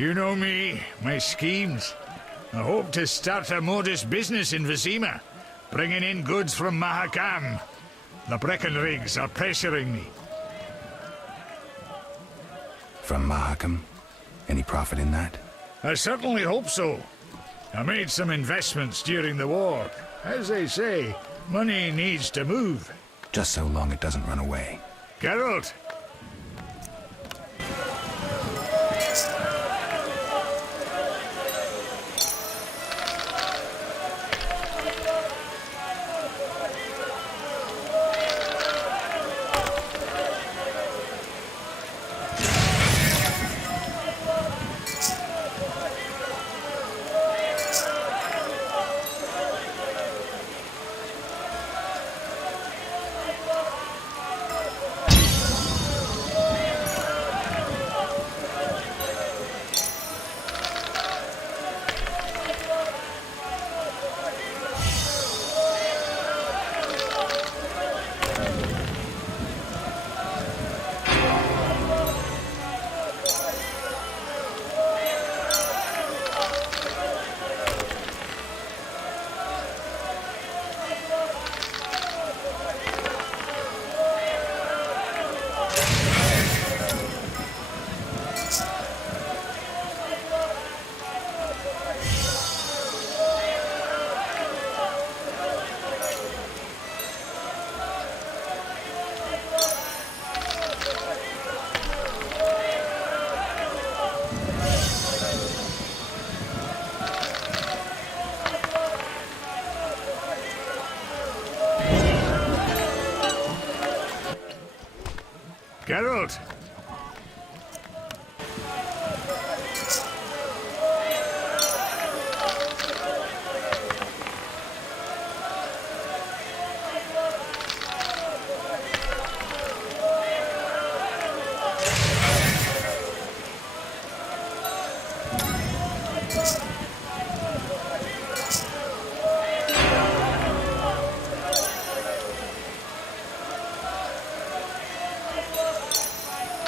You know me, my schemes. I hope to start a modest business in Vizima, bringing in goods from Mahakam. The Breckenrigs are pressuring me. From Mahakam? Any profit in that? I certainly hope so. I made some investments during the war. As they say, money needs to move. Just so long it doesn't run away. Geralt! Geralt!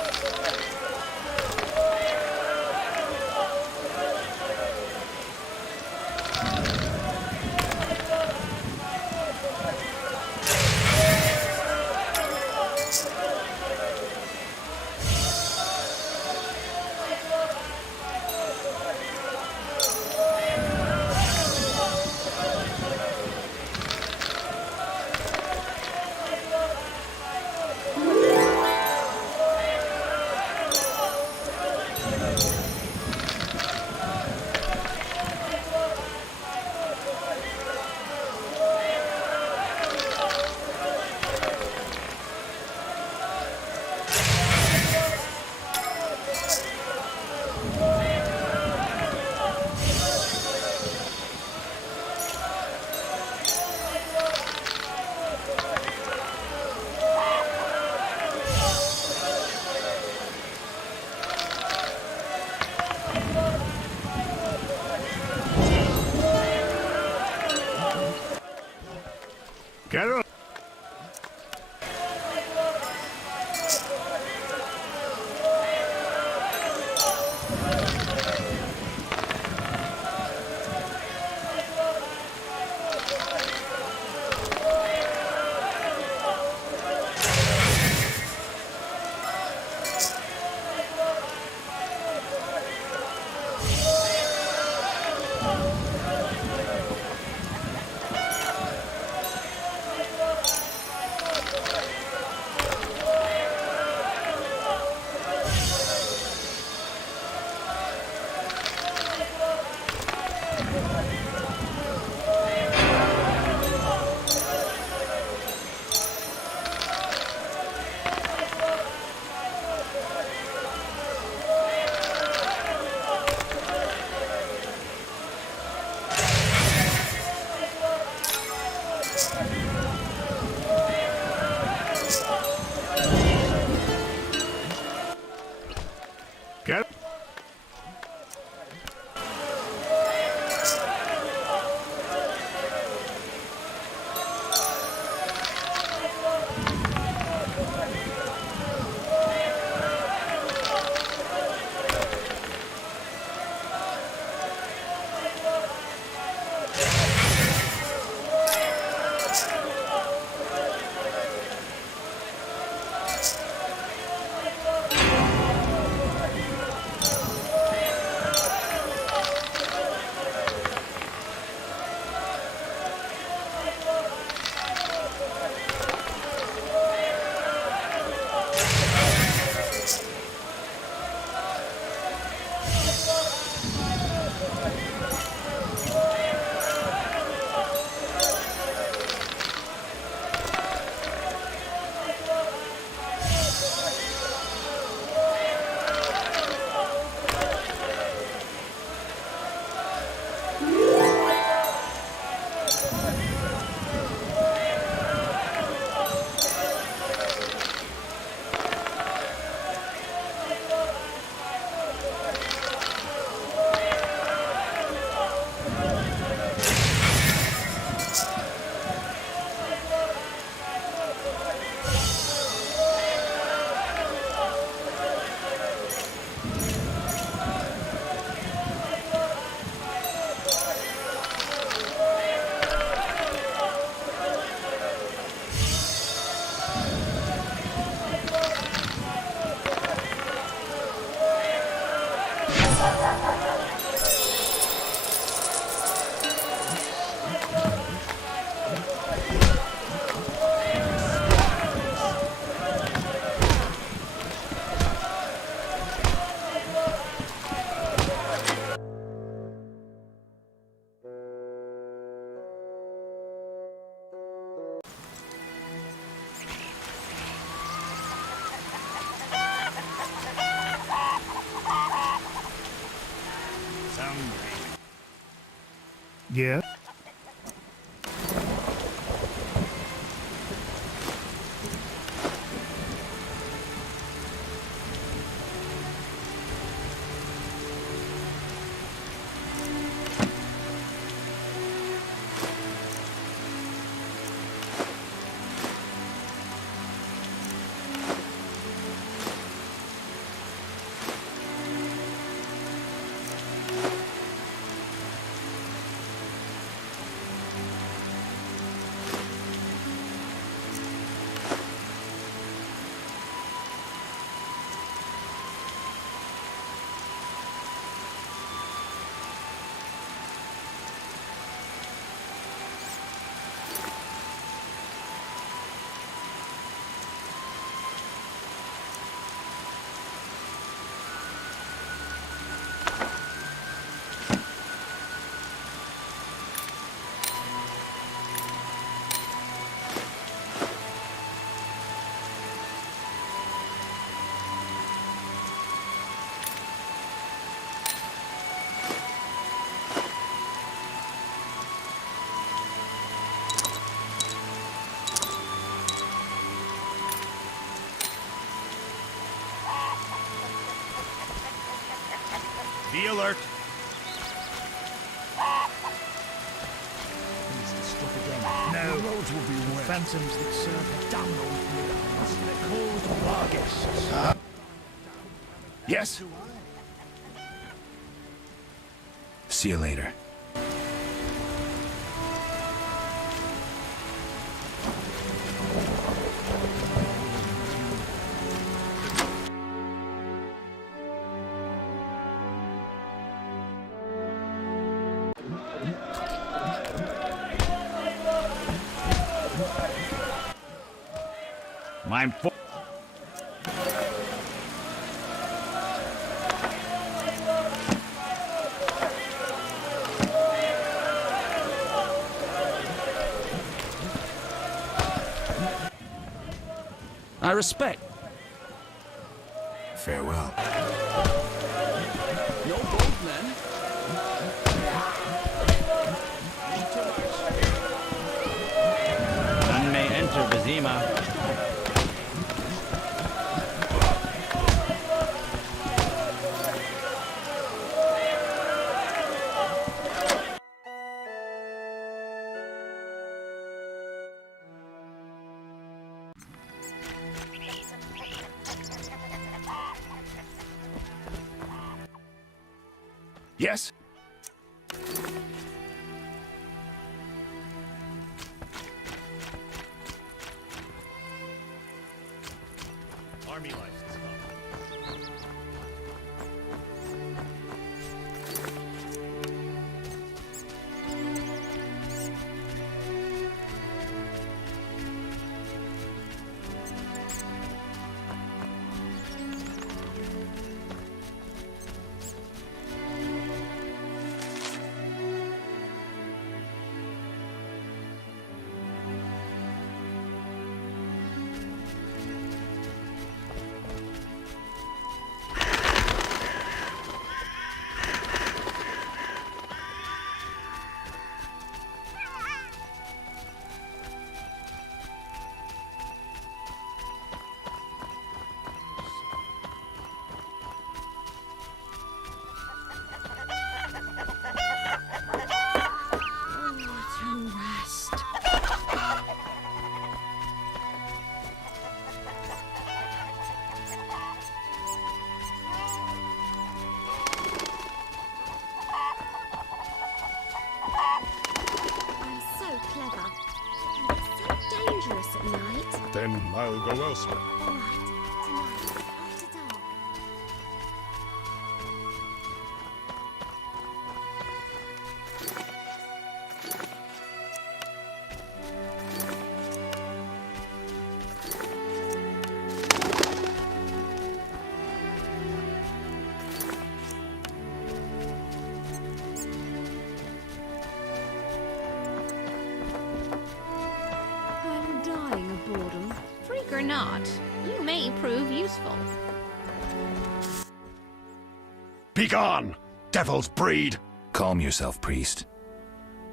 Yeah? Be alert. No, roads will be wet. Phantoms that serve a damn old they're called Vargas. Yes? See you later. Mein Vo I respect. Farewell. No boat, men. None may enter Vizima. Yes? Army license. Then I'll go elsewhere. I'm dying of boredom. Freak or not, you may prove useful. Begone, devil's breed! Calm yourself, priest.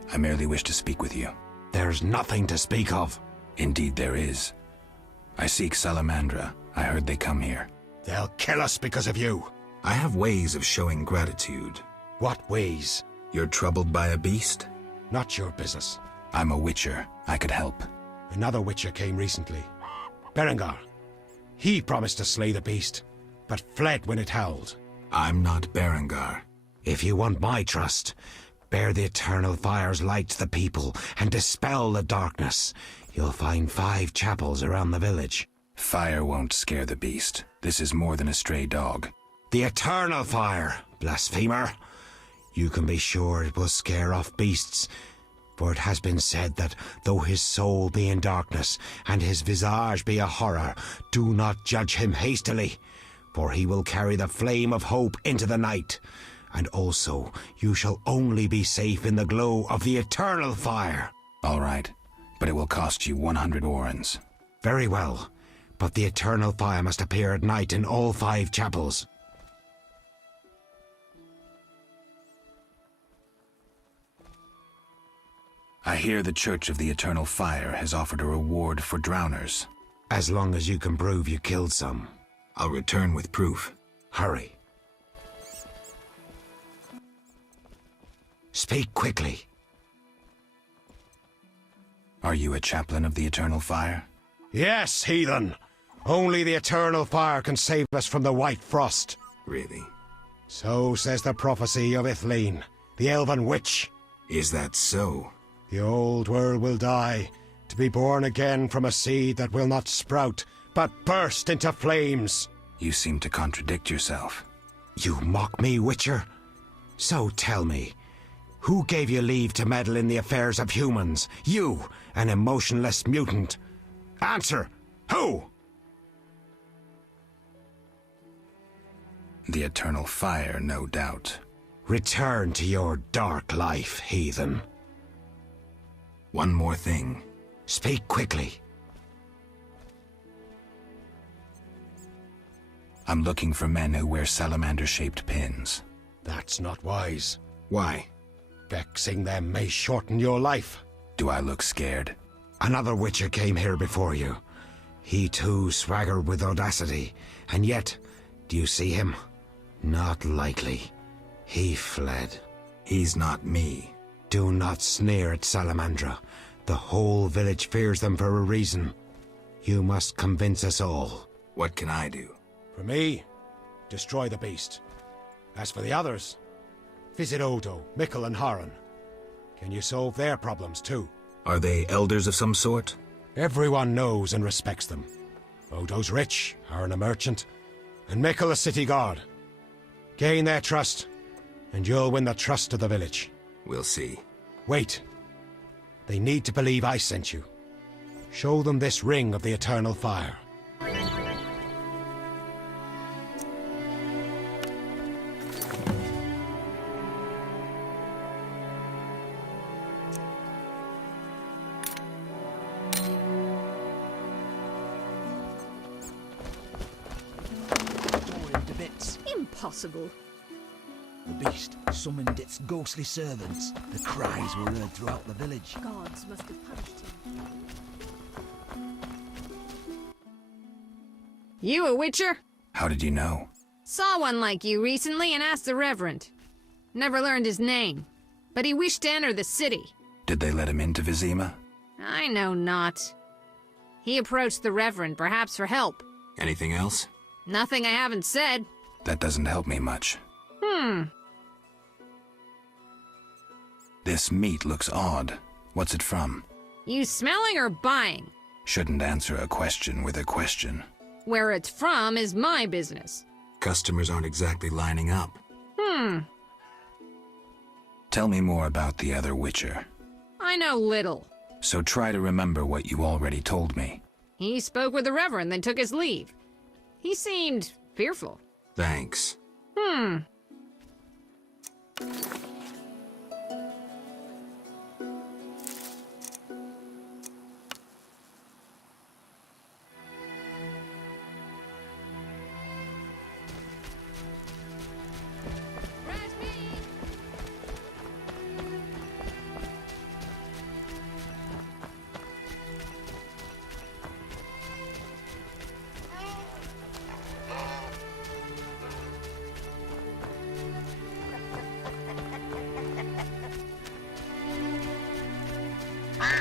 I merely wish to speak with you. There's nothing to speak of. Indeed there is. I seek Salamandra. I heard they come here. They'll kill us because of you. I have ways of showing gratitude. What ways? You're troubled by a beast? Not your business. I'm a witcher. I could help. Another witcher came recently. Berengar. He promised to slay the beast, but fled when it howled. I'm not Berengar. If you want my trust, bear the eternal fire's light to the people and dispel the darkness. You'll find 5 chapels around the village. Fire won't scare the beast. This is more than a stray dog. The eternal fire, blasphemer. You can be sure it will scare off beasts, for it has been said that though his soul be in darkness and his visage be a horror, do not judge him hastily, for he will carry the flame of hope into the night. And also, you shall only be safe in the glow of the eternal fire. All right, but it will cost you 100 orens. Very well, but the eternal fire must appear at night in all 5 chapels. I hear the Church of the Eternal Fire has offered a reward for drowners. As long as you can prove you killed some. I'll return with proof. Hurry. Speak quickly. Are you a chaplain of the Eternal Fire? Yes, heathen. Only the Eternal Fire can save us from the White Frost. Really? So says the prophecy of Ithleen, the elven witch. Is that so? The old world will die, to be born again from a seed that will not sprout, but burst into flames. You seem to contradict yourself. You mock me, Witcher? So tell me, who gave you leave to meddle in the affairs of humans? You, an emotionless mutant. Answer! Who? The Eternal Fire, no doubt. Return to your dark life, heathen. One more thing. Speak quickly. I'm looking for men who wear salamander-shaped pins. That's not wise. Why? Vexing them may shorten your life. Do I look scared? Another Witcher came here before you. He too swaggered with audacity. And yet, do you see him? Not likely. He fled. He's not me. Do not sneer at Salamandra. The whole village fears them for a reason. You must convince us all. What can I do? For me, destroy the beast. As for the others, visit Odo, Mikkel and Haran. Can you solve their problems too? Are they elders of some sort? Everyone knows and respects them. Odo's rich, Haran a merchant, and Mikkel a city guard. Gain their trust, and you'll win the trust of the village. We'll see. Wait. They need to believe I sent you. Show them this ring of the Eternal Fire. Impossible. The beast summoned its ghostly servants. The cries were heard throughout the village. Gods must have punished him. You a witcher? How did you know? Saw one like you recently and asked the Reverend. Never learned his name, but he wished to enter the city. Did they let him into Vizima? I know not. He approached the Reverend, perhaps for help. Anything else? Nothing I haven't said. That doesn't help me much. This meat looks odd. What's it from? You smelling or buying? Shouldn't answer a question with a question. Where it's from is my business. Customers aren't exactly lining up. Tell me more about the other Witcher. I know little. So try to remember what you already told me. He spoke with the Reverend, then took his leave. He seemed fearful. Thanks.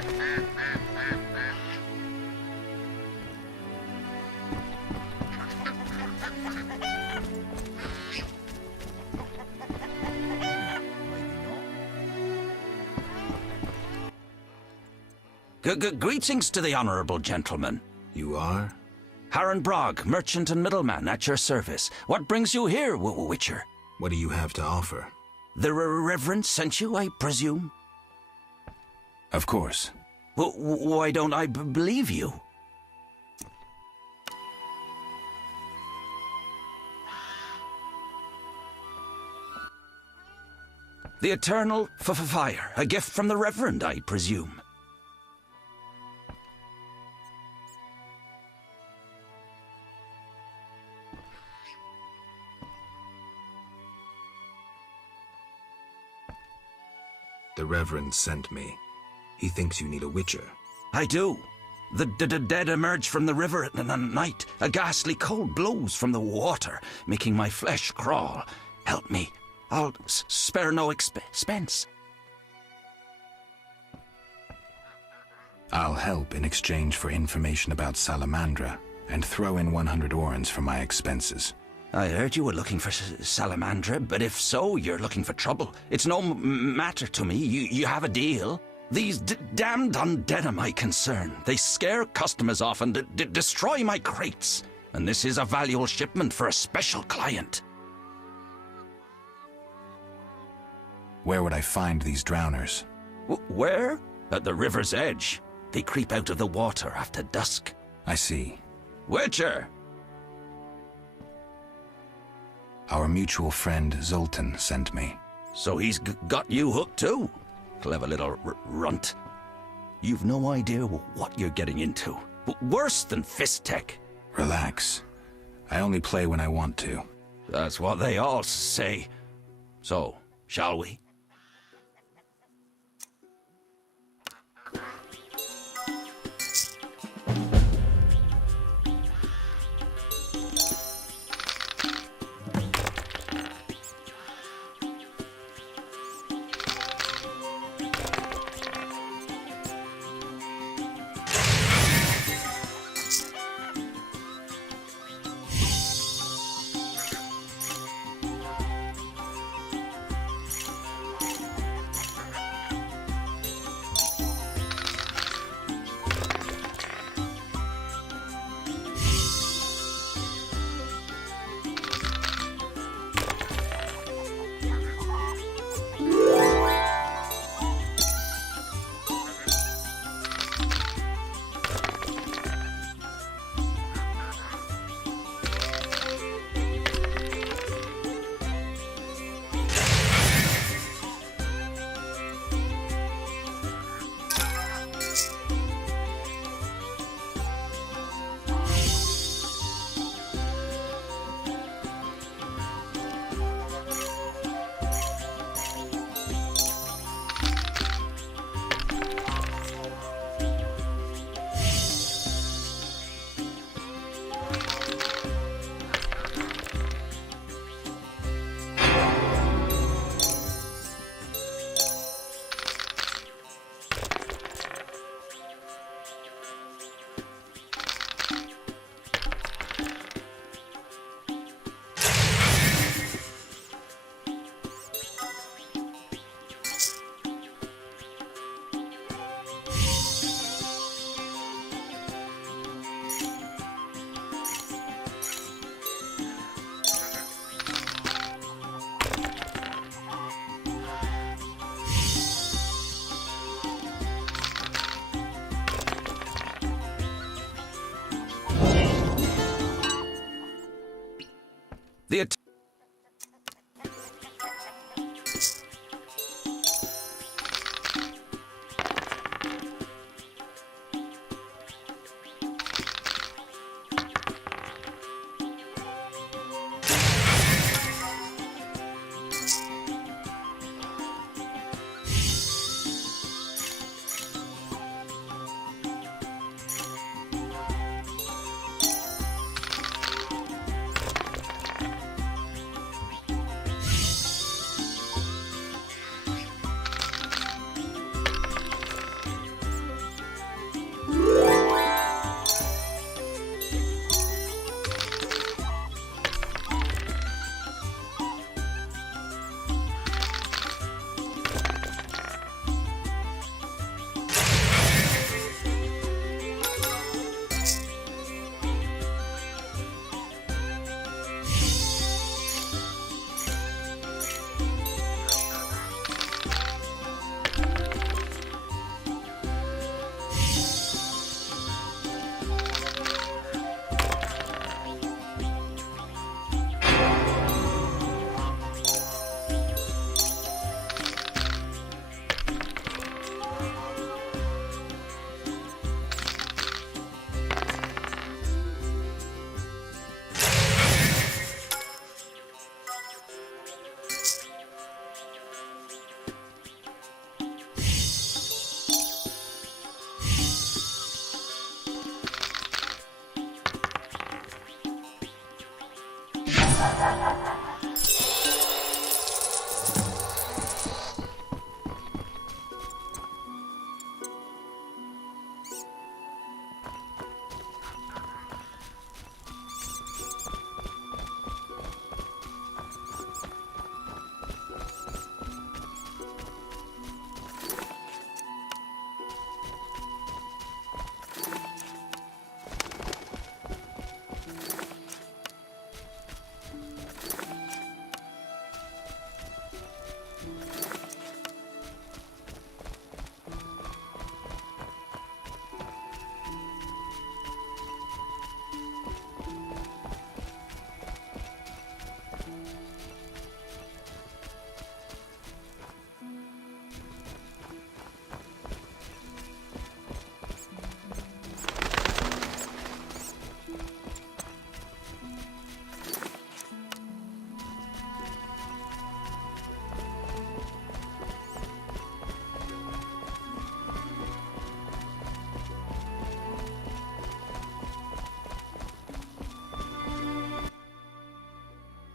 Greetings to the honourable gentleman. You are? Harren Brog, merchant and middleman, at your service. What brings you here, Witcher? What do you have to offer? The Reverend sent you, I presume? Of course. Why don't I believe you? The eternal fire, a gift from the Reverend, I presume. The Reverend sent me. He thinks you need a witcher. I do. The dead emerge from the river at night. A ghastly cold blows from the water, making my flesh crawl. Help me. I'll spare no expense. I'll help in exchange for information about Salamandra, and throw in 100 orens for my expenses. I heard you were looking for Salamandra, but if so, you're looking for trouble. It's no matter to me. You have a deal. These damned undead are my concern. They scare customers off and destroy my crates. And this is a valuable shipment for a special client. Where would I find these drowners? Where? At the river's edge. They creep out of the water after dusk. I see. Witcher! Our mutual friend Zoltan sent me. So he's got you hooked too? Clever little runt. You've no idea what you're getting into. Worse than fist tech. Relax. I only play when I want to. That's what they all say. So, shall we?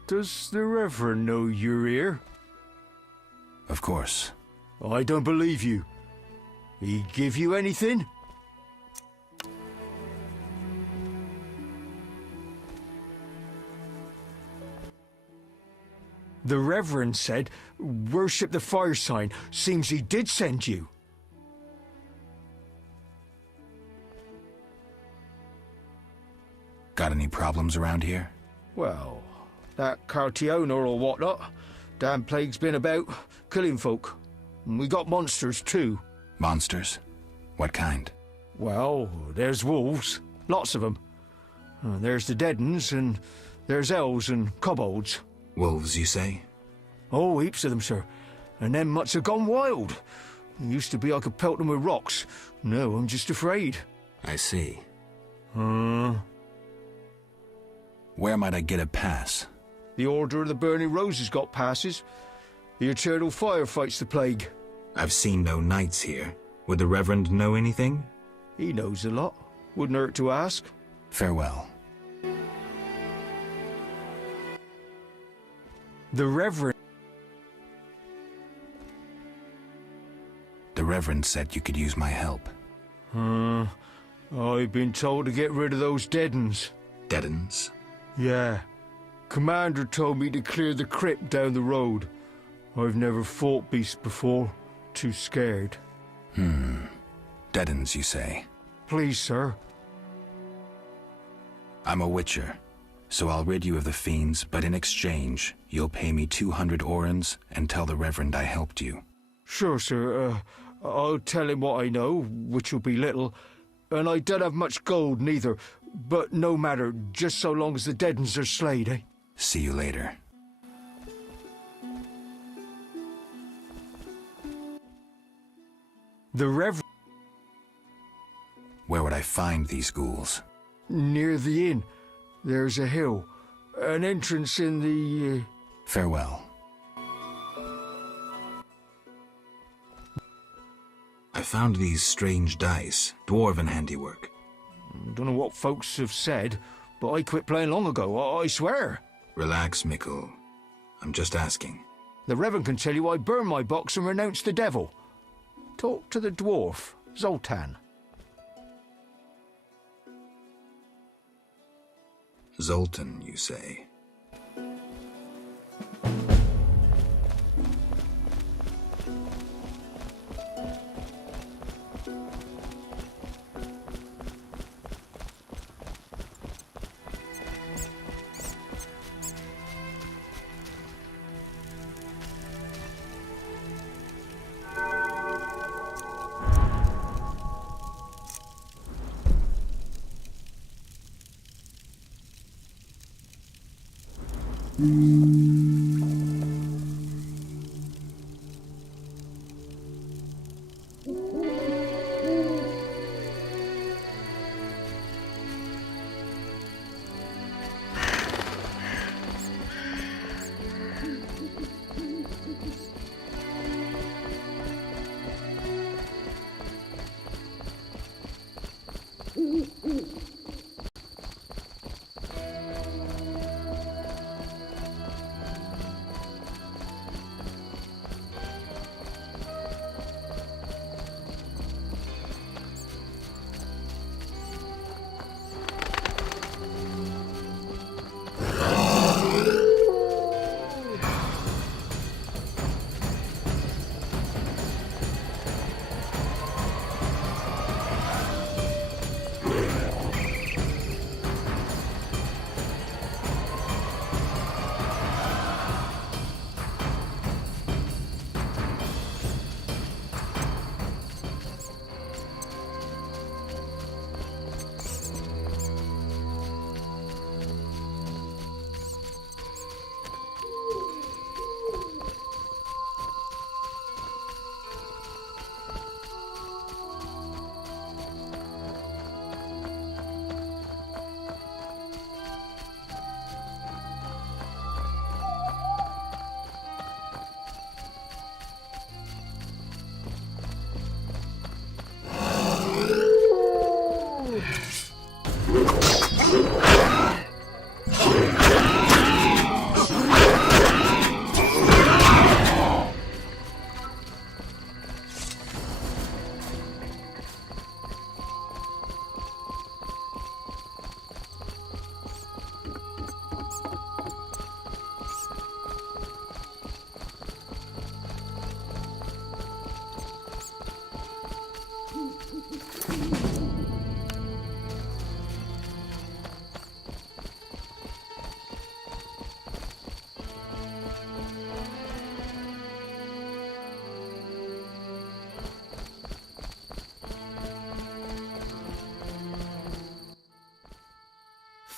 Does the Reverend know you're here? Of course. I don't believe you. He give you anything? The Reverend said, worship the fire sign. Seems he did send you. Got any problems around here? Well, that Cartiona or whatnot. Damn plague's been about, killing folk. And we got monsters too. Monsters? What kind? Well, there's wolves. Lots of them. There's the dead uns, and there's elves and kobolds. Wolves, you say? Oh, heaps of them, sir. And them much have gone wild. It used to be I could pelt them with rocks. No, I'm just afraid. I see. Where might I get a pass? The Order of the Burning Roses got passes. The Eternal Fire fights the plague. I've seen no knights here. Would the Reverend know anything? He knows a lot. Wouldn't hurt to ask. Farewell. The Reverend said you could use my help. I've been told to get rid of those dead uns. Dead uns? Yeah. Commander told me to clear the crypt down the road. I've never fought beasts before. Too scared. Dead uns, you say? Please, sir. I'm a witcher, so I'll rid you of the fiends, but in exchange, you'll pay me 200 orens and tell the Reverend I helped you. Sure, sir. I'll tell him what I know, which will be little, and I don't have much gold neither, but no matter, just so long as the dead uns are slayed, eh? See you later. The Reverend... Where would I find these ghouls? Near the inn. There's a hill. An entrance in the... Farewell. I found these strange dice, dwarven handiwork. Don't know what folks have said, but I quit playing long ago, I swear. Relax, Mikkel. I'm just asking. The Reverend can tell you I burned my box and renounced the devil. Talk to the dwarf, Zoltan. Zoltan, you say?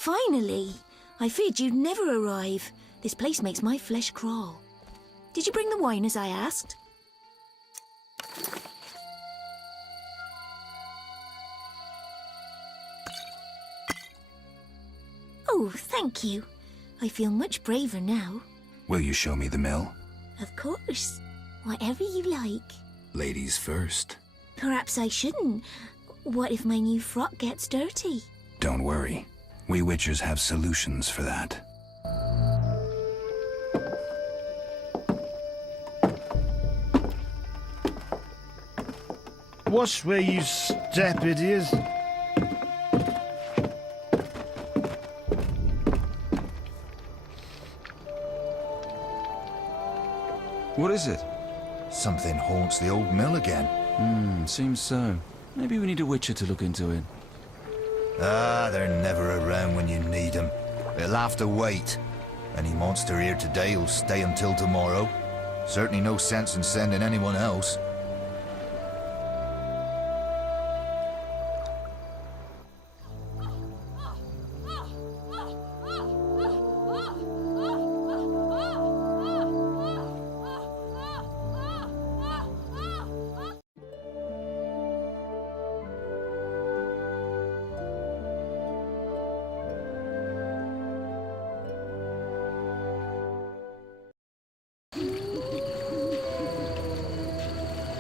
Finally! I feared you'd never arrive. This place makes my flesh crawl. Did you bring the wine as I asked? Oh, thank you. I feel much braver now. Will you show me the mill? Of course. Whatever you like. Ladies first. Perhaps I shouldn't. What if my new frock gets dirty? Don't worry. We Witchers have solutions for that. Watch where you step, idiot. What is it? Something haunts the old mill again. Seems so. Maybe we need a Witcher to look into it. Ah, they're never around when you need them. They'll have to wait. Any monster here today will stay until tomorrow. Certainly no sense in sending anyone else.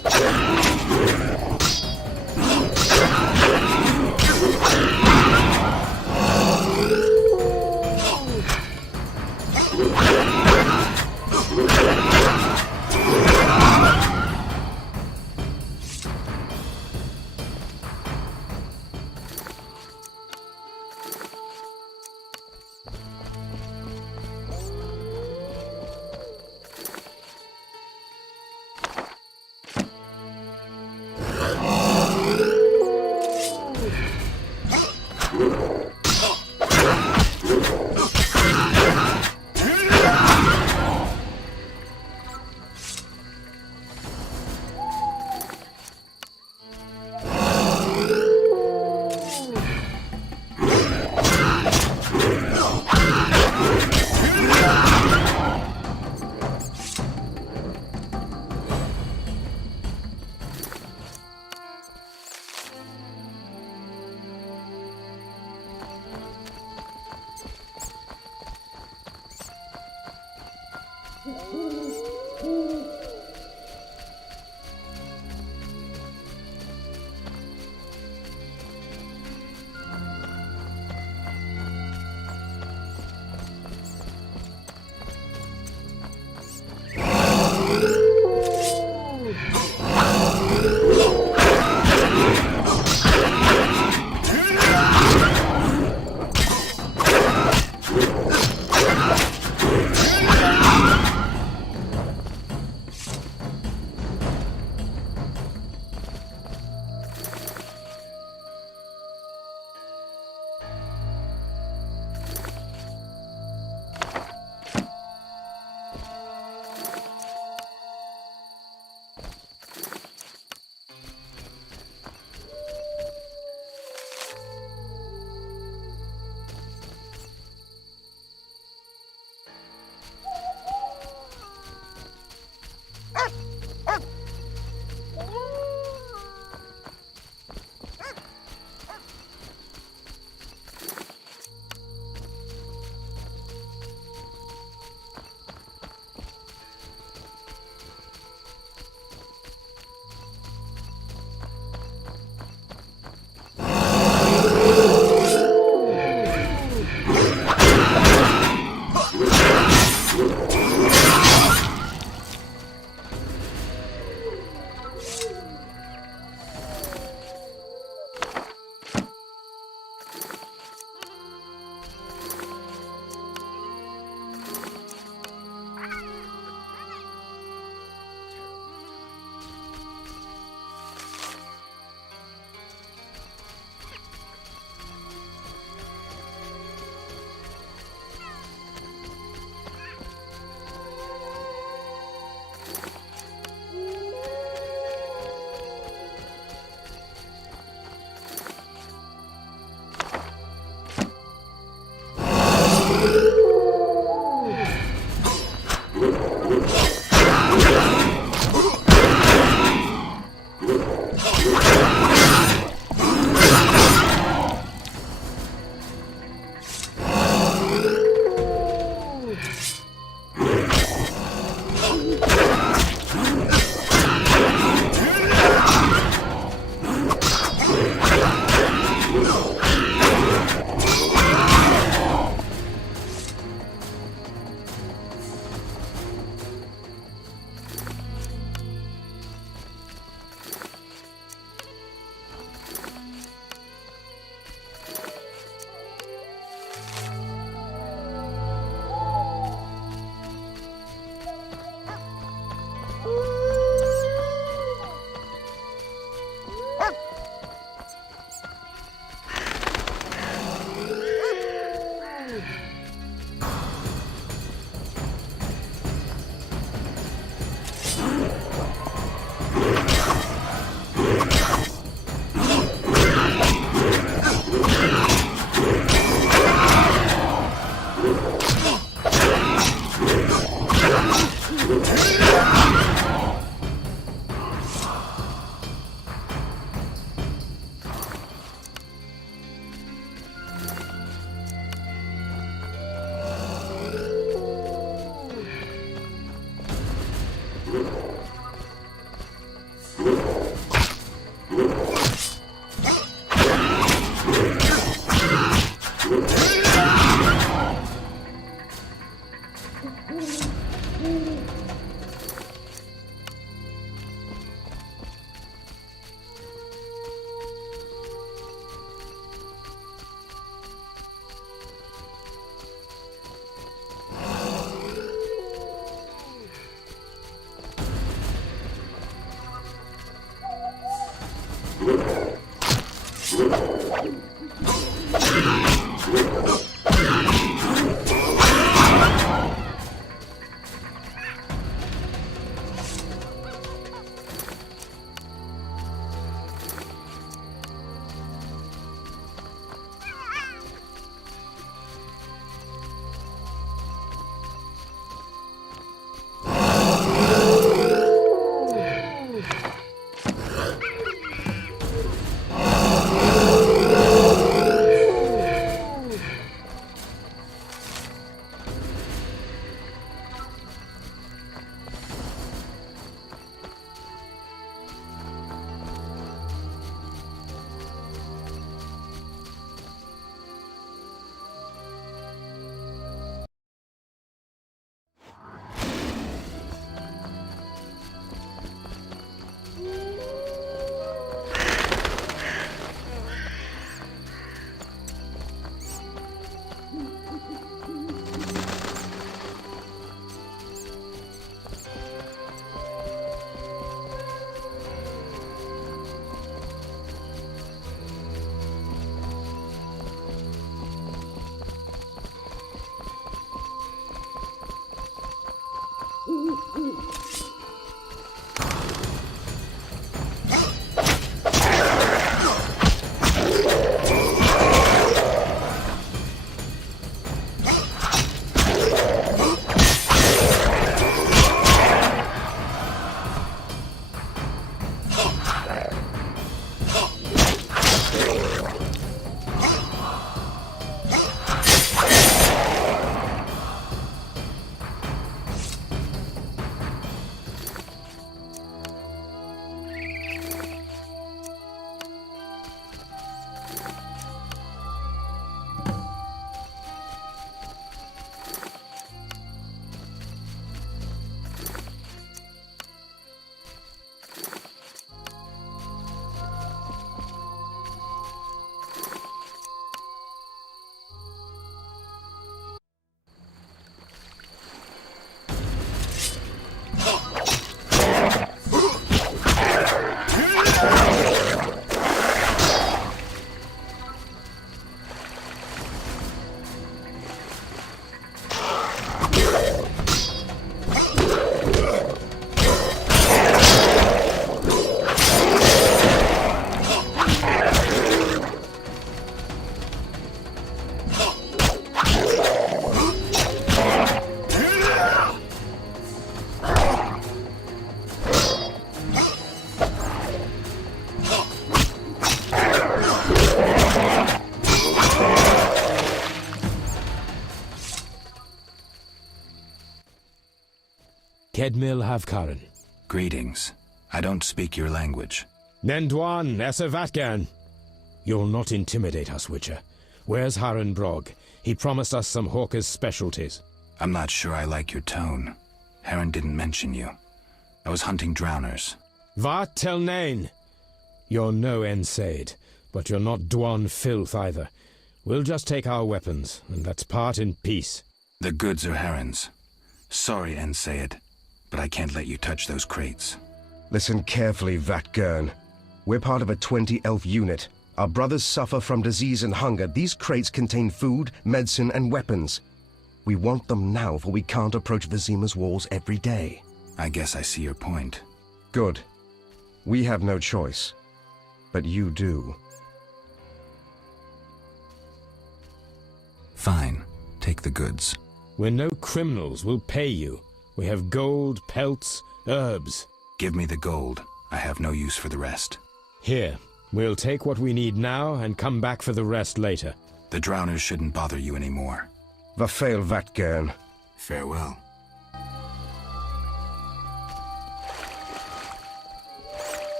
Kedmil Havkaran. Greetings. I don't speak your language. Nendwan Esavatgan. You'll not intimidate us, Witcher. Where's Haran Brog? He promised us some hawker's specialties. I'm not sure I like your tone. Haran didn't mention you. I was hunting drowners. Vat tel nain. You're no Ensaid, but you're not Dwan filth either. We'll just take our weapons, and let's part in peace. The goods are Haran's. Sorry, Ensaid, but I can't let you touch those crates. Listen carefully, Vatgern. We're part of a 20-elf unit. Our brothers suffer from disease and hunger. These crates contain food, medicine, and weapons. We want them now, for we can't approach Vizima's walls every day. I guess I see your point. Good. We have no choice. But you do. Fine. Take the goods. We're no criminals. We'll pay you. We have gold, pelts, herbs. Give me the gold. I have no use for the rest. Here. We'll take what we need now and come back for the rest later. The drowners shouldn't bother you anymore. Vafail Vatgern. Farewell.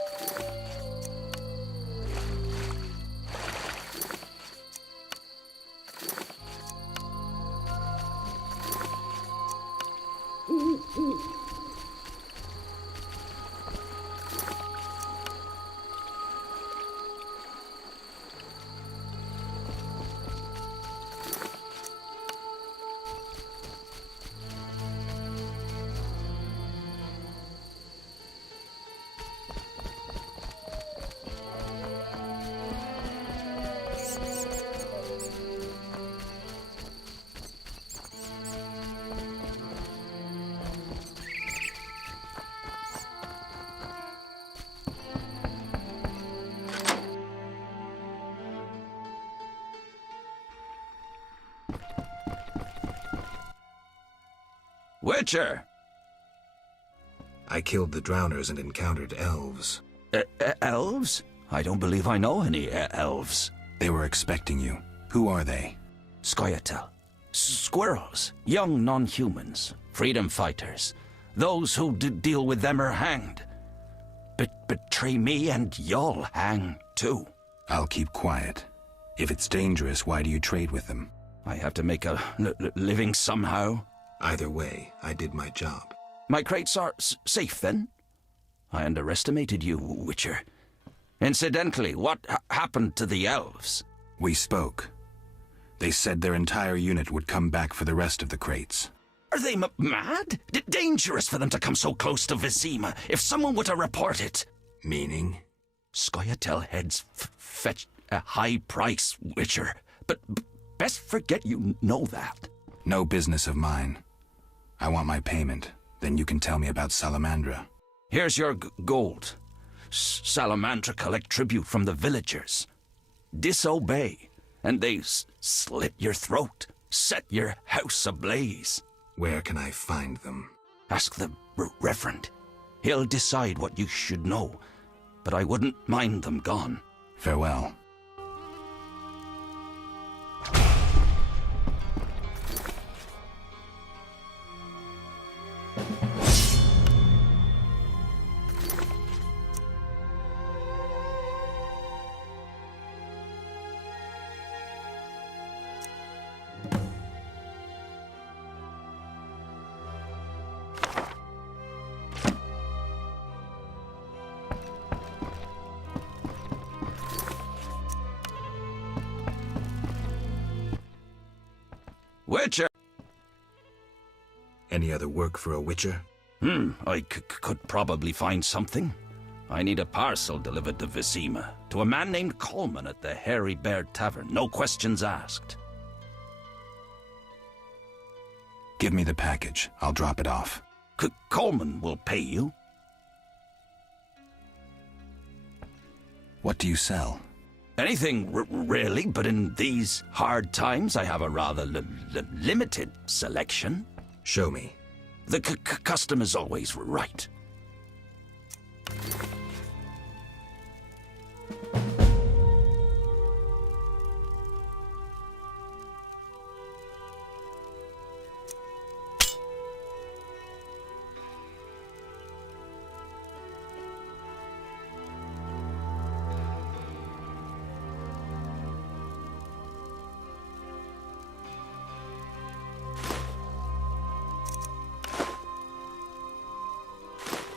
Witcher! I killed the drowners and encountered elves. Elves? I don't believe I know any elves. They were expecting you. Who are they? Scoia'tael. Squirrels. Young non-humans. Freedom fighters. Those who deal with them are hanged. Betray me and you'll hang too. I'll keep quiet. If it's dangerous, why do you trade with them? I have to make a living somehow. Either way, I did my job. My crates are safe then? I underestimated you, Witcher. Incidentally, what happened to the elves? We spoke. They said their entire unit would come back for the rest of the crates. Are they mad? Dangerous for them to come so close to Vizima. If someone were to report it. Meaning? Scoia'tael heads fetch a high price, Witcher. But best forget you know that. No business of mine. I want my payment. Then you can tell me about Salamandra. Here's your gold. Salamandra collect tribute from the villagers. Disobey, and they slit your throat, set your house ablaze. Where can I find them? Ask the Reverend. He'll decide what you should know, but I wouldn't mind them gone. Farewell. Witcher! Any other work for a witcher? I could probably find something. I need a parcel delivered to Vizima, to a man named Coleman at the Hairy Bear Tavern. No questions asked. Give me the package. I'll drop it off. Coleman will pay you. What do you sell? Anything, really, but in these hard times I have a rather limited selection. Show me. The custom is always right.